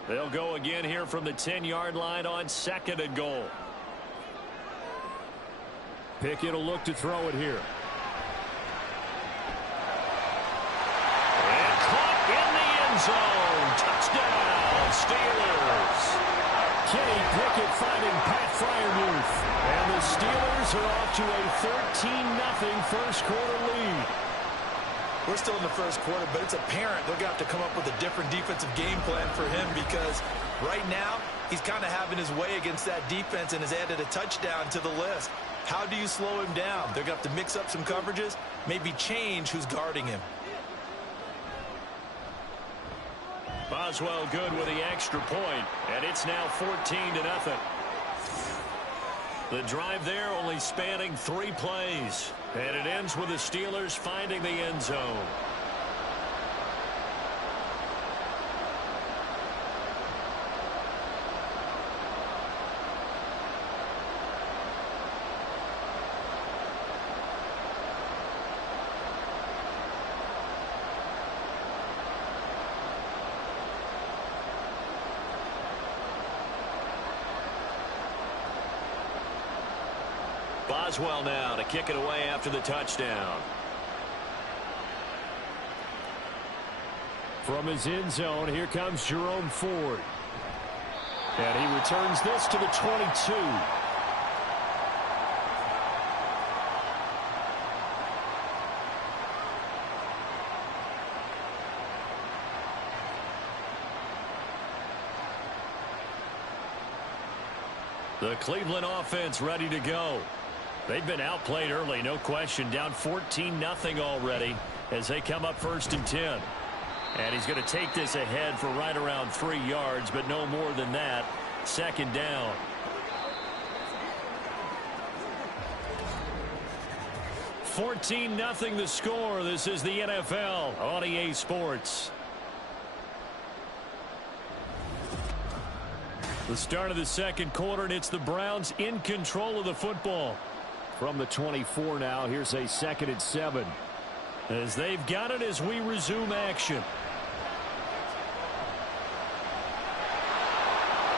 They'll go again here from the 10-yard line on 2nd and goal. Pickett will look to throw it here. And caught in the end zone. Touchdown, Steelers. Kenny Pickett finding Pat Freiermuth. And the Steelers are off to a 13-0 first quarter lead. We're still in the first quarter, but it's apparent they're going to have to come up with a different defensive game plan for him because right now he's kind of having his way against that defense and has added a touchdown to the list. How do you slow him down? They're going to have to mix up some coverages, maybe change who's guarding him. Boswell good with the extra point, and it's now 14-0. The drive there only spanning 3 plays, and it ends with the Steelers finding the end zone. Boswell now to kick it away after the touchdown. From his end zone, here comes Jerome Ford. And he returns this to the 22. The Cleveland offense ready to go. They've been outplayed early, no question. Down 14-0 already as they come up 1st and 10. And he's going to take this ahead for right around 3 yards, but no more than that. 2nd down. $14-0 the score. This is the NFL on EA Sports. The start of the 2nd quarter, and it's the Browns in control of the football. From the 24 now, here's a 2nd and 7. As they've got it as we resume action.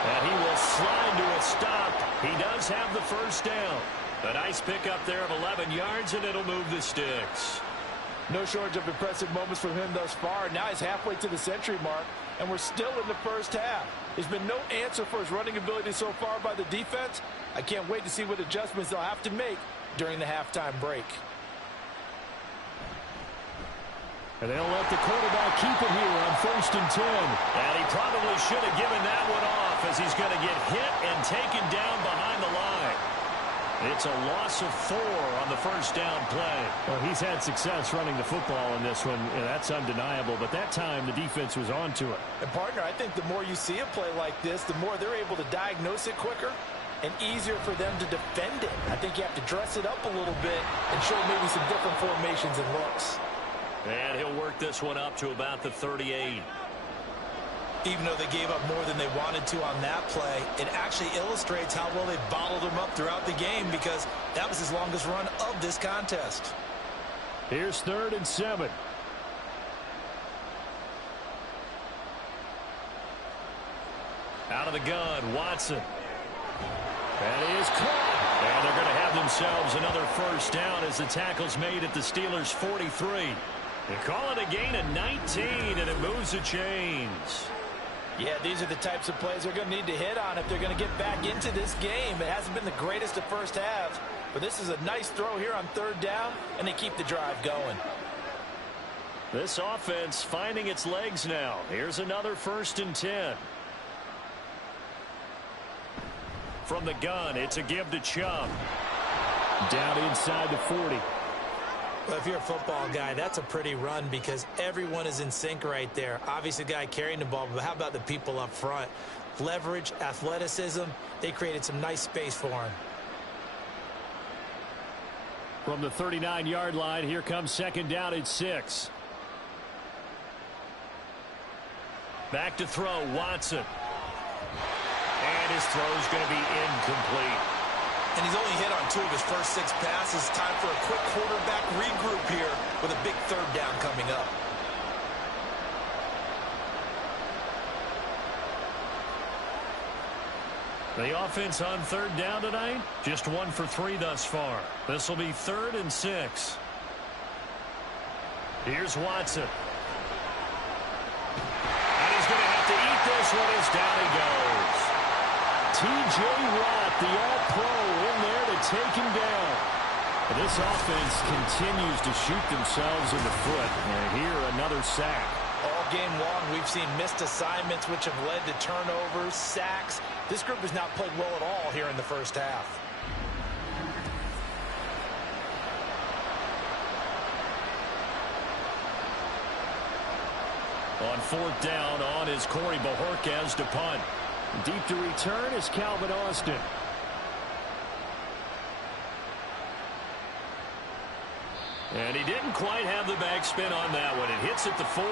And he will slide to a stop. He does have the 1st down. A nice pickup there of 11 yards, and it'll move the sticks. No shortage of impressive moments from him thus far. Now he's halfway to the century mark, and we're still in the first half. There's been no answer for his running ability so far by the defense. I can't wait to see what adjustments they'll have to make during the halftime break. And they'll let the quarterback keep it here on 1st and 10. And he probably should have given that one off as he's going to get hit and taken down behind the line. It's a loss of 4 on the 1st down play. Well, he's had success running the football in this one, and that's undeniable. But that time, the defense was on to it. And, partner, I think the more you see a play like this, the more they're able to diagnose it quicker and easier for them to defend it. I think you have to dress it up a little bit and show maybe some different formations and looks. And he'll work this one up to about the 38. Even though they gave up more than they wanted to on that play, it actually illustrates how well they bottled him up throughout the game because that was his longest run of this contest. Here's 3rd and 7. Out of the gun, Watson. That is caught. And they're going to have themselves another 1st down as the tackle's made at the Steelers' 43. They call it a gain of 19, and it moves the chains. Yeah, these are the types of plays they're going to need to hit on if they're going to get back into this game. It hasn't been the greatest of first halves, but this is a nice throw here on 3rd down, and they keep the drive going. This offense finding its legs now. Here's another 1st and 10. From the gun, it's a give to Chubb. Down inside the 40. Well, if you're a football guy, that's a pretty run because everyone is in sync right there. Obviously, the guy carrying the ball, but how about the people up front? Leverage, athleticism, they created some nice space for him. From the 39-yard line, here comes 2nd down at 6. Back to throw, Watson. And his throw's going to be incomplete. And he's only hit on 2 of his first 6 passes. Time for a quick quarterback regroup here with a big 3rd down coming up. The offense on third down tonight, just 1 for 3 thus far. This will be 3rd and 6. Here's Watson. And he's going to have to eat this one as down he goes. T.J. Watt, the all-pro, in there to take him down. This offense continues to shoot themselves in the foot. And here, another sack. All game long, we've seen missed assignments which have led to turnovers, sacks. This group has not played well at all here in the first half. On 4th down, on is Corey Bojorquez to punt. Deep to return is Calvin Austin. And he didn't quite have the backspin on that one. It hits at the 4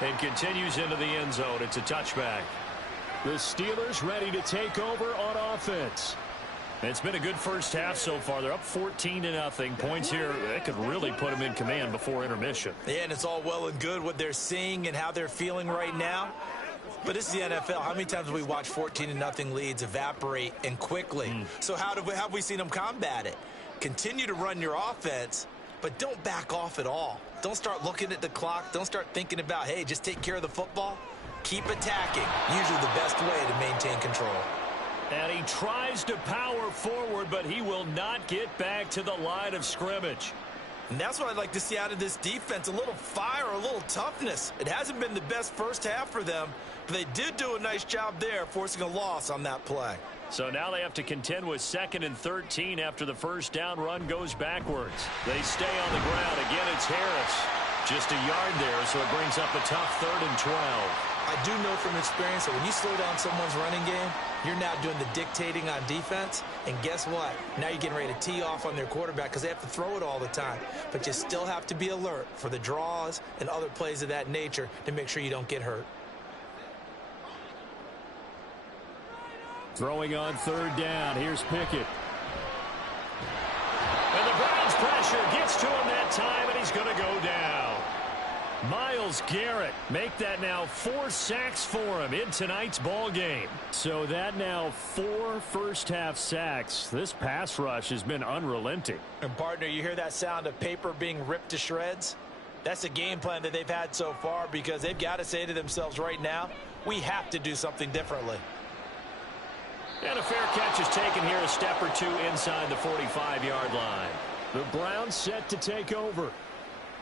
and continues into the end zone. It's a touchback. The Steelers ready to take over on offense. It's been a good first half so far. They're up 14-0. Points here, that could really put them in command before intermission. Yeah, and it's all well and good what they're seeing and how they're feeling right now. But this is the NFL. How many times have we watched 14-0 leads evaporate and quickly? So how have we seen them combat it? Continue to run your offense, but don't back off at all. Don't start looking at the clock. Don't start thinking about, hey, just take care of the football. Keep attacking. Usually the best way to maintain control. And he tries to power forward, but he will not get back to the line of scrimmage. And that's what I'd like to see out of this defense, a little fire, a little toughness. It hasn't been the best first half for them, but they did do a nice job there, forcing a loss on that play. So now they have to contend with 2nd and 13 after the first down run goes backwards. They stay on the ground. Again, it's Harris. Just a yard there, so it brings up a tough 3rd and 12. I do know from experience that when you slow down someone's running game, you're now doing the dictating on defense. And guess what? Now you're getting ready to tee off on their quarterback because they have to throw it all the time. But you still have to be alert for the draws and other plays of that nature to make sure you don't get hurt. Throwing on 3rd down. Here's Pickett. And the Browns pressure gets to him that time, and he's going to go down. Myles Garrett make that now 4 sacks for him in tonight's ball game. So that now 4 first-half sacks. This pass rush has been unrelenting. And, partner, you hear that sound of paper being ripped to shreds? That's the game plan that they've had so far because they've got to say to themselves right now, we have to do something differently. And a fair catch is taken here a step or two inside the 45-yard line. The Browns set to take over.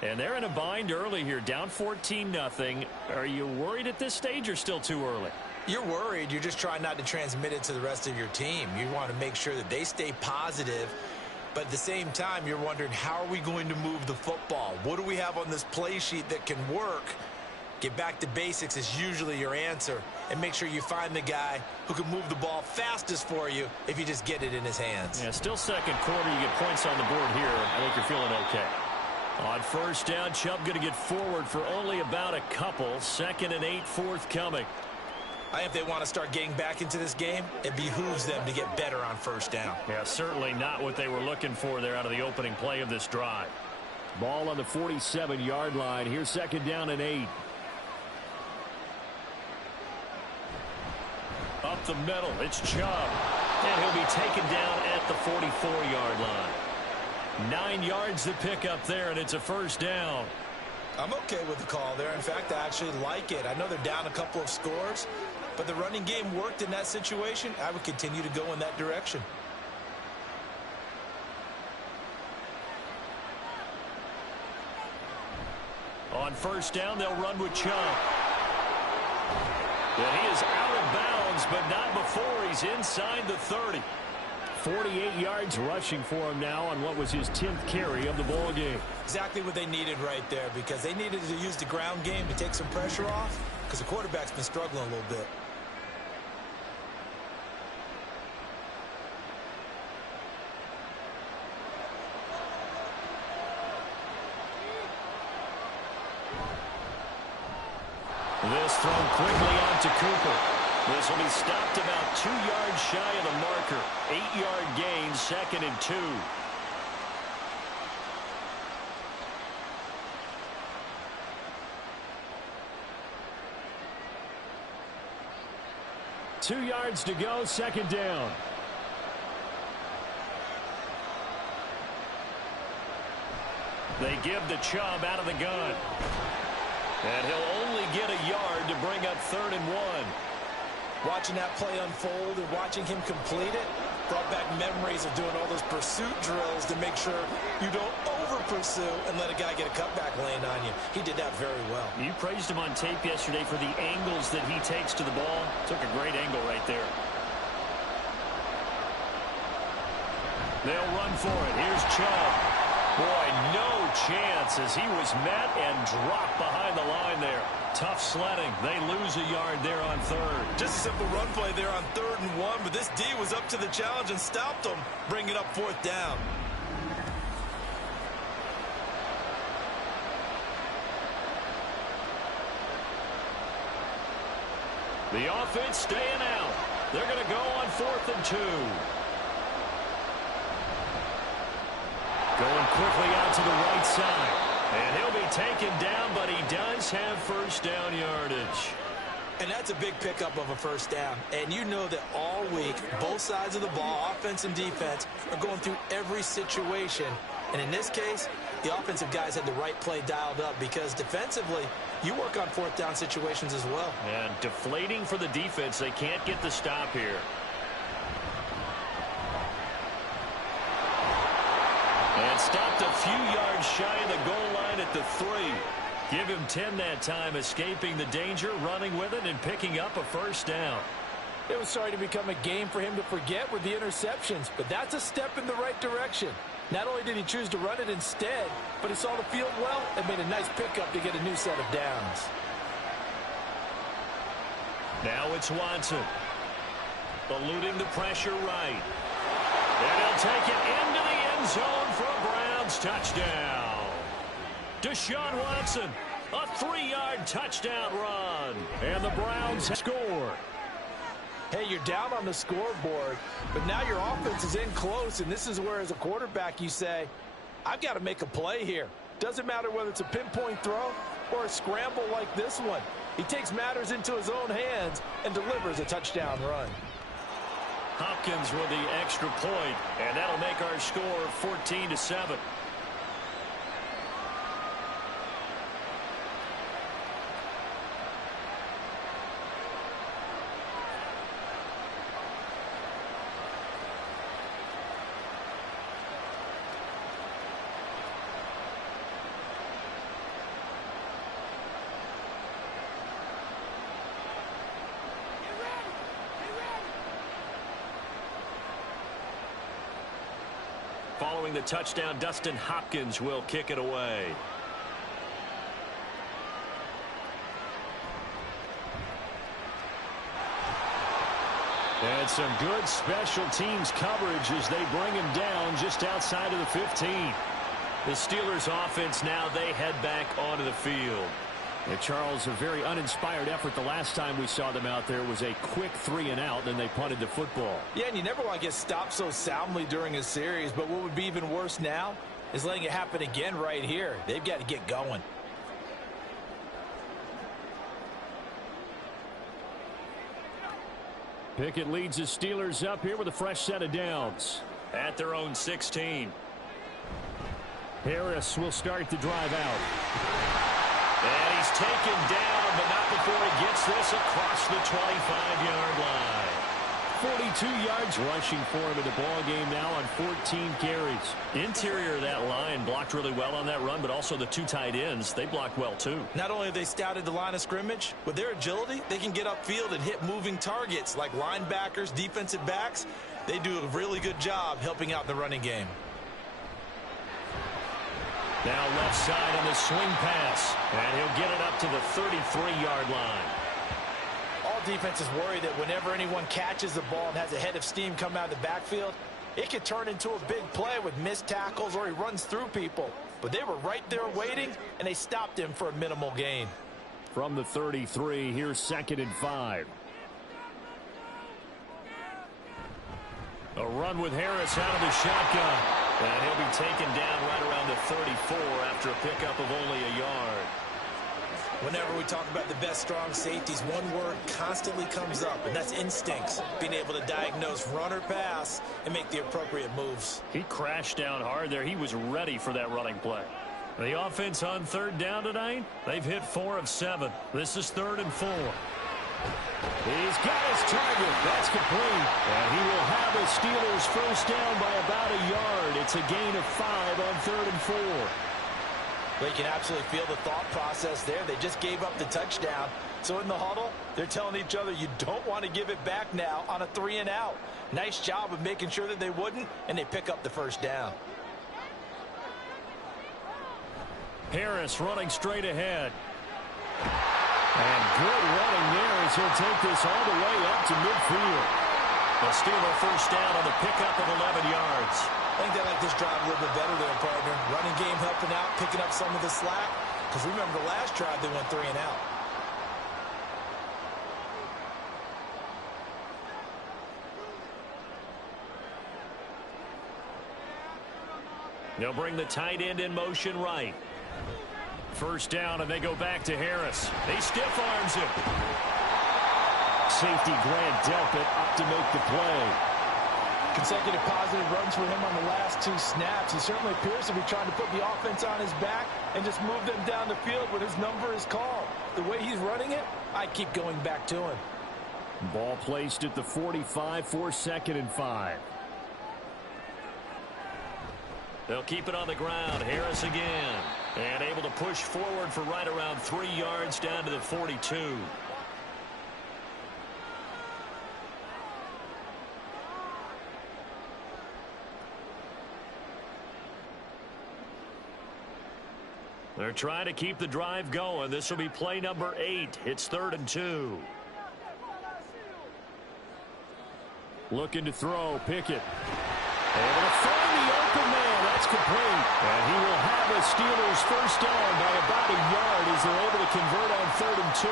And they're in a bind early here, down 14-0. Are you worried at this stage or still too early? You're worried. You're just trying not to transmit it to the rest of your team. You want to make sure that they stay positive. But at the same time, you're wondering, how are we going to move the football? What do we have on this play sheet that can work? Get back to basics is usually your answer. And make sure you find the guy who can move the ball fastest for you if you just get it in his hands. Yeah, still second quarter. You get points on the board here. I think you're feeling okay. On first down, Chubb going to get forward for only about a couple. 2nd and 8 forthcoming. I think if they want to start getting back into this game, it behooves them to get better on first down. Yeah, certainly not what they were looking for there out of the opening play of this drive. Ball on the 47-yard line. Here's 2nd down and 8. Up the middle, it's Chubb. And he'll be taken down at the 44-yard line. 9 yards to pick up there, and it's a first down. I'm okay with the call there. In fact, I actually like it. I know they're down a couple of scores, but the running game worked in that situation. I would continue to go in that direction. On first down, they'll run with Chubb. And he is out of bounds, but not before he's inside the 30. 48 yards rushing for him now on what was his 10th carry of the ball game. Exactly what they needed right there, because they needed to use the ground game to take some pressure off, because the quarterback's been struggling a little bit. This thrown quickly onto Cooper. This will be stopped about 2 yards shy of the marker. 8-yard gain, 2nd and 2. 2 yards to go, second down. They give the Chubb out of the gun. And he'll only get a yard to bring up 3rd and 1. Watching that play unfold and watching him complete it brought back memories of doing all those pursuit drills to make sure you don't over-pursue and let a guy get a cutback lane on you. He did that very well. You praised him on tape yesterday for the angles that he takes to the ball. Took a great angle right there. They'll run for it. Here's Chubb. Boy, no chance as he was met and dropped behind the line there. Tough sledding. They lose a yard there on 3rd. Just a simple run play there on 3rd and 1, but this D was up to the challenge and stopped them, bringing up 4th down. The offense staying out. They're going to go on 4th and 2. Going quickly out to the right side. And he'll be taken down, but he does have first down yardage. And that's a big pickup of a first down. And you know that all week, both sides of the ball, offense and defense, are going through every situation. And in this case, the offensive guys had the right play dialed up because defensively, you work on 4th down situations as well. And deflating for the defense. They can't get the stop here. And stopped a few yards shy of the goal line at the 3. Give him 10 that time, escaping the danger, running with it, and picking up a first down. It was starting to become a game for him to forget with the interceptions, but that's a step in the right direction. Not only did he choose to run it instead, but he saw the field well and made a nice pickup to get a new set of downs. Now it's Watson. Eluding the pressure right. And he'll take it into the end zone for a Browns touchdown. Deshaun Watson, a 3-yard touchdown run. And the Browns score. Hey, you're down on the scoreboard, but now your offense is in close, and this is where, as a quarterback, you say, I've got to make a play here. Doesn't matter whether it's a pinpoint throw or a scramble like this one. He takes matters into his own hands and delivers a touchdown run. Hopkins with the extra point, and that'll make our score 14-7. Following the touchdown, Dustin Hopkins will kick it away. And some good special teams coverage as they bring him down just outside of the 15. The Steelers offense now, they head back onto the field. And Charles, a very uninspired effort the last time we saw them out there was a quick 3-and-out, then they punted the football. Yeah, and you never want to get stopped so soundly during a series, but what would be even worse now is letting it happen again right here. They've got to get going. Pickett leads the Steelers up here with a fresh set of downs at their own 16. Harris will start the drive out. And he's taken down, but not before he gets this across the 25-yard line. 42 yards rushing for him in the ball game now on 14 carries. Interior of that line blocked really well on that run, but also the 2 tight ends, they blocked well too. Not only have they scouted the line of scrimmage, with their agility, they can get upfield and hit moving targets like linebackers, defensive backs. They do a really good job helping out the running game. Now left side on the swing pass, and he'll get it up to the 33-yard line. All defenses worry that whenever anyone catches the ball and has a head of steam come out of the backfield, it could turn into a big play with missed tackles or he runs through people. But they were right there waiting, and they stopped him for a minimal gain. From the 33, here's 2nd and 5. A run with Harris out of the shotgun. And he'll be taken down right around the 34 after a pickup of only a yard. Whenever we talk about the best strong safeties, one word constantly comes up, and that's instincts. Being able to diagnose run or pass and make the appropriate moves. He crashed down hard there. He was ready for that running play. The offense on third down tonight, they've hit 4 of 7. This is 3rd and 4. He's got his target. That's complete. And he will have the Steelers first down by about a yard. It's a gain of 5 on 3rd and 4. They can absolutely feel the thought process there. They just gave up the touchdown. So in the huddle, they're telling each other, you don't want to give it back now on a 3-and-out. Nice job of making sure that they wouldn't, and they pick up the first down. Harris running straight ahead. And good running there as he'll take this all the way up to midfield. The Steeler first down on the pickup of 11 yards. I think they like this drive a little bit better there, partner. Running game helping out, picking up some of the slack. Because remember the last drive, they went 3-and-out. They'll bring the tight end in motion right. First down, and they go back to Harris. He stiff arms him. Safety Grant Delpit up to make the play. Consecutive positive runs for him on the last 2 snaps. He certainly appears to be trying to put the offense on his back and just move them down the field when his number is called. The way he's running it, I keep going back to him. Ball placed at the 45 for 2nd and 5. They'll keep it on the ground. Harris again. And able to push forward for right around 3 yards down to the 42. They're trying to keep the drive going. This will be play number 8. It's 3rd and 2. Looking to throw. Pickett. Able to find the open man. That's complete. And he will have the Steelers first down by about a yard as they're able to convert on 3rd and 2.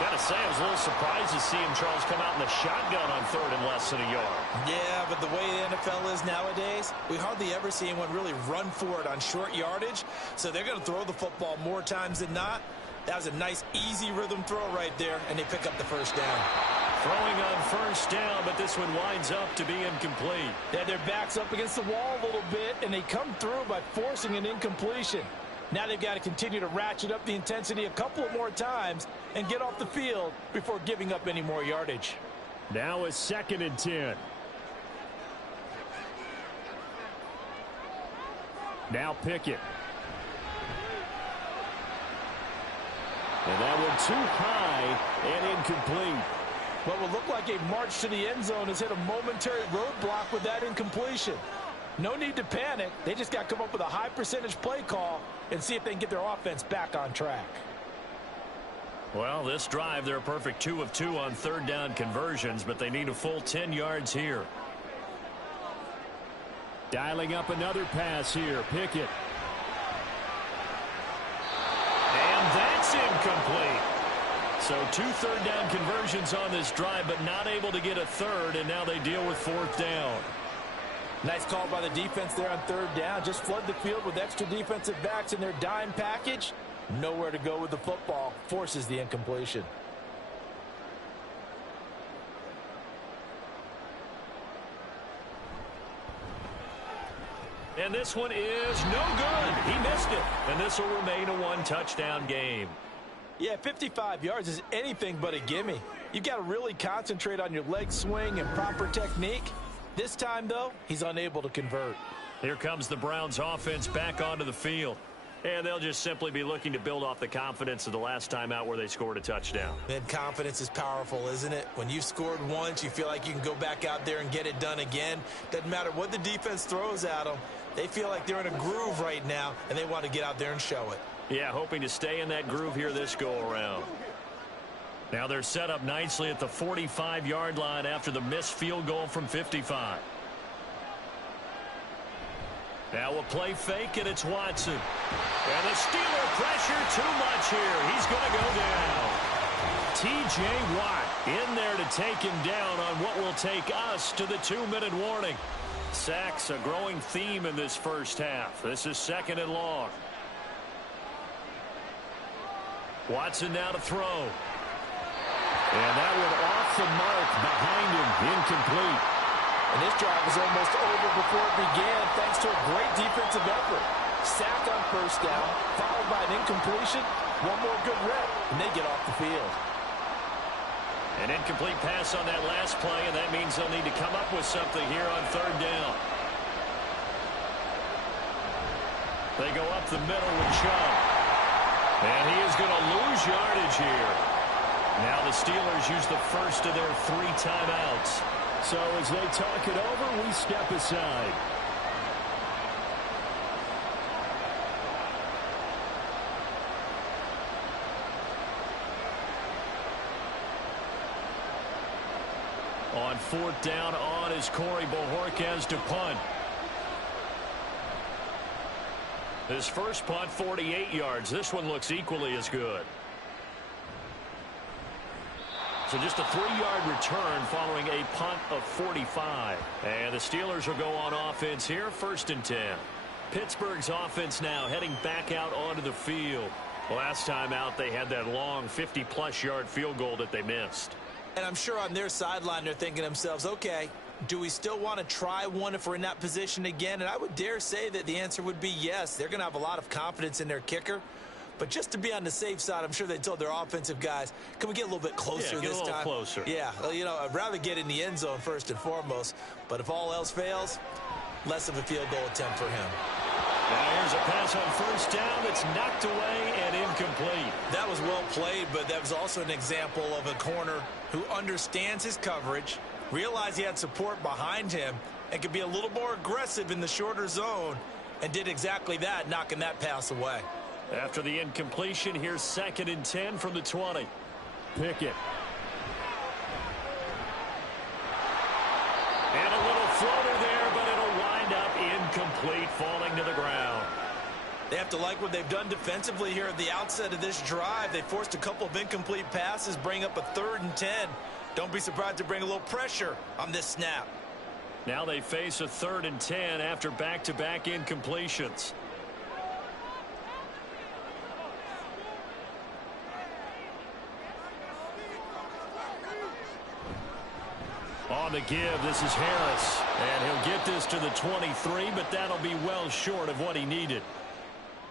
Got to say, I was a little surprised to see him, Charles, come out in the shotgun on 3rd and less than a yard. Yeah, but the way the NFL is nowadays, we hardly ever see anyone really run for it on short yardage. So they're going to throw the football more times than not. That was a nice, easy rhythm throw right there, and they pick up the first down. Throwing on first down, but this one winds up to be incomplete. They had their backs up against the wall a little bit, and they come through by forcing an incompletion. Now they've got to continue to ratchet up the intensity a couple of more times and get off the field before giving up any more yardage. Now it's 2nd and 10. Now Pickett. And that one too high and incomplete. What will look like a march to the end zone has hit a momentary roadblock with that incompletion. No need to panic. They just got to come up with a high percentage play call and see if they can get their offense back on track. Well, this drive, they're a perfect 2 of 2 on 3rd down conversions, but they need a full 10 yards here. Dialing up another pass here. Pickett. And that's incomplete. So 2 third down conversions on this drive, but not able to get a third, and now they deal with 4th down. Nice call by the defense there on 3rd down. Just flood the field with extra defensive backs in their dime package. Nowhere to go with the football. Forces the incompletion. And this one is no good. He missed it. And this will remain a 1-touchdown game. Yeah, 55 yards is anything but a gimme. You've got to really concentrate on your leg swing and proper technique. This time, though, he's unable to convert. Here comes the Browns offense back onto the field. And they'll just simply be looking to build off the confidence of the last time out where they scored a touchdown. And confidence is powerful, isn't it? When you've scored once, you feel like you can go back out there and get it done again. Doesn't matter what the defense throws at them. They feel like they're in a groove right now, and they want to get out there and show it. Yeah, hoping to stay in that groove here this go-around. Now they're set up nicely at the 45-yard line after the missed field goal from 55. Now a play fake, and it's Watson. And the Steeler pressure too much here. He's going to go down. T.J. Watt in there to take him down on what will take us to the 2-minute warning. Sacks a growing theme in this first half. This is 2nd and long. Watson now to throw. And that one off the mark behind him, incomplete. And this drive was almost over before it began thanks to a great defensive effort. Sack on first down, followed by an incompletion. One more good rep, and they get off the field. An incomplete pass on that last play, and that means they'll need to come up with something here on third down. They go up the middle with Chubb. And he is going to lose yardage here. Now the Steelers use the first of their 3 timeouts. So as they talk it over, we step aside. On fourth down on is Corey Bojorquez to punt. His first punt, 48 yards. This one looks equally as good. So just a 3-yard return following a punt of 45. And the Steelers will go on offense here, 1st and 10. Pittsburgh's offense now heading back out onto the field. Last time out, they had that long 50-plus yard field goal that they missed. And I'm sure on their sideline they're thinking to themselves, okay, do we still want to try one if we're in that position again? And I would dare say that the answer would be yes. They're going to have a lot of confidence in their kicker. But just to be on the safe side, I'm sure they told their offensive guys, can we get a little bit closer this time? Get a little closer. Yeah, well, you know, I'd rather get in the end zone first and foremost. But if all else fails, less of a field goal attempt for him. Now here's a pass on first down that's knocked away and incomplete. That was well played, but that was also an example of a corner who understands his coverage, realized he had support behind him, and could be a little more aggressive in the shorter zone, and did exactly that, knocking that pass away. After the incompletion, here's 2nd and 10 from the 20. Pickett. And a little floater there, but it'll wind up incomplete, falling to the ground. They have to like what they've done defensively here at the outset of this drive. They forced a couple of incomplete passes, bring up a 3rd and 10. Don't be surprised to bring a little pressure on this snap. Now they face a 3rd and 10 after back-to-back incompletions. On the give, this is Harris. And he'll get this to the 23, but that'll be well short of what he needed.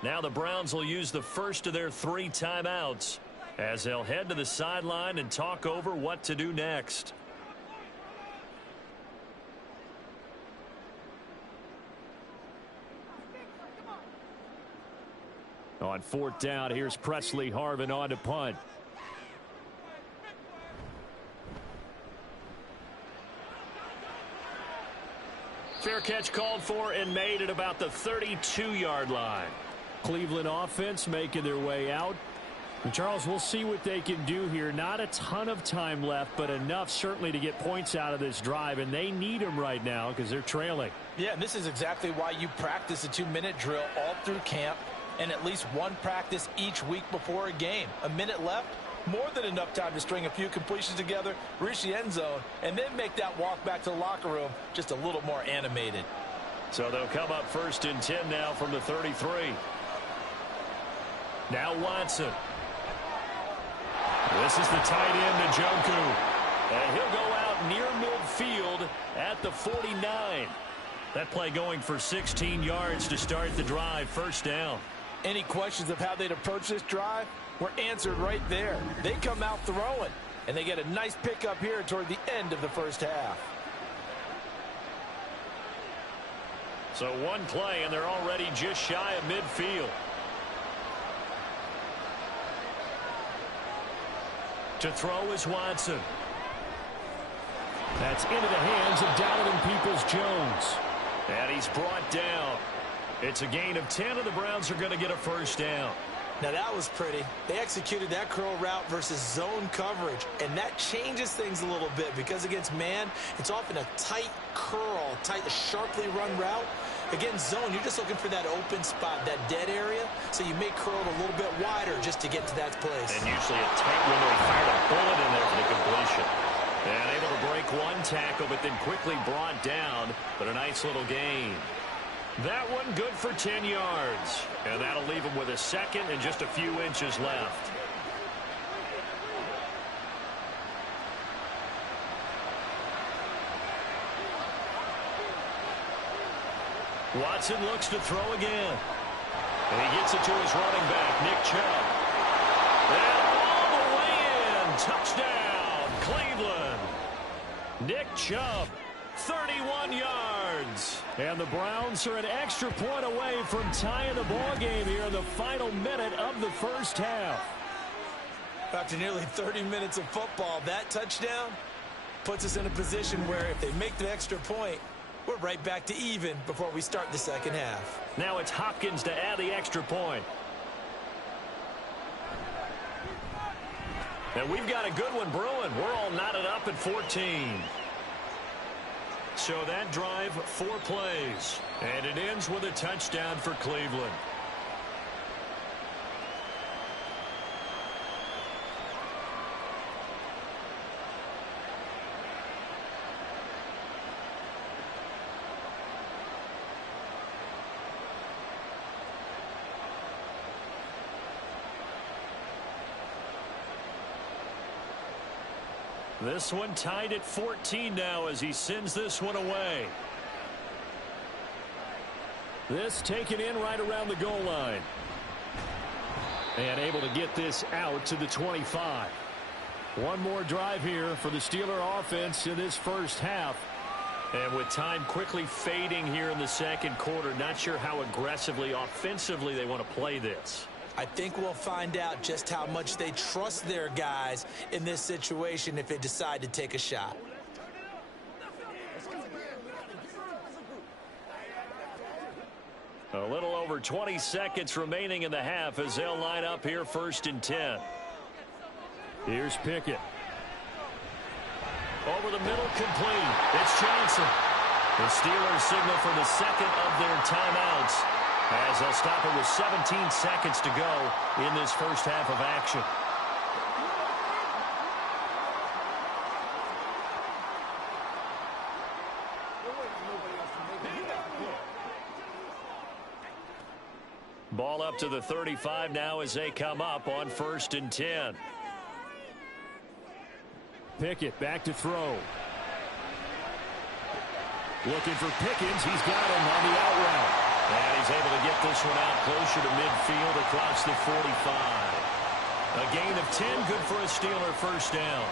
Now the Browns will use the first of their 3 timeouts as they'll head to the sideline and talk over what to do next. On 4th down, here's Presley Harvin on to punt. Fair catch called for and made at about the 32-yard line. Cleveland offense making their way out. And Charles, we'll see what they can do here. Not a ton of time left, but enough certainly to get points out of this drive, and they need them right now because they're trailing. Yeah, and this is exactly why you practice a 2-minute drill all through camp and at least one practice each week before a game. A minute left, more than enough time to string a few completions together, reach the end zone, and then make that walk back to the locker room just a little more animated. So they'll come up 1st and 10 now from the 33. Now Watson. This is the tight end, Njoku. And he'll go out near midfield at the 49. That play going for 16 yards to start the drive, 1st down. Any questions of how they'd approach this drive were answered right there. They come out throwing, and they get a nice pickup here toward the end of the first half. So one play, and they're already just shy of midfield. To throw is Watson. That's into the hands of Donovan Peoples-Jones. And he's brought down. It's a gain of 10, and the Browns are going to get a 1st down. Now that was pretty. They executed that curl route versus zone coverage, and that changes things a little bit because against man, it's often a tight curl, tight, sharply run route. Against zone, you're just looking for that open spot, that dead area, so you may curl it a little bit wider just to get to that place. And usually a tight window. He fired a bullet in there for the completion. And able to break one tackle, but then quickly brought down, but a nice little gain. That one good for 10 yards. And that'll leave him with a 2nd and just a few inches left. Watson looks to throw again. And he gets it to his running back, Nick Chubb. And all the way in. Touchdown, Cleveland. Nick Chubb, 31 yards. And the Browns are an extra point away from tying the ball game here in the final minute of the first half. After nearly 30 minutes of football, that touchdown puts us in a position where if they make the extra point, we're right back to even before we start the second half. Now it's Hopkins to add the extra point. And we've got a good one brewing. We're all knotted up at 14. So that drive, 4 plays. And it ends with a touchdown for Cleveland. This one tied at 14 now as he sends this one away. This taken in right around the goal line. And able to get this out to the 25. One more drive here for the Steeler offense in this first half. And with time quickly fading here in the second quarter, not sure how aggressively, offensively they want to play this. I think we'll find out just how much they trust their guys in this situation if they decide to take a shot. A little over 20 seconds remaining in the half as they'll line up here 1st and 10. Here's Pickett. Over the middle, complete. It's Johnson. The Steelers signal for the second of their timeouts as they'll stop it with 17 seconds to go in this first half of action. Ball up to the 35 now as they come up on 1st and 10. Pickett back to throw. Looking for Pickens. He's got him on the out route. And he's able to get this one out closer to midfield across the 45. A gain of 10, good for a Steeler first down.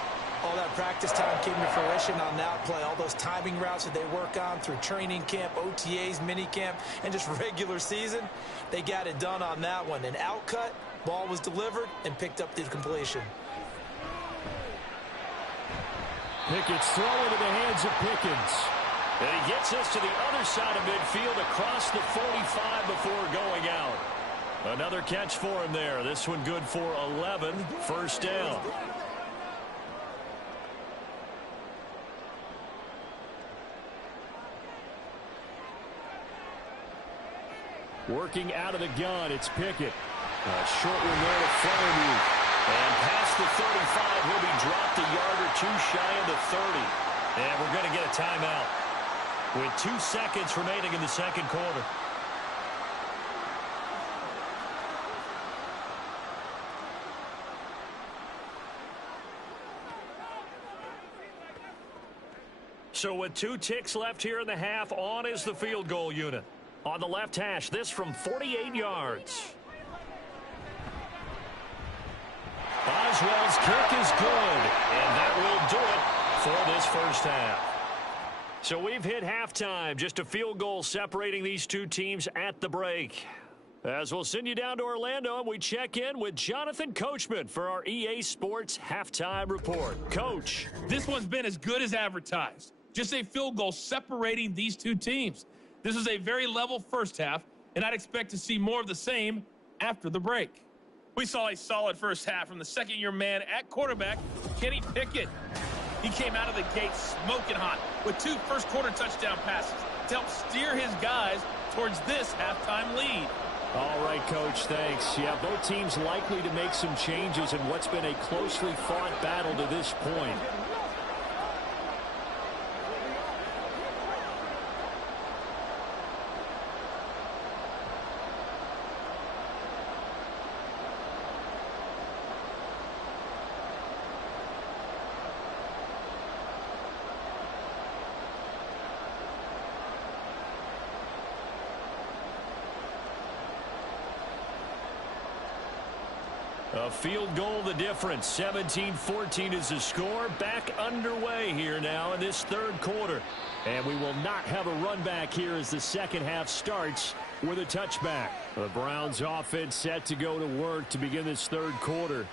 All that practice time came to fruition on that play. All those timing routes that they work on through training camp, OTAs, minicamp, and just regular season, they got it done on that one. An out cut, ball was delivered, and picked up the completion. Pickett's throw into the hands of Pickens. And he gets us to the other side of midfield across the 45 before going out. Another catch for him there. This one good for 11, first down. Working out of the gun, it's Pickett. A short one there to Freiermuth. And past the 35, he'll be dropped a yard or two shy of the 30. And we're going to get a timeout with 2 seconds remaining in the second quarter. So with 2 ticks left here in the half, on is the field goal unit. On the left hash, this from 48 yards. Boswell's kick is good, and that will do it for this first half. So we've hit halftime, just a field goal separating these two teams at the break. As we'll send you down to Orlando, and we check in with Jonathan Coachman for our EA Sports Halftime Report. Coach. This one's been as good as advertised. Just a field goal separating these two teams. This is a very level first half, and I'd expect to see more of the same after the break. We saw a solid first half from the second-year man at quarterback, Kenny Pickett. He came out of the gate smoking hot with 2 first-quarter touchdown passes to help steer his guys towards this halftime lead. All right, Coach, thanks. Yeah, both teams likely to make some changes in what's been a closely fought battle to this point. A field goal the difference. 17-14 is the score. Back underway here now in this third quarter. And we will not have a run back here as the second half starts with a touchback. The Browns offense set to go to work to begin this third quarter.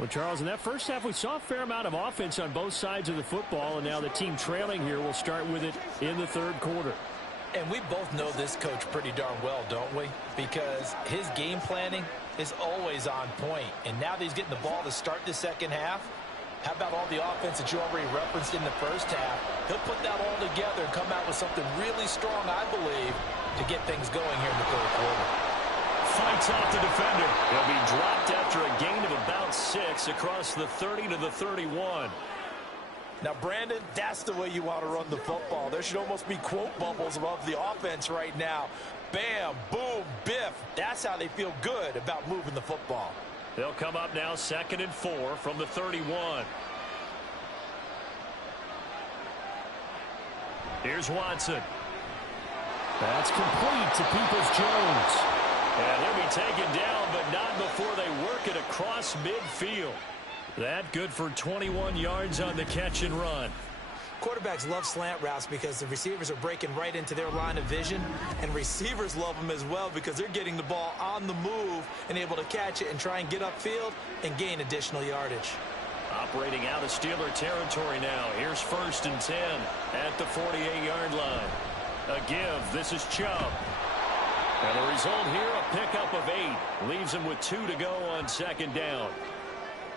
Well, Charles, in that first half, we saw a fair amount of offense on both sides of the football, and now the team trailing here will start with it in the third quarter. And we both know this coach pretty darn well, don't we? Because his game planning is always on point. And now that he's getting the ball to start the second half, how about all the offense that you already referenced in the first half? He'll put that all together and come out with something really strong, I believe, to get things going here in the third quarter. Fights off the defender. He'll be dropped after a gain of about 6 across the 30 to the 31. Now, Brandon, that's the way you want to run the football. There should almost be quote bubbles above the offense right now. Bam, boom, biff. That's how they feel good about moving the football. They'll come up now 2nd and 4 from the 31. Here's Watson. That's complete to Peoples-Jones. And they'll be taken down, but not before they work it across midfield. That good for 21 yards on the catch and run. Quarterbacks love slant routes because the receivers are breaking right into their line of vision, and receivers love them as well because they're getting the ball on the move and able to catch it and try and get upfield and gain additional yardage. Operating out of Steeler territory now. Here's 1st and 10 at the 48-yard line. A give. This is Chubb. And the result here, a pickup of 8. Leaves him with 2 to go on 2nd down.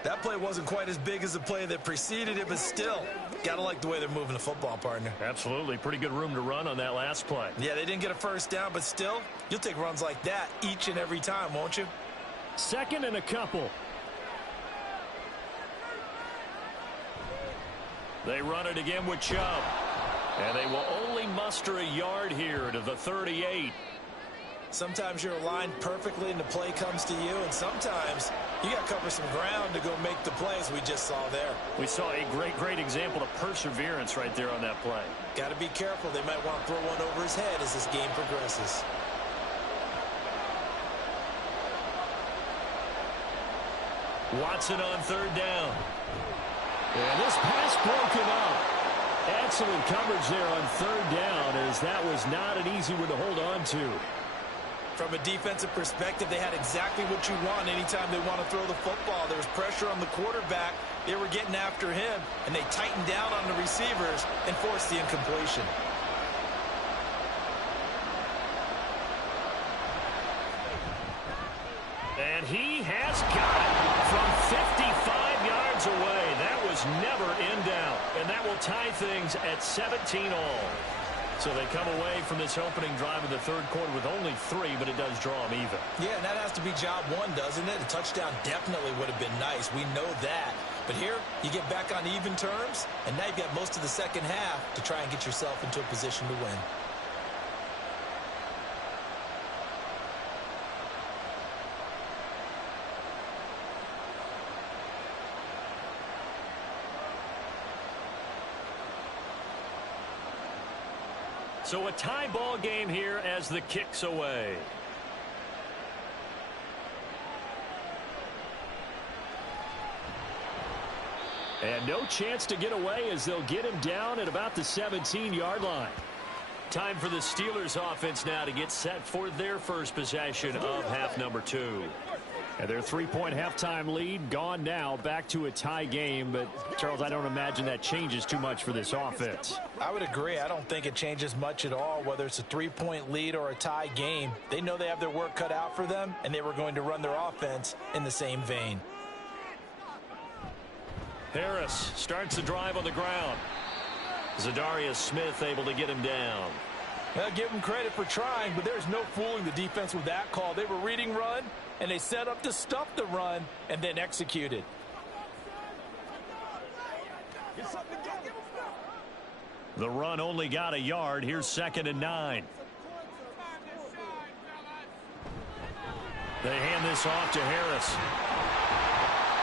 That play wasn't quite as big as the play that preceded it, but still, gotta like the way they're moving the football, partner. Absolutely. Pretty good room to run on that last play. Yeah, they didn't get a first down, but still, you'll take runs like that each and every time, won't you? 2nd and a couple. They run it again with Chubb. And they will only muster a yard here to the 38. Sometimes you're aligned perfectly and the play comes to you, and sometimes you got to cover some ground to go make the play, as we just saw there. We saw a great example of perseverance right there on that play. Got to be careful. They might want to throw one over his head as this game progresses. Watson on 3rd down. And this pass broken up. Excellent coverage there on 3rd down, as that was not an easy one to hold on to. From a defensive perspective, they had exactly what you want anytime they want to throw the football. There was pressure on the quarterback. They were getting after him, and they tightened down on the receivers and forced the incompletion. And he has got it from 55 yards away. That was never in doubt. And that will tie things at 17 all. So they come away from this opening drive in the third quarter with only 3, but it does draw them even. Yeah, and that has to be job 1, doesn't it? A touchdown definitely would have been nice. We know that. But here, you get back on even terms, and now you've got most of the second half to try and get yourself into a position to win. So a tie ball game here as the kick's away. And no chance to get away as they'll get him down at about the 17-yard line. Time for the Steelers offense now to get set for their first possession of half number 2. And their 3-point halftime lead gone now, back to a tie game. But, Charles, I don't imagine that changes too much for this offense. I would agree. I don't think it changes much at all, whether it's a 3-point lead or a tie game. They know they have their work cut out for them, and they were going to run their offense in the same vein. Harris starts the drive on the ground. Zadarius Smith able to get him down. Well, give them credit for trying, but there's no fooling the defense with that call. They were reading run, and they set up to stuff the run and then executed. The run only got a yard. Here's 2nd and 9. They hand this off to Harris.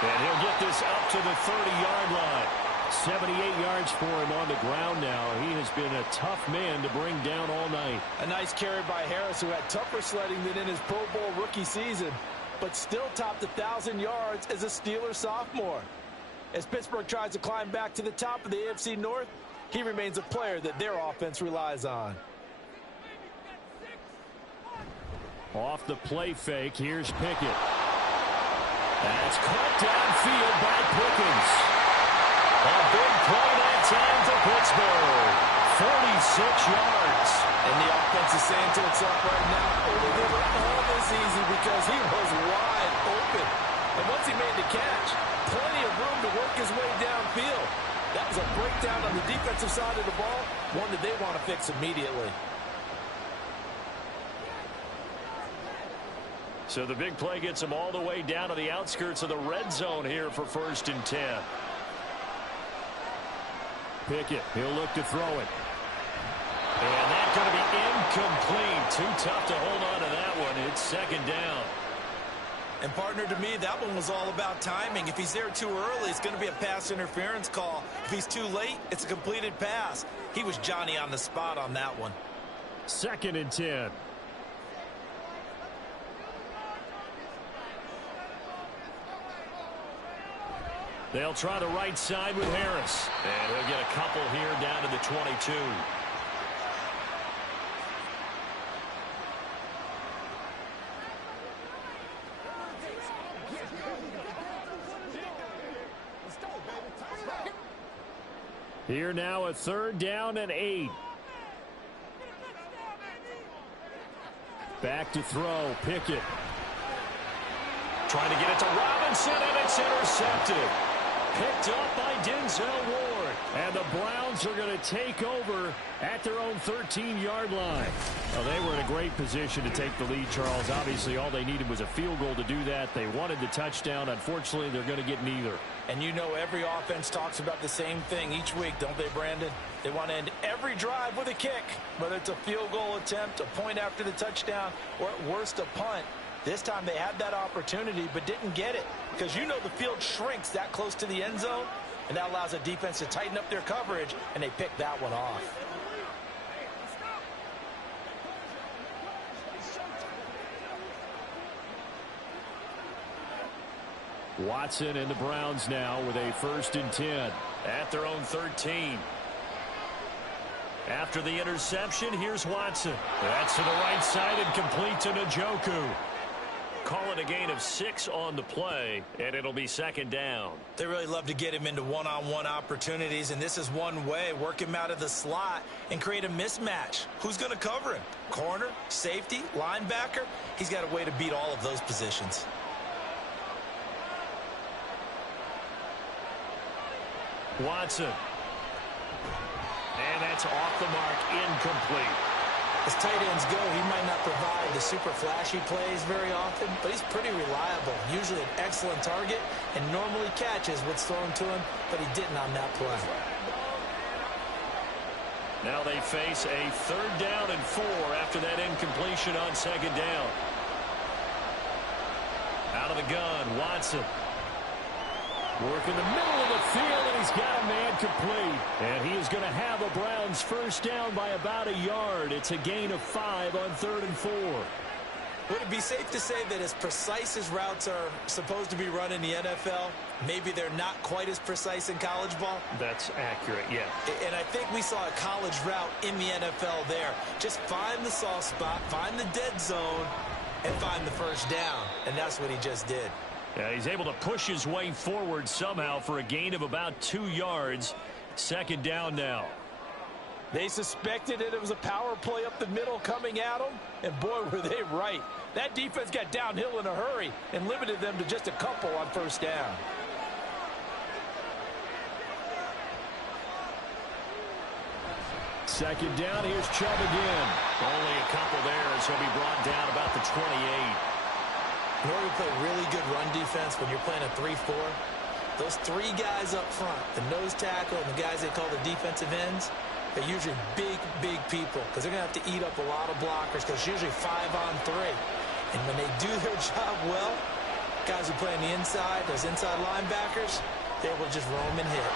And he'll get this up to the 30-yard line. 78 yards for him on the ground now. He has been a tough man to bring down all night. A nice carry by Harris, who had tougher sledding than in his Pro Bowl rookie season. but still topped 1,000 yards as a Steeler sophomore. As Pittsburgh tries to climb back to the top of the AFC North, he remains a player that their offense relies on. Off the play fake, here's Pickett. That's caught downfield by Pickens. A big play that time for Pittsburgh. 46 yards. And the offense is saying to itself right now, only they were all this easy because he was wide open. And once he made the catch, plenty of room to work his way downfield. That was a breakdown on the defensive side of the ball, one that they want to fix immediately. So the big play gets him all the way down to the outskirts of the red zone here for 1st and 10. Pickett, he'll look to throw it. And that's going to be incomplete. Too tough to hold on to that one. It's 2nd down. And partner, to me, that one was all about timing. If he's there too early, it's going to be a pass interference call. If he's too late, it's a completed pass. He was Johnny on the spot on that one. 2nd and 10. They'll try the right side with Harris. And he'll get a couple here down to the 22. Here now, a 3rd down and 8. Back to throw, Pickett. Trying to get it to Robinson, and it's intercepted. Picked up by Denzel Ward. And the Browns are going to take over at their own 13-yard line. Well, they were in a great position to take the lead, Charles. Obviously, all they needed was a field goal to do that. They wanted the touchdown. Unfortunately, they're going to get neither. And you know every offense talks about the same thing each week, don't they, Brandon? They want to end every drive with a kick, whether it's a field goal attempt, a point after the touchdown, or at worst a punt. This time they had that opportunity but didn't get it because you know the field shrinks that close to the end zone, and that allows a defense to tighten up their coverage, and they picked that one off. Watson and the Browns now with a 1st and 10. At their own 13. After the interception, here's Watson. That's to the right side and complete to Njoku. Call it a gain of 6 on the play, and it'll be 2nd down. They really love to get him into one-on-one opportunities, and this is one way. Work him out of the slot and create a mismatch. Who's going to cover him? Corner, safety, linebacker? He's got a way to beat all of those positions. Watson. And that's off the mark, incomplete. As tight ends go, he might not provide the super flashy plays very often, but he's pretty reliable. Usually an excellent target and normally catches what's thrown to him, but he didn't on that play. Now they face a 3rd down and 4 after that incompletion on 2nd down. Out of the gun, Watson. Work in the middle of the field, and he's got a man complete. And he is going to have a Browns 1st down by about a yard. It's a gain of 5 on 3rd and 4. Would it be safe to say that as precise as routes are supposed to be run in the NFL, maybe they're not quite as precise in college ball? That's accurate, yeah. And I think we saw a college route in the NFL there. Just find the soft spot, find the dead zone, and find the 1st down. And that's what he just did. Yeah, he's able to push his way forward somehow for a gain of about 2 yards. 2nd down now. They suspected it was a power play up the middle coming at them, and boy, were they right. That defense got downhill in a hurry and limited them to just a couple on 1st down. Second down, here's Chubb again. Only a couple there as he'll be brought down about the 28. In order to play really good run defense when you're playing a 3-4, those 3 guys up front, the nose tackle and the guys they call the defensive ends, they're usually big, big people because they're going to have to eat up a lot of blockers because it's usually 5 on 3. And when they do their job well, guys who play on the inside, those inside linebackers, they're able to just roam and hit.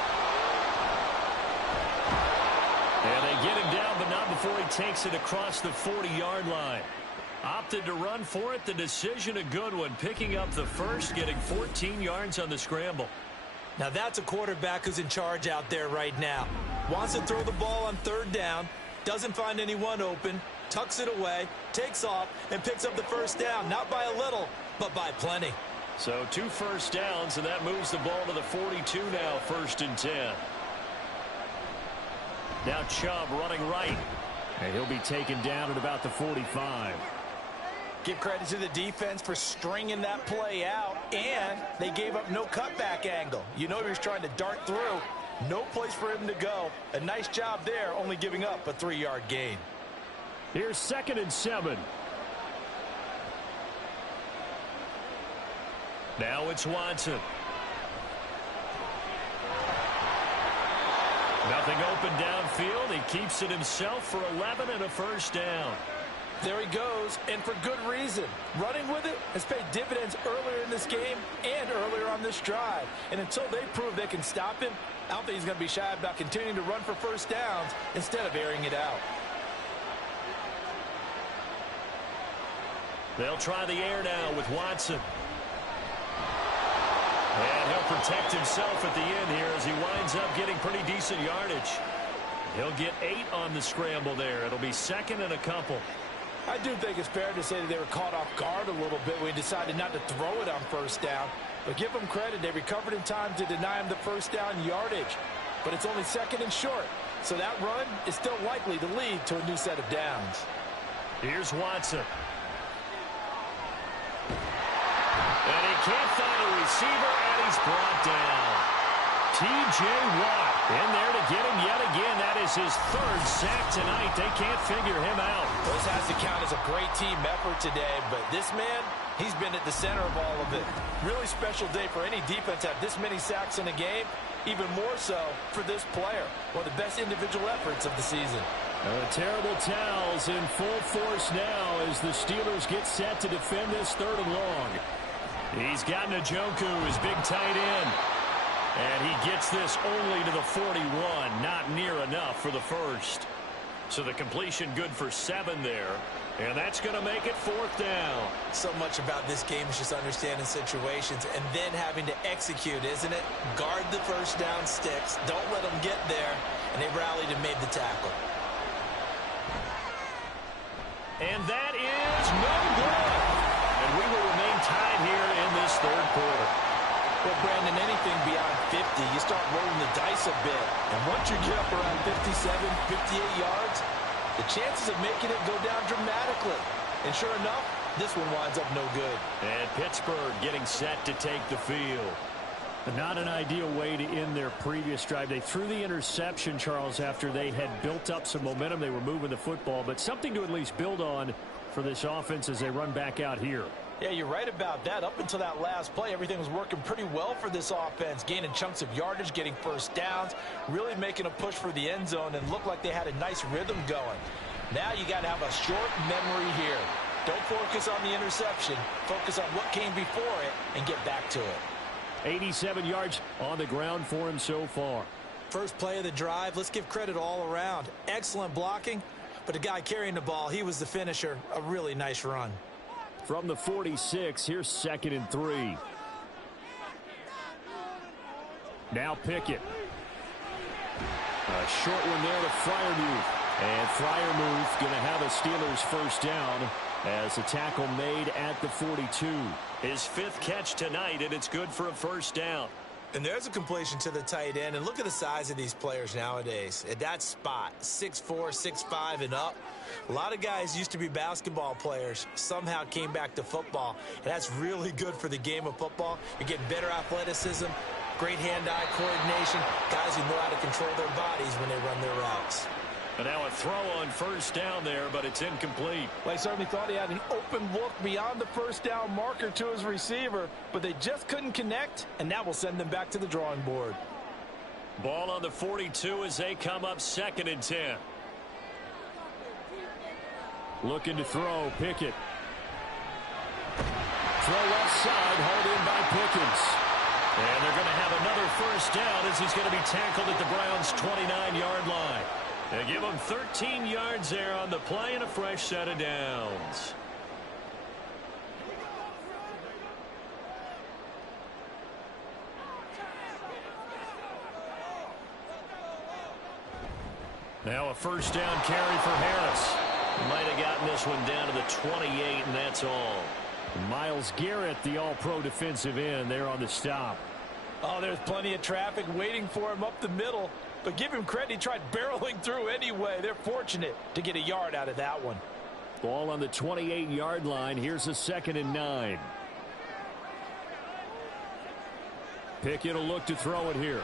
And they get him down, but not before he takes it across the 40-yard line. Opted to run for it. The decision a good one. Picking up the first, getting 14 yards on the scramble. Now that's a quarterback who's in charge out there right now. Wants to throw the ball on third down. Doesn't find anyone open. Tucks it away. Takes off and picks up the first down. Not by a little, but by plenty. So 2 first downs, and that moves the ball to the 42 now, 1st and 10. Now Chubb running right. And he'll be taken down at about the 45. Give credit to the defense for stringing that play out, and they gave up no cutback angle. You know he was trying to dart through. No place for him to go. A nice job there, only giving up a 3-yard gain. Here's 2nd and 7. Now it's Watson. Nothing open downfield. He keeps it himself for 11 and a first down. There he goes, and for good reason. Running with it has paid dividends earlier in this game and earlier on this drive. And until they prove they can stop him, I don't think he's going to be shy about continuing to run for first downs instead of airing it out. They'll try the air now with Watson. And he'll protect himself at the end here as he winds up getting pretty decent yardage. He'll get 8 on the scramble there. It'll be 2nd and a couple. I do think it's fair to say that they were caught off guard a little bit when he decided not to throw it on first down. But give them credit. They recovered in time to deny him the first down yardage. But it's only 2nd and short. So that run is still likely to lead to a new set of downs. Here's Watson. And he can't find a receiver, and he's brought down. T.J. Watt in there to get him yet again. That is his 3rd sack tonight. They can't figure him out. This has to count as a great team effort today, but this man, he's been at the center of all of it. Really special day for any defense to have this many sacks in a game, even more so for this player. One of the best individual efforts of the season. Terrible towels in full force now as the Steelers get set to defend this 3rd and long. He's got Njoku, his big tight end. And he gets this only to the 41. Not near enough for the first. So the completion good for 7 there. And that's going to make it 4th down. So much about this game is just understanding situations and then having to execute, isn't it? Guard the first down sticks. Don't let them get there. And they rallied and made the tackle. And that is no good. And we will remain tied here in this 3rd quarter. Well, Brandon, anything beyond 50, you start rolling the dice a bit. And once you get up around 57, 58 yards, the chances of making it go down dramatically. And sure enough, this one winds up no good. And Pittsburgh getting set to take the field. Not an ideal way to end their previous drive. They threw the interception, Charles, after they had built up some momentum. They were moving the football, but something to at least build on for this offense as they run back out here. Yeah, you're right about that. Up until that last play, everything was working pretty well for this offense, gaining chunks of yardage, getting first downs, really making a push for the end zone, and looked like they had a nice rhythm going. Now you got to have a short memory here. Don't focus on the interception. Focus on what came before it and get back to it. 87 yards on the ground for him so far. First play of the drive, let's give credit all around. Excellent blocking, but the guy carrying the ball, he was the finisher. A really nice run. From the 46, here's 2nd and 3. Now Pickett. A short one there to Freiermuth. And Freiermuth going to have a Steelers first down as a tackle made at the 42. His 5th catch tonight, and it's good for a first down. And there's a completion to the tight end. And look at the size of these players nowadays. At that spot, 6'4", 6'5", and up. A lot of guys used to be basketball players, somehow came back to football. And that's really good for the game of football. You're getting better athleticism, great hand-eye coordination, guys who know how to control their bodies when they run their routes. And now a throw on first down there, but it's incomplete. Well, he certainly thought he had an open look beyond the first down marker to his receiver, but they just couldn't connect, and that will send them back to the drawing board. Ball on the 42 as they come up 2nd and 10. Looking to throw, Pickett. Throw left side, hauled in by Pickens. And they're going to have another first down as he's going to be tackled at the Browns' 29-yard line. They give him 13 yards there on the play and a fresh set of downs. Now a first down carry for Harris. Might have gotten this one down to the 28, and that's all. Myles Garrett, the all-pro defensive end, there on the stop. Oh, there's plenty of traffic waiting for him up the middle. But give him credit, he tried barreling through anyway. They're fortunate to get a yard out of that one. Ball on the 28-yard line. Here's a 2nd and 9. Pickett will look to throw it here.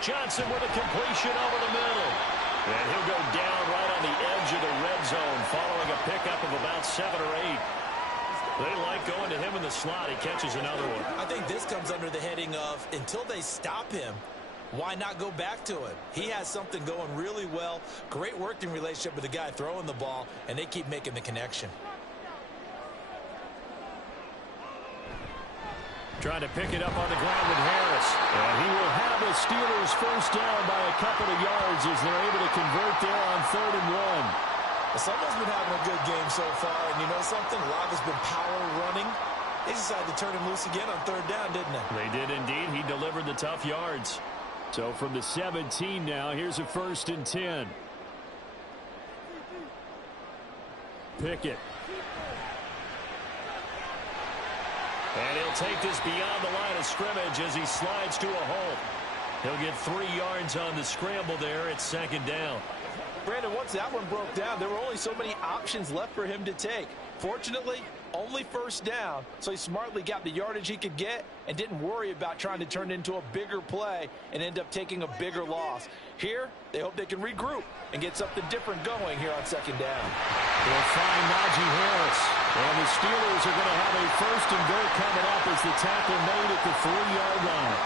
Johnson with a completion over the middle. And he'll go down right on the edge of the red zone following a pickup of about 7 or 8. They like going to him in the slot. He catches another one. I think this comes under the heading of until they stop him, why not go back to him? He has something going really well. Great working relationship with the guy throwing the ball, and they keep making the connection. Trying to pick it up on the ground with Harris. And he will have the Steelers first down by a couple of yards as they're able to convert there on 3rd and 1. Someone's been having a good game so far, and you know something? A lot has been power running. They decided to turn him loose again on 3rd down, didn't they? They did indeed. He delivered the tough yards. So from the 17 now, here's a 1st and 10. Pickett. And he'll take this beyond the line of scrimmage as he slides to a hole. He'll get 3 yards on the scramble there at 2nd down. Brandon, once that one broke down, there were only so many options left for him to take. Fortunately, only 1st down, so he smartly got the yardage he could get and didn't worry about trying to turn it into a bigger play and end up taking a bigger loss. Here, they hope they can regroup and get something different going here on 2nd down. They'll find Najee Harris. And the Steelers are going to have a 1st and goal coming up as the tackle made at the 3-yard line.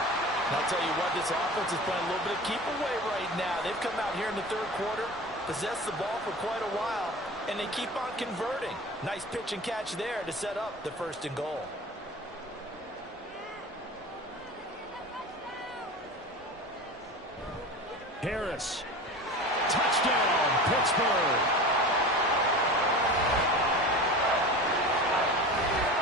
I'll tell you what, this offense is playing a little bit of keep away right now. They've come out here in the 3rd quarter, possessed the ball for quite a while, and they keep on converting. Nice pitch and catch there to set up the 1st and goal. Harris. Touchdown, Pittsburgh.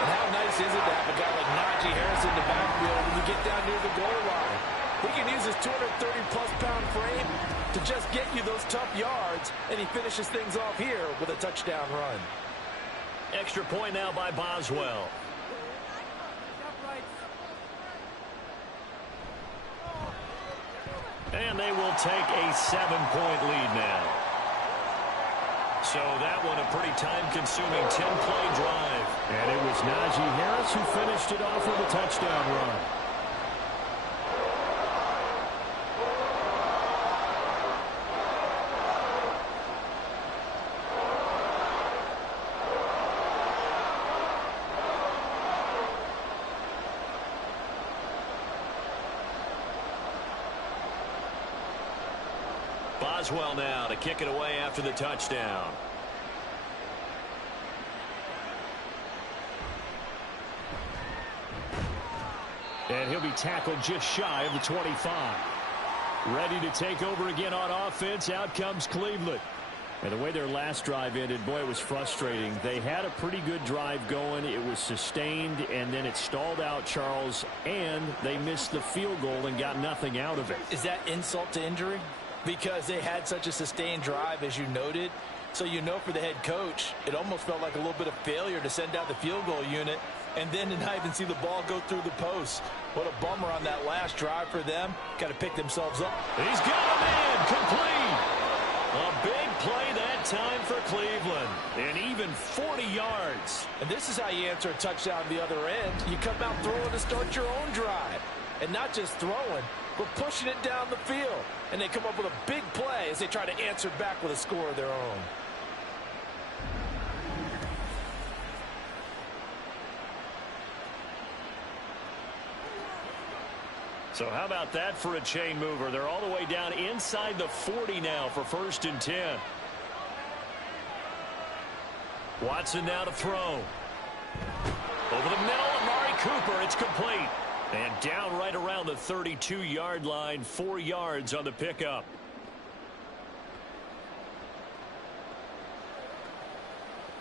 And how nice is it to have a guy like Najee Harris in the backfield when you get down near the goal line? He can use his 230-plus pound frame to just get you those tough yards, and he finishes things off here with a touchdown run. Extra point now by Boswell. And they will take a 7-point lead now. So that one a pretty time-consuming 10-play drive. And it was Najee Harris who finished it off with a touchdown run. Boswell now to kick it away after the touchdown. And he'll be tackled just shy of the 25. Ready to take over again on offense. Out comes Cleveland. And the way their last drive ended, boy, it was frustrating. They had a pretty good drive going. It was sustained, and then it stalled out, Charles, and they missed the field goal and got nothing out of it. Is that insult to injury? Because they had such a sustained drive, as you noted. So you know for the head coach, it almost felt like a little bit of failure to send out the field goal unit and then to not even see the ball go through the post. What a bummer on that last drive for them. Got to pick themselves up. He's got him in, complete. A big play that time for Cleveland. And even 40 yards. And this is how you answer a touchdown the other end. You come out throwing to start your own drive. And not just throwing, but pushing it down the field. And they come up with a big play as they try to answer back with a score of their own. So how about that for a chain mover? They're all the way down inside the 40 now for 1st and 10. Watson now to throw. Over the middle, Amari Cooper. It's complete. And down right around the 32-yard line, 4 yards on the pickup.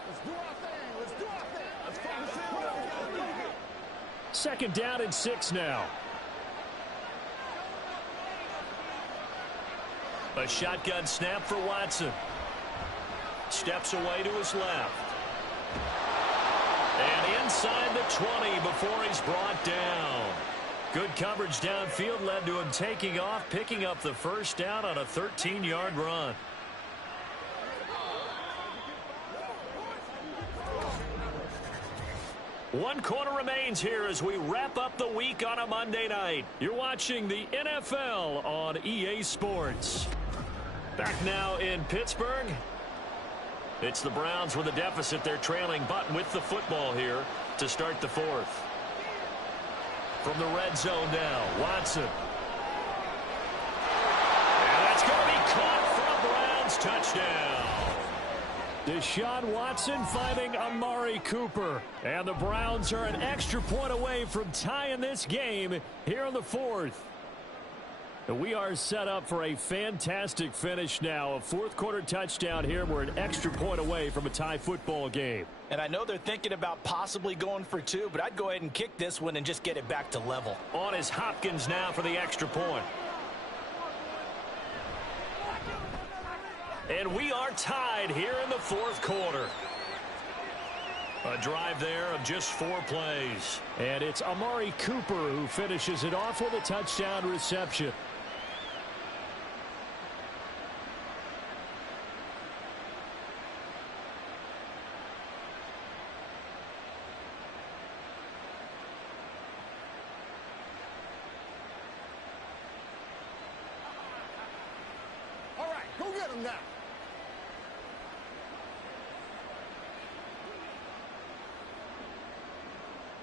Let's do our thing. Let's do our thing. Let's focus in on what we gotta do. 2nd down and 6 now. A shotgun snap for Watson. Steps away to his left. And inside the 20 before he's brought down. Good coverage downfield led to him taking off, picking up the first down on a 13-yard run. One quarter remains here as we wrap up the week on a Monday night. You're watching the NFL on EA Sports. Back now in Pittsburgh. It's the Browns with a deficit. They're trailing, but with the football here to start the fourth. From the red zone now, Watson. And that's going to be caught for a Browns touchdown. Deshaun Watson finding Amari Cooper. And the Browns are an extra point away from tying this game here in the fourth. We are set up for a fantastic finish now. A fourth-quarter touchdown here. We're an extra point away from a tie football game. And I know they're thinking about possibly going for two, but I'd go ahead and kick this one and just get it back to level. On is Hopkins now for the extra point. And we are tied here in the fourth quarter. A drive there of just 4 plays. And it's Amari Cooper who finishes it off with a touchdown reception. All right, go get him now.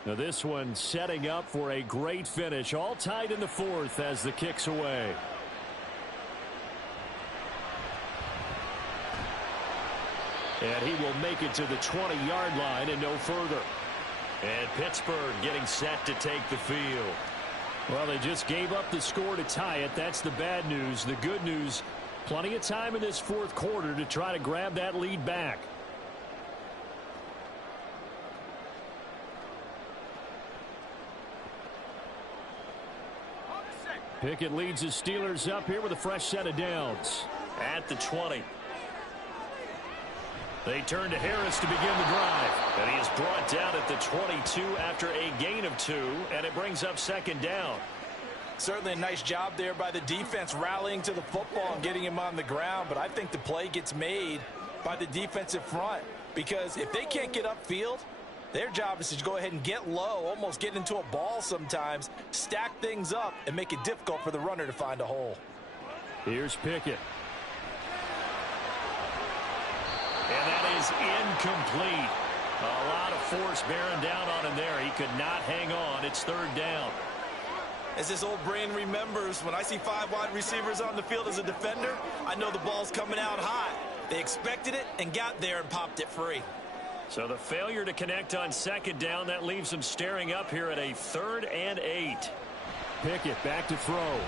Now this one setting up for a great finish. All tied in the fourth as the kick's away. And he will make it to the 20-yard line and no further. And Pittsburgh getting set to take the field. Well, they just gave up the score to tie it. That's the bad news. The good news, plenty of time in this fourth quarter to try to grab that lead back. Pickett leads the Steelers up here with a fresh set of downs. At the 20. They turn to Harris to begin the drive. And he is brought down at the 22 after a gain of 2, and it brings up second down. Certainly a nice job there by the defense rallying to the football and getting him on the ground, but I think the play gets made by the defensive front because if they can't get upfield, their job is to go ahead and get low, almost get into a ball sometimes, stack things up, and make it difficult for the runner to find a hole. Here's Pickett. And that is incomplete. A lot of force bearing down on him there. He could not hang on. It's third down. As his old brain remembers, when I see 5 wide receivers on the field as a defender, I know the ball's coming out hot. They expected it and got there and popped it free. So the failure to connect on second down, that leaves him staring up here at a 3rd and 8. Pickett back to throw.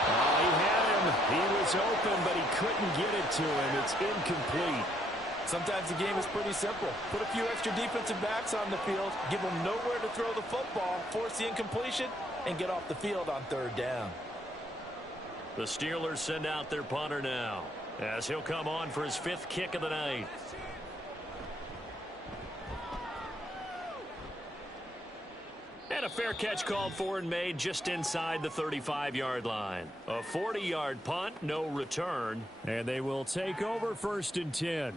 He had him. He was open, but he couldn't get it to him. It's incomplete. Sometimes the game is pretty simple. Put a few extra defensive backs on the field, give them nowhere to throw the football, force the incompletion, and get off the field on third down. The Steelers send out their punter now, as he'll come on for his 5th kick of the night. And a fair catch called for and made just inside the 35-yard line. A 40-yard punt, no return. And they will take over 1st and 10.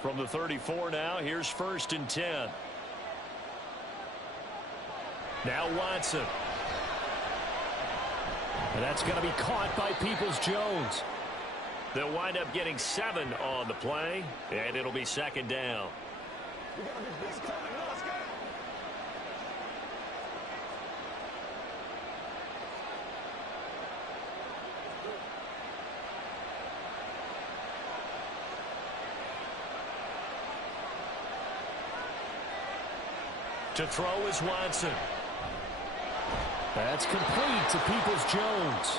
From the 34 now, here's 1st and 10. Now Watson. And that's going to be caught by Peoples-Jones. They'll wind up getting 7 on the play, and it'll be second down. To throw is Watson. That's complete to Peoples-Jones.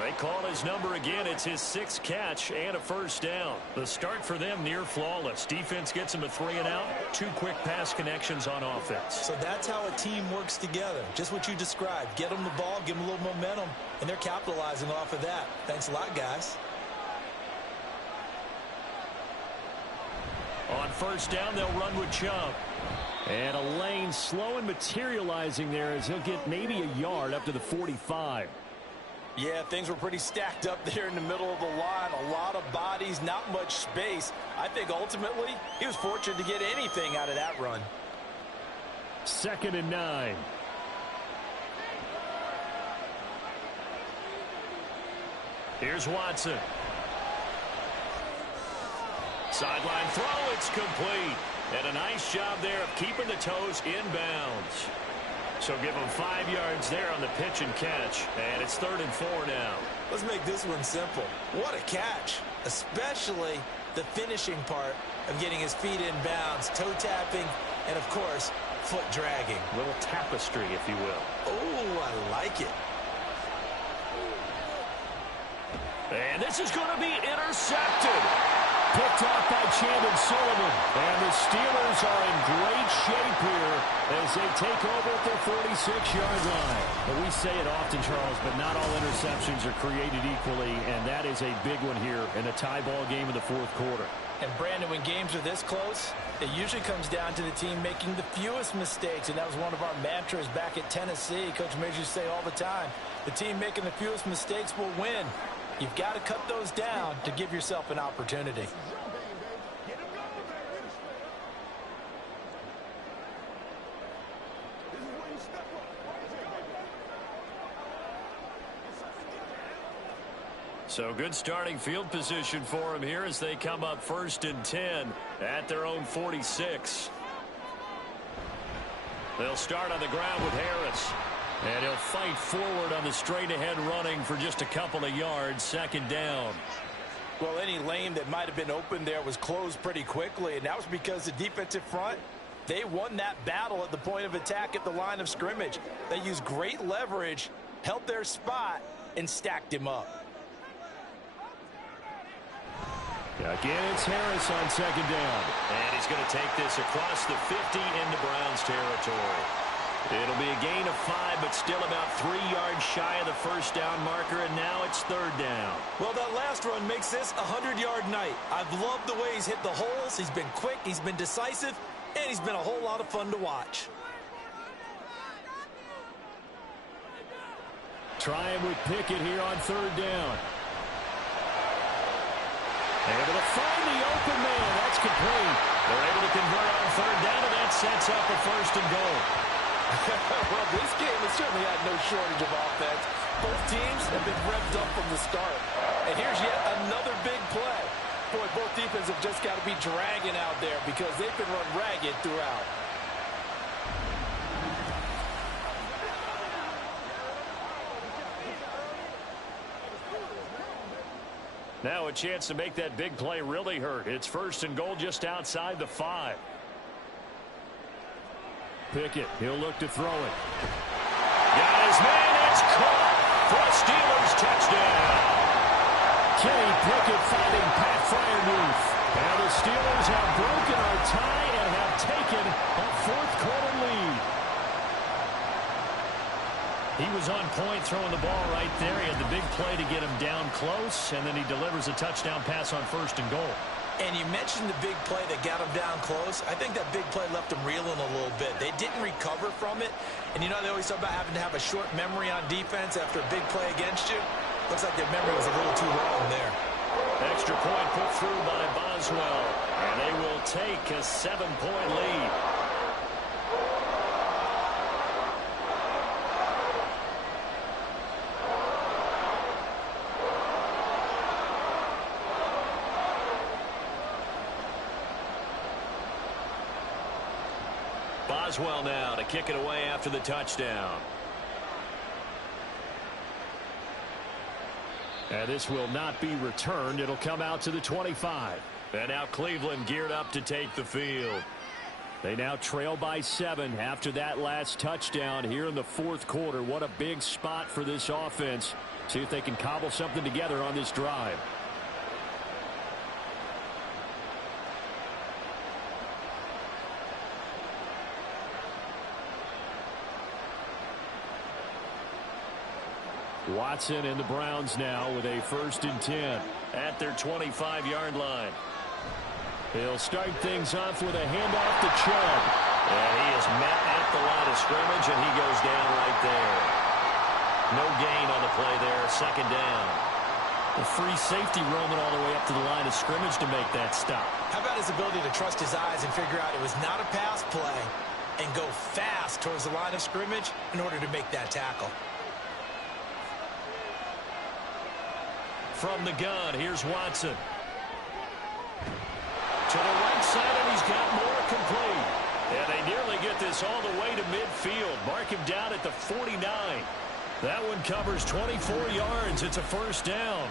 They call his number again. It's his 6th catch and a first down. The start for them near flawless. Defense gets him a 3-and-out. 2 quick pass connections on offense. So that's how a team works together. Just what you described. Get them the ball, give them a little momentum, and they're capitalizing off of that. Thanks a lot, guys. On first down, they'll run with Chubb. And a lane slow and materializing there as he'll get maybe a yard up to the 45. Yeah, things were pretty stacked up there in the middle of the line. A lot of bodies, not much space. I think ultimately he was fortunate to get anything out of that run. 2nd and 9. Here's Watson. Sideline throw, it's complete. And a nice job there of keeping the toes in bounds. So give him 5 yards there on the pitch and catch. And it's 3rd and 4 now. Let's make this one simple. What a catch, especially the finishing part of getting his feet in bounds, toe tapping, and, of course, foot dragging. A little tapestry, if you will. Oh, I like it. And this is going to be intercepted. Picked off by Chandon Sullivan. And the Steelers are in great shape here as they take over at their 46-yard line. But we say it often, Charles, but not all interceptions are created equally, and that is a big one here in a tie ball game in the 4th quarter. And, Brandon, when games are this close, it usually comes down to the team making the fewest mistakes, and that was one of our mantras back at Tennessee. Coach Major say all the time, the team making the fewest mistakes will win. You've got to cut those down to give yourself an opportunity. So good starting field position for him here as they come up 1st and 10 at their own 46. They'll start on the ground with Harris. And he'll fight forward on the straight-ahead running for just a couple of yards, 2nd down. Well, any lane that might have been open there was closed pretty quickly, and that was because the defensive front, they won that battle at the point of attack at the line of scrimmage. They used great leverage, held their spot, and stacked him up. Again, it's Harris on 2nd down. And he's going to take this across the 50 into Browns territory. It'll be a gain of 5, but still about 3 yards shy of the first down marker, and now it's 3rd down. Well, that last run makes this a 100-yard night. I've loved the way he's hit the holes. He's been quick, he's been decisive, and he's been a whole lot of fun to watch. Trying with Pickett here on 3rd down. Able to find the open man. That's complete. They're able to convert on 3rd down, and that sets up a 1st and goal. Well, this game has certainly had no shortage of offense. Both teams have been revved up from the start. And here's yet another big play. Boy, both defenses have just got to be dragging out there because they've been run ragged throughout. Now a chance to make that big play really hurt. It's 1st and goal just outside the 5. Pickett, he'll look to throw it. Got his man, it's caught for a Steelers touchdown. Kenny Pickett finding Pat Freiermuth. And the Steelers have broken our tie and have taken a 4th quarter lead. He was on point throwing the ball right there. He had the big play to get him down close, and then he delivers a touchdown pass on 1st and goal. And you mentioned the big play that got him down close. I think that big play left him reeling a little bit. They didn't recover from it. And, you know, they always talk about having to have a short memory on defense after a big play against you. Looks like their memory was a little too long there. Extra point put through by Boswell. And they will take a 7-point lead. Boswell now to kick it away after the touchdown. And this will not be returned. It'll come out to the 25. And now Cleveland geared up to take the field. They now trail by 7 after that last touchdown here in the fourth quarter. What a big spot for this offense. See if they can cobble something together on this drive. Watson and the Browns now with a 1st and 10 at their 25-yard line. He'll start things off with a handoff to Chubb. And he is met at the line of scrimmage, and he goes down right there. No gain on the play there, 2nd down. A free safety roaming all the way up to the line of scrimmage to make that stop. How about his ability to trust his eyes and figure out it was not a pass play and go fast towards the line of scrimmage in order to make that tackle. From the gun, here's Watson. To the right side, and he's got more complete. And they nearly get this all the way to midfield. Mark him down at the 49. That one covers 24 yards. It's a 1st down.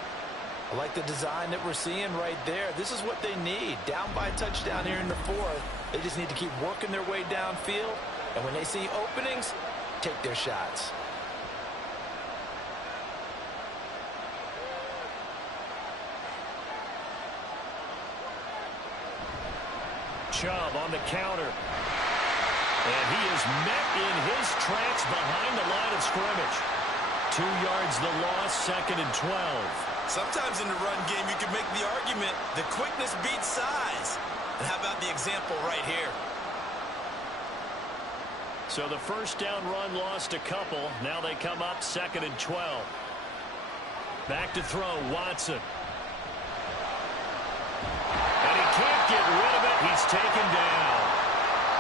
I like the design that we're seeing right there. This is what they need. Down by a touchdown here in the 4th. They just need to keep working their way downfield. And when they see openings, take their shots. Chubb on the counter. And he is met in his tracks behind the line of scrimmage. 2 yards the loss, 2nd and 12. Sometimes in the run game, you can make the argument the quickness beats size. And how about the example right here? So the 1st down run lost a couple. Now they come up 2nd and 12. Back to throw, Watson. And he can't get rid of it. He's taken down.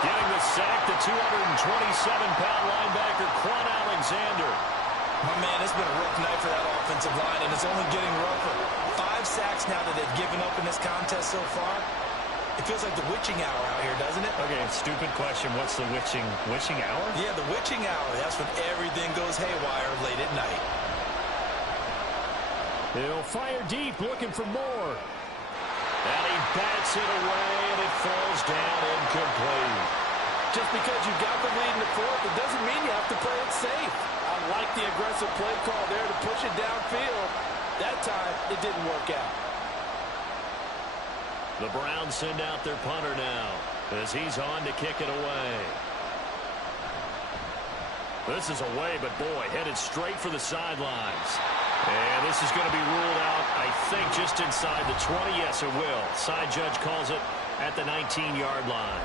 Getting the sack, the 227-pound linebacker, Quan Alexander. My man, it's been a rough night for that offensive line, and it's only getting rougher. 5 sacks now that they've given up in this contest so far. It feels like the witching hour out here, doesn't it? Okay, stupid question. What's the witching hour? Yeah, the witching hour. That's when everything goes haywire late at night. He'll fire deep, looking for more. And he bats it away, and it falls down incomplete. Just because you got the lead in the 4th, it doesn't mean you have to play it safe. I like the aggressive play call there to push it downfield. That time, it didn't work out. The Browns send out their punter now as he's on to kick it away. This is away, but boy, headed straight for the sidelines. And this is going to be ruled out, I think, just inside the 20. Yes, it will. Side judge calls it at the 19-yard line.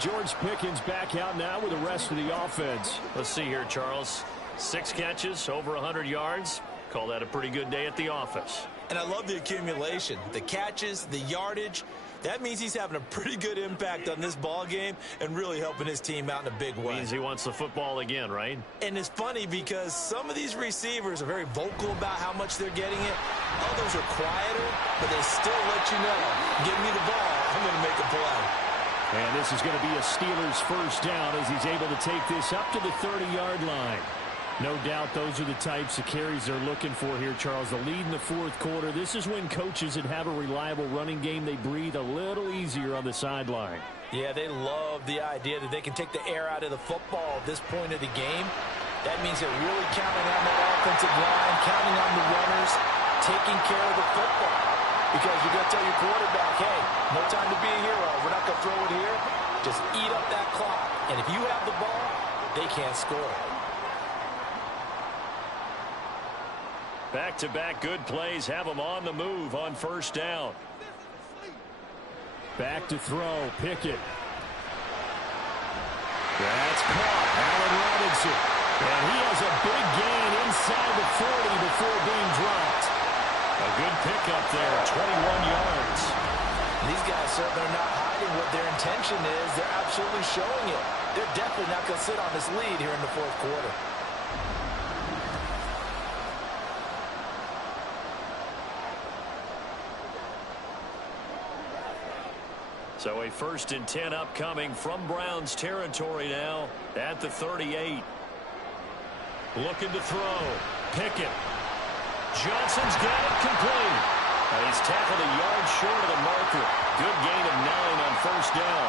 George Pickens back out now with the rest of the offense. Let's see here, Charles. 6 catches, over 100 yards. Call that a pretty good day at the office. And I love the accumulation, the catches, the yardage. That means he's having a pretty good impact on this ball game and really helping his team out in a big way. Means he wants the football again, right? And it's funny because some of these receivers are very vocal about how much they're getting it. Others are quieter, but they still let you know, give me the ball, I'm going to make a play. And this is going to be a Steelers 1st down as he's able to take this up to the 30-yard line. No doubt those are the types of carries they're looking for here, Charles. The lead in the 4th quarter. This is when coaches that have a reliable running game, they breathe a little easier on the sideline. Yeah, they love the idea that they can take the air out of the football at this point of the game. That means they're really counting on that offensive line, counting on the runners, taking care of the football. Because you're going to tell your quarterback, hey, no time to be a hero. We're not going to throw it here. Just eat up that clock. And if you have the ball, they can't score. Back-to-back good plays have them on the move on 1st down. Back to throw, Pickett. That's caught, Allen Robinson. And he has a big gain inside the 40 before being dropped. A good pickup there, 21 yards. These guys certainly are not hiding what their intention is. They're absolutely showing it. They're definitely not going to sit on this lead here in the 4th quarter. So a 1st and 10 upcoming from Browns territory now at the 38. Looking to throw. Pickett. Johnson's got it complete. And he's tackled a yard short of the marker. Good gain of 9 on 1st down.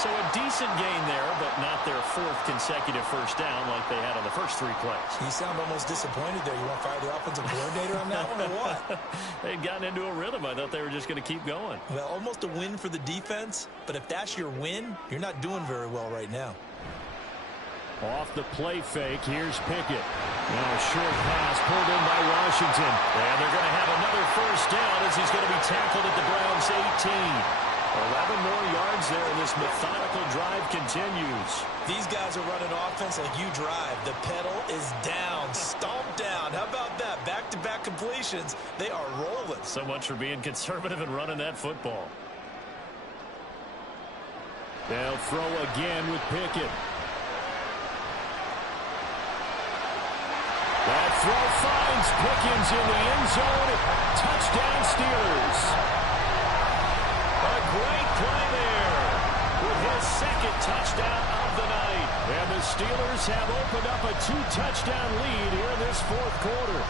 So a decent gain there, but not their fourth consecutive first down like they had on the first 3 plays. You sound almost disappointed there. You want to fire the offensive coordinator on that one or what? They'd gotten into a rhythm. I thought they were just going to keep going. Well, almost a win for the defense, but if that's your win, you're not doing very well right now. Off the play fake, here's Pickett. Now a short pass pulled in by Washington. And they're going to have another first down as he's going to be tackled at the Browns' 18. 11 more yards there, and this methodical drive continues. These guys are running offense like you drive. The pedal is down, stomped down. How about that? Back-to-back completions. They are rolling. So much for being conservative and running that football. They'll throw again with Pickett. That throw finds Pickens in the end zone. Touchdown Steelers. A great play there with his second touchdown of the night. And the Steelers have opened up a 2-touchdown lead here in this fourth quarter.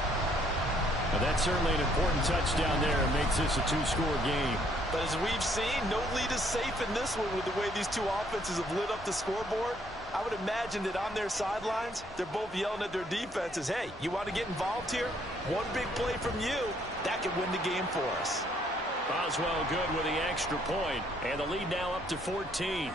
Now that's certainly an important touchdown there. It makes this a 2-score game. But as we've seen, no lead is safe in this one with the way these two offenses have lit up the scoreboard. I would imagine that on their sidelines, they're both yelling at their defenses, hey, you want to get involved here? One big play from you, that could win the game for us. Boswell good with the extra point, and the lead now up to 14.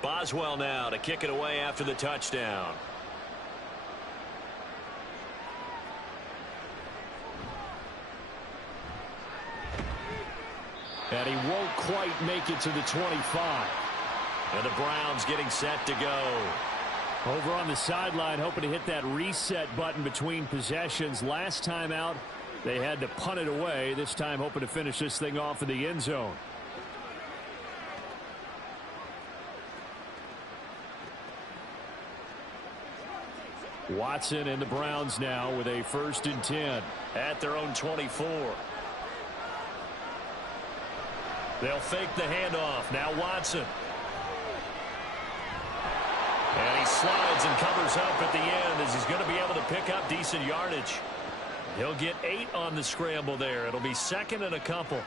Boswell now to kick it away after the touchdown. And he won't quite make it to the 25. And the Browns getting set to go. Over on the sideline, hoping to hit that reset button between possessions. Last time out, they had to punt it away. This time, hoping to finish this thing off in the end zone. Watson and the Browns now with a 1st and 10 at their own 24. They'll fake the handoff. Now Watson. And he slides and covers up at the end as he's going to be able to pick up decent yardage. He'll get 8 on the scramble there. It'll be 2nd and a couple.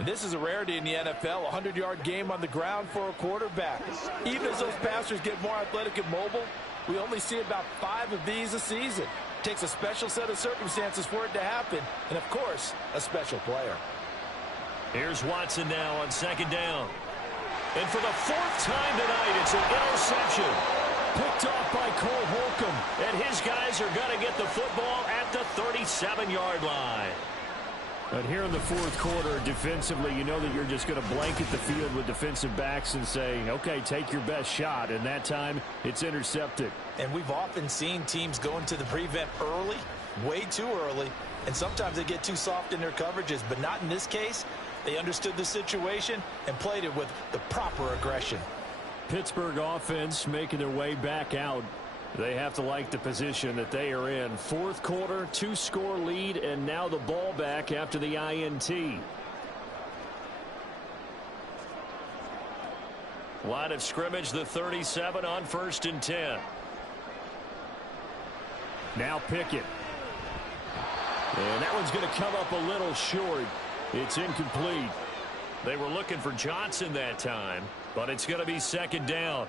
And this is a rarity in the NFL, a 100-yard game on the ground for a quarterback. Even as those passers get more athletic and mobile, we only see about 5 of these a season. It takes a special set of circumstances for it to happen, and of course, a special player. Here's Watson now on 2nd down. And for the 4th time tonight, it's an interception. Picked off by Cole Holcomb. And his guys are going to get the football at the 37-yard line. But here in the fourth quarter, defensively, you know that you're just going to blanket the field with defensive backs and say, okay, take your best shot. And that time, it's intercepted. And we've often seen teams go into the prevent early, way too early, and sometimes they get too soft in their coverages. But not in this case. They understood the situation and played it with the proper aggression. Pittsburgh offense making their way back out. They have to like the position that they are in. Fourth quarter, 2-score lead, and now the ball back after the INT. Line of scrimmage, the 37 on 1st and 10. Now Pickett. And that one's going to come up a little short. It's incomplete. They were looking for Johnson that time, but it's going to be 2nd down.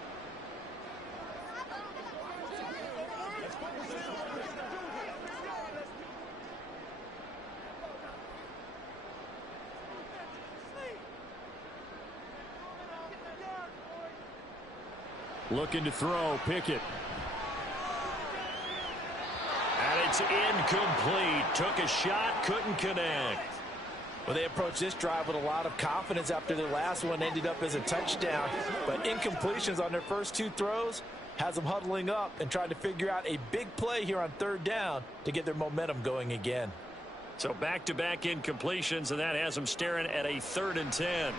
Looking to throw, Pickett. And it's incomplete. Took a shot, couldn't connect. Well, they approached this drive with a lot of confidence after their last one ended up as a touchdown. But incompletions on their first 2 throws has them huddling up and trying to figure out a big play here on 3rd down to get their momentum going again. So back-to-back incompletions, and that has them staring at a 3rd and 10.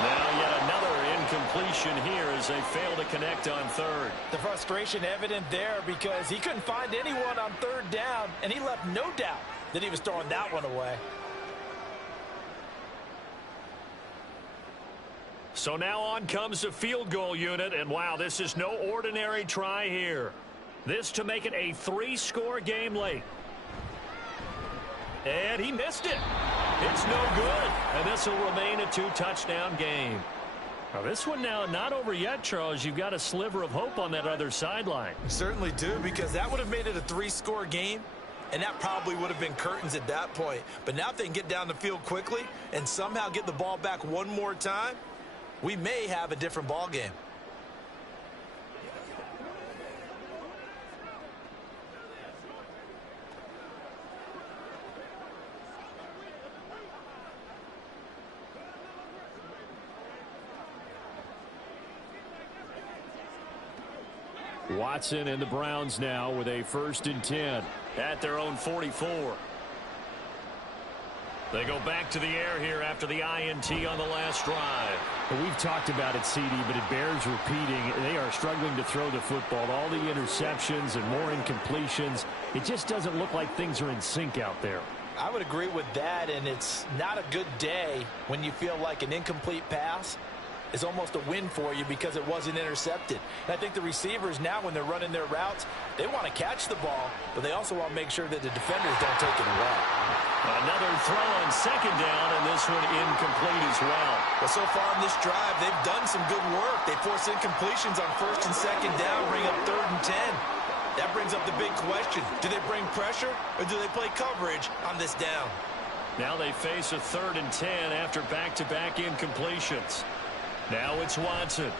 Now yet another incompletion here as they fail to connect on third. The frustration evident there because he couldn't find anyone on third down, and he left no doubt that he was throwing that one away. So now on comes the field goal unit, and wow, this is no ordinary try here. This to make it a 3-score game late. And he missed it. It's no good, and this will remain a 2-touchdown game. Now this one now not over yet, Charles. You've got a sliver of hope on that other sideline. Certainly do, because that would have made it a 3-score game, and that probably would have been curtains at that point. But now if they can get down the field quickly and somehow get the ball back one more time, we may have a different ball game. Watson and the Browns now with a 1st and 10 at their own 44. They go back to the air here after the INT on the last drive. Well, we've talked about it, CD, but it bears repeating. They are struggling to throw the football. All the interceptions and more incompletions. It just doesn't look like things are in sync out there. I would agree with that, and it's not a good day when you feel like an incomplete pass is almost a win for you because it wasn't intercepted. And I think the receivers now, when they're running their routes, they want to catch the ball, but they also want to make sure that the defenders don't take it away. Another throw on 2nd down, and this one incomplete as well. But so far in this drive, they've done some good work. They force incompletions on 1st and 2nd down, bring up 3rd and 10. That brings up the big question. Do they bring pressure, or do they play coverage on this down? Now they face a 3rd and 10 after back-to-back incompletions. Now it's Watson.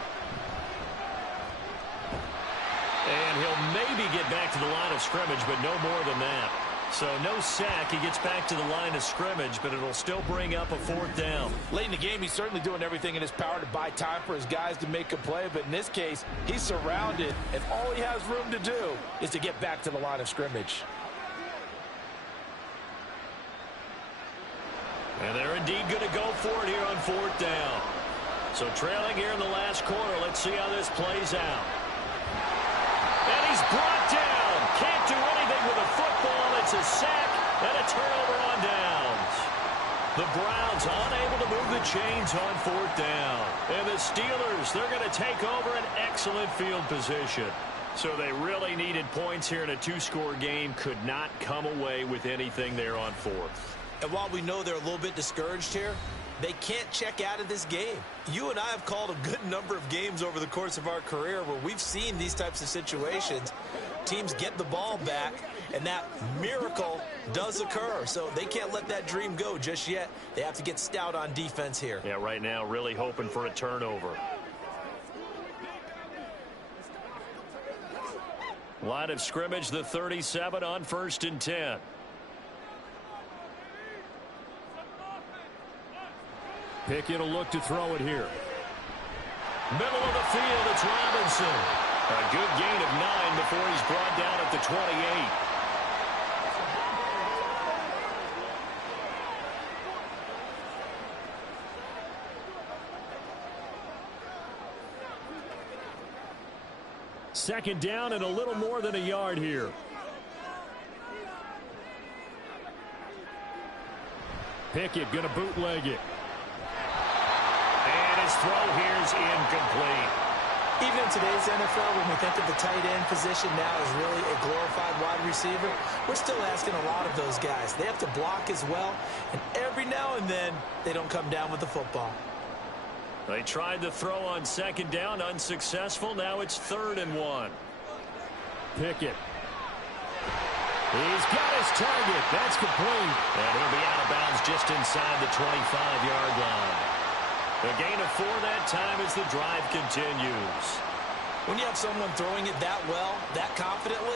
And he'll maybe get back to the line of scrimmage, but no more than that. So no sack. He gets back to the line of scrimmage, but it'll still bring up a 4th down. Late in the game, he's certainly doing everything in his power to buy time for his guys to make a play. But in this case, he's surrounded, and all he has room to do is to get back to the line of scrimmage. And they're indeed going to go for it here on 4th down. So trailing here in the last quarter. Let's see how this plays out. And he's brought down. Can't do anything with a football. It's a sack and a turnover on downs. The Browns unable to move the chains on 4th down. And the Steelers, they're going to take over an excellent field position. So they really needed points here in a 2-score game. Could not come away with anything there on 4th. And while we know they're a little bit discouraged here, they can't check out of this game. You and I have called a good number of games over the course of our career where we've seen these types of situations. Teams get the ball back, and that miracle does occur. So they can't let that dream go just yet. They have to get stout on defense here. Yeah, right now really hoping for a turnover. Line of scrimmage, the 37 on 1st and 10. Pickett will look to throw it here. Middle of the field, it's Robinson. A good gain of 9 before he's brought down at the 28. Second down and a little more than a yard here. Pickett going to bootleg it. And his throw here's incomplete. Even in today's NFL, when we think of the tight end position now as really a glorified wide receiver, we're still asking a lot of those guys. They have to block as well, and every now and then they don't come down with the football. They tried the throw on 2nd down, unsuccessful. Now it's 3rd and 1. Pickett. He's got his target. That's complete. And he'll be out of bounds just inside the 25-yard line. A gain of 4 that time as the drive continues. When you have someone throwing it that well, that confidently,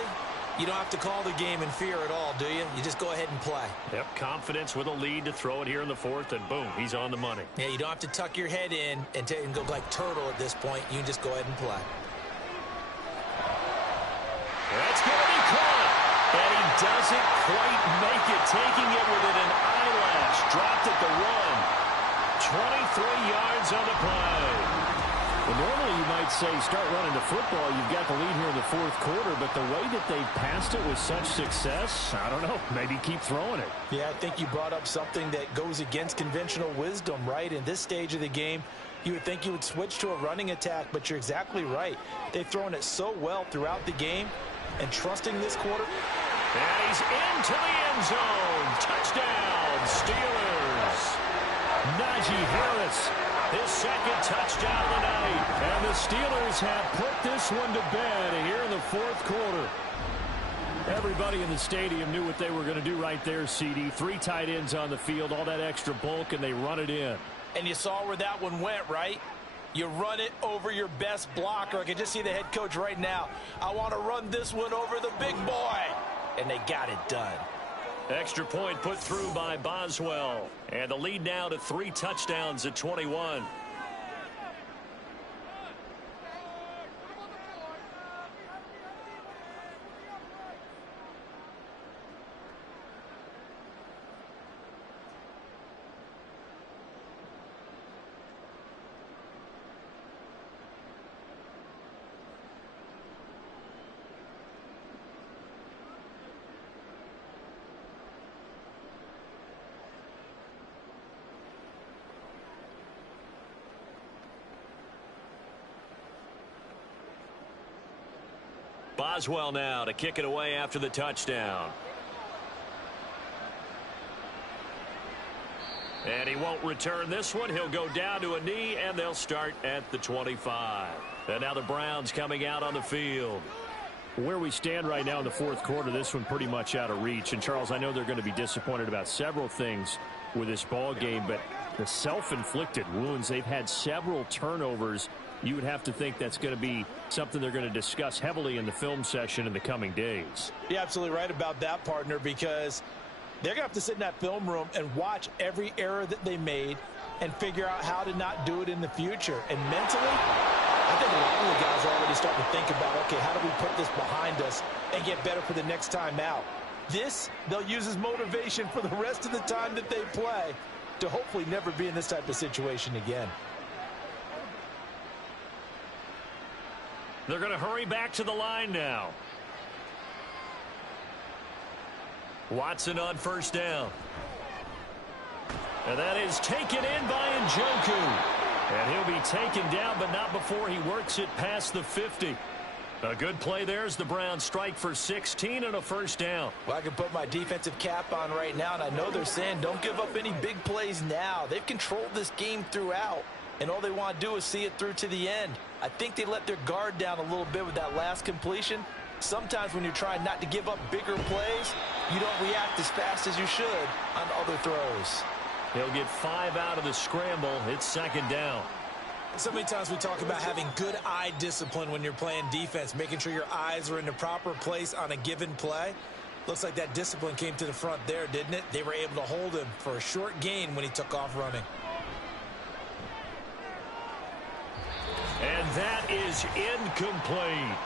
you don't have to call the game in fear at all, do you? You just go ahead and play. Yep, confidence with a lead to throw it here in the 4th, and boom, he's on the money. Yeah, you don't have to tuck your head in and go like turtle at this point. You can just go ahead and play. That's going to be caught. And he doesn't quite make it, taking it within an eyelash. Dropped at the 1. 23 yards on the play. Well, normally you might say start running the football. You've got the lead here in the fourth quarter, but the way that they've passed it with such success, I don't know, maybe keep throwing it. Yeah, I think you brought up something that goes against conventional wisdom, right? In this stage of the game, you would think you would switch to a running attack, but you're exactly right. They've thrown it so well throughout the game, and trusting this quarter. And he's into the end zone. Touchdown, Steelers. Najee Harris, his second touchdown of the night. And the Steelers have put this one to bed here in the fourth quarter. Everybody in the stadium knew what they were going to do right there, CD. 3 tight ends on the field, all that extra bulk, and they run it in. And you saw where that one went, right? You run it over your best blocker. I can just see the head coach right now. I want to run this one over the big boy. And they got it done. Extra point put through by Boswell. And the lead now to 3 touchdowns at 21. Boswell now to kick it away after the touchdown. And he won't return this one. He'll go down to a knee, and they'll start at the 25. And now the Browns coming out on the field. Where we stand right now in the fourth quarter, this one pretty much out of reach. And, Charles, I know they're going to be disappointed about several things with this ball game, but the self-inflicted wounds, they've had several turnovers. You would have to think that's going to be something they're going to discuss heavily in the film session in the coming days. You're absolutely right about that, partner, because they're going to have to sit in that film room and watch every error that they made and figure out how to not do it in the future. And mentally, I think a lot of the guys are already starting to think about, okay, how do we put this behind us and get better for the next time out? This, they'll use as motivation for the rest of the time that they play to hopefully never be in this type of situation again. They're going to hurry back to the line now. Watson on first down. And that is taken in by Njoku. And he'll be taken down, but not before he works it past the 50. A good play there as the Browns strike for 16 and a first down. Well, I can put my defensive cap on right now, and I know they're saying don't give up any big plays now. They've controlled this game throughout, and all they want to do is see it through to the end. I think they let their guard down a little bit with that last completion. Sometimes when you're trying not to give up bigger plays, you don't react as fast as you should on other throws. He'll get 5 out of the scramble. It's second down. So many times we talk about having good eye discipline when you're playing defense, making sure your eyes are in the proper place on a given play. Looks like that discipline came to the front there, didn't it? They were able to hold him for a short gain when he took off running. And that is incomplete.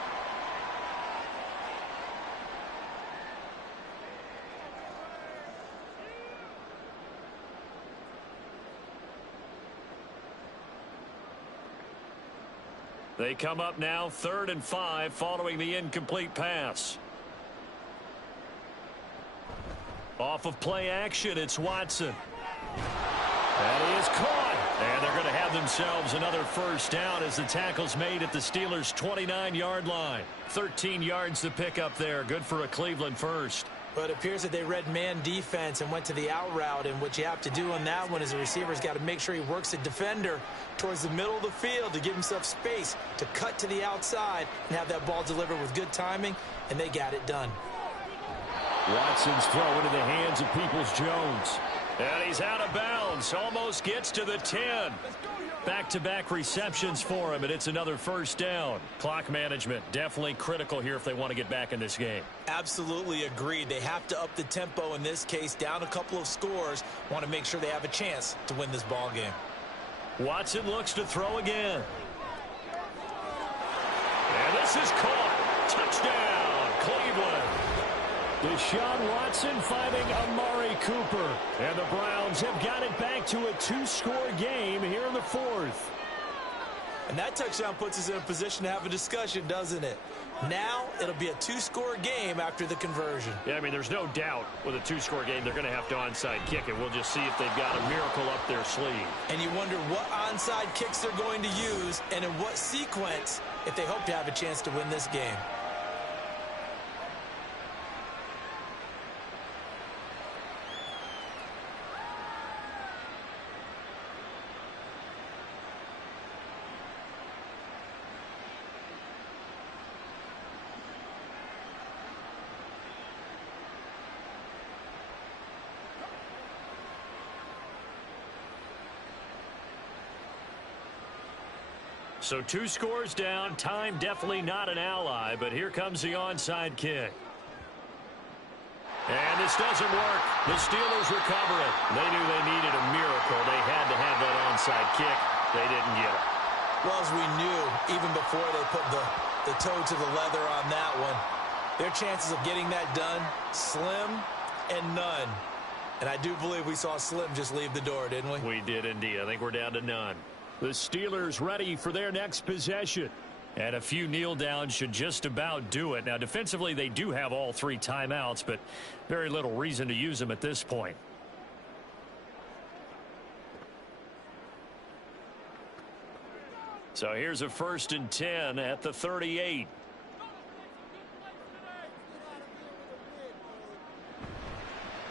They come up now 3rd and 5 following the incomplete pass. Off of play action, it's Watson. And he is caught. And they're going to have themselves another first down as the tackle's made at the Steelers' 29-yard line. 13 yards to pick up there. Good for a Cleveland first. But it appears that they read man defense and went to the out route. And what you have to do on that one is the receiver's got to make sure he works the defender towards the middle of the field to give himself space to cut to the outside and have that ball delivered with good timing. And they got it done. Watson's throw into the hands of Peoples-Jones. And he's out of bounds. Almost gets to the 10. Back-to-back receptions for him, and it's another first down. Clock management definitely critical here if they want to get back in this game. Absolutely agreed. They have to up the tempo in this case, down a couple of scores. Want to make sure they have a chance to win this ball game. Watson looks to throw again. And this is caught. Touchdown, Cleveland. Deshaun Watson finding Amari Cooper. And the Browns have got it back to a 2-score game here in the fourth. And that touchdown puts us in a position to have a discussion, doesn't it? Now it'll be a two-score game after the conversion. Yeah, I mean, there's no doubt with a two-score game they're going to have to onside kick it. We'll just see if they've got a miracle up their sleeve. And you wonder what onside kicks they're going to use and in what sequence if they hope to have a chance to win this game. So 2 scores down. Time definitely not an ally, but here comes the onside kick. And this doesn't work. The Steelers recover it. They knew they needed a miracle. They had to have that onside kick. They didn't get it. Well, as we knew, even before they put the toe to the leather on that one, their chances of getting that done, slim and none. And I do believe we saw Slim just leave the door, didn't we? We did indeed. I think we're down to none. The Steelers ready for their next possession. And a few kneel downs should just about do it. Now, defensively, they do have all 3 timeouts, but very little reason to use them at this point. So here's a 1st and 10 at the 38.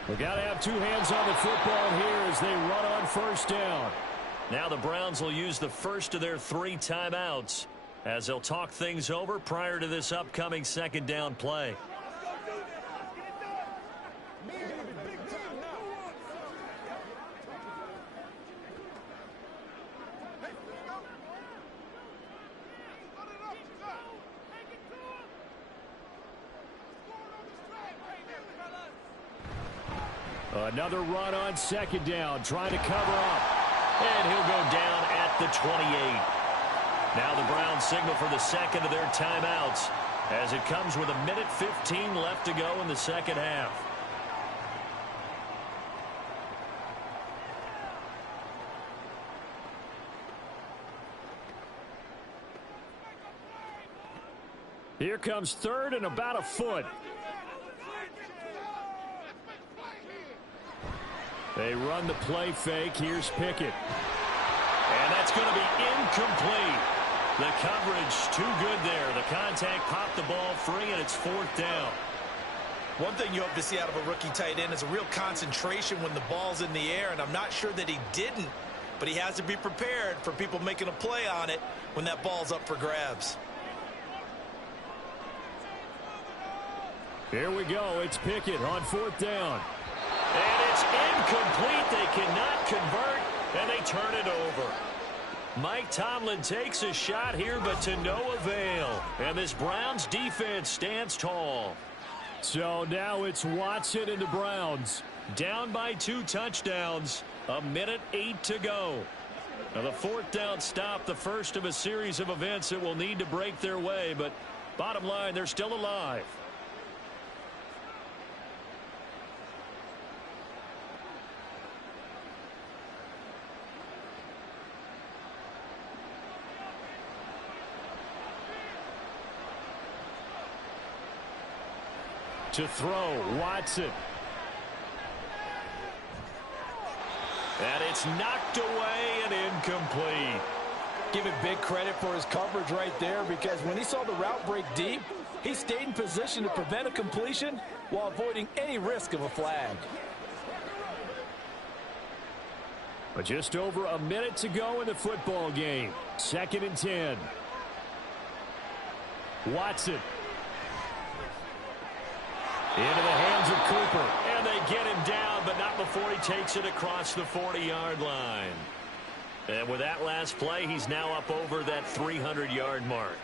We got to have 2 hands on the football here as they run on 1st down. Now the Browns will use the first of their 3 timeouts as they'll talk things over prior to this upcoming 2nd down play. Another run on 2nd down, trying to cover up. And he'll go down at the 28. Now the Browns signal for the 2nd of their timeouts as it comes with 1:15 left to go in the 2nd half. Here comes 3rd and about a foot. They run the play fake. Here's Pickett. And that's going to be incomplete. The coverage too good there. The contact popped the ball free, and it's 4th down. One thing you hope to see out of a rookie tight end is a real concentration when the ball's in the air, and I'm not sure that he didn't, but he has to be prepared for people making a play on it when that ball's up for grabs. Here we go. It's Pickett on 4th down. And it's incomplete. They cannot convert, and they turn it over. Mike Tomlin takes a shot here, but to no avail. And this Browns defense stands tall. So now it's Watson and the Browns. Down by 2 touchdowns. 1:08 to go. Now the 4th down stop, the first of a series of events that will need to break their way. But bottom line, they're still alive. To throw, Watson. And it's knocked away and incomplete. Give him big credit for his coverage right there, because when he saw the route break deep, he stayed in position to prevent a completion while avoiding any risk of a flag. But just over a minute to go in the football game. 2nd and 10. Watson. Into the hands of Cooper. And they get him down, but not before he takes it across the 40-yard line. And with that last play, he's now up over that 300-yard mark.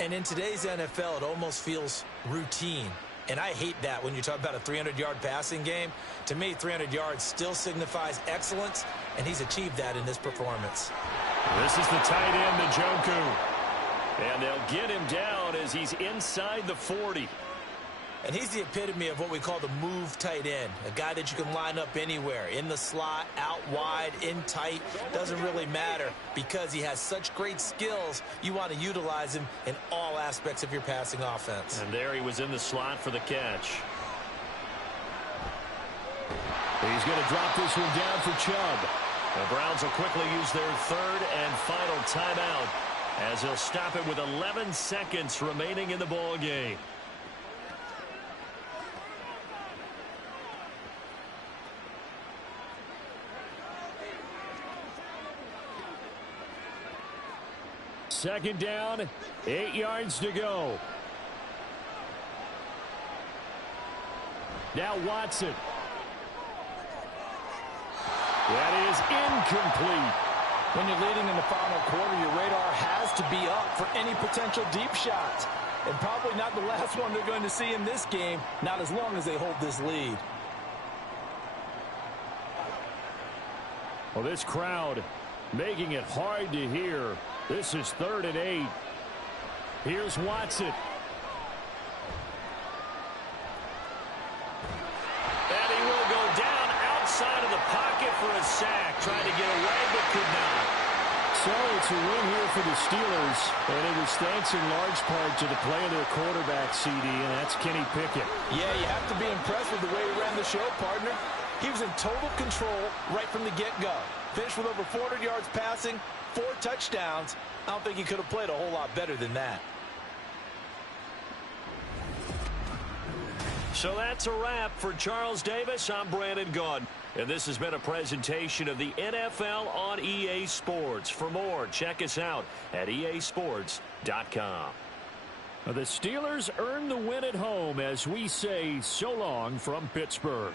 And in today's NFL, it almost feels routine. And I hate that when you talk about a 300-yard passing game. To me, 300 yards still signifies excellence, and he's achieved that in this performance. This is the tight end, Njoku. And they'll get him down as he's inside the 40. And he's the epitome of what we call the move tight end, a guy that you can line up anywhere, in the slot, out wide, in tight, doesn't really matter because he has such great skills. You want to utilize him in all aspects of your passing offense. And there he was in the slot for the catch. He's going to drop this one down for Chubb. The Browns will quickly use their third and final timeout as they'll stop it with 11 seconds remaining in the ball game. Second down, 8 yards to go. Now Watson. That is incomplete. When you're leading in the final quarter, your radar has to be up for any potential deep shots. And probably not the last one they're going to see in this game, not as long as they hold this lead. Well, this crowd making it hard to hear. This is 3rd and 8. Here's Watson. And he will go down outside of the pocket for a sack. Trying to get away, but could not. So it's a win here for the Steelers, and it was thanks in large part to the play of their quarterback, CD, and that's Kenny Pickett. Yeah, you have to be impressed with the way he ran the show, partner. He was in total control right from the get-go. Finished with over 400 yards passing, 4 touchdowns. I don't think he could have played a whole lot better than that. So that's a wrap for Charles Davis. I'm Brandon Gaudin. And this has been a presentation of the NFL on EA Sports. For more, check us out at easports.com. The Steelers earn the win at home as we say so long from Pittsburgh.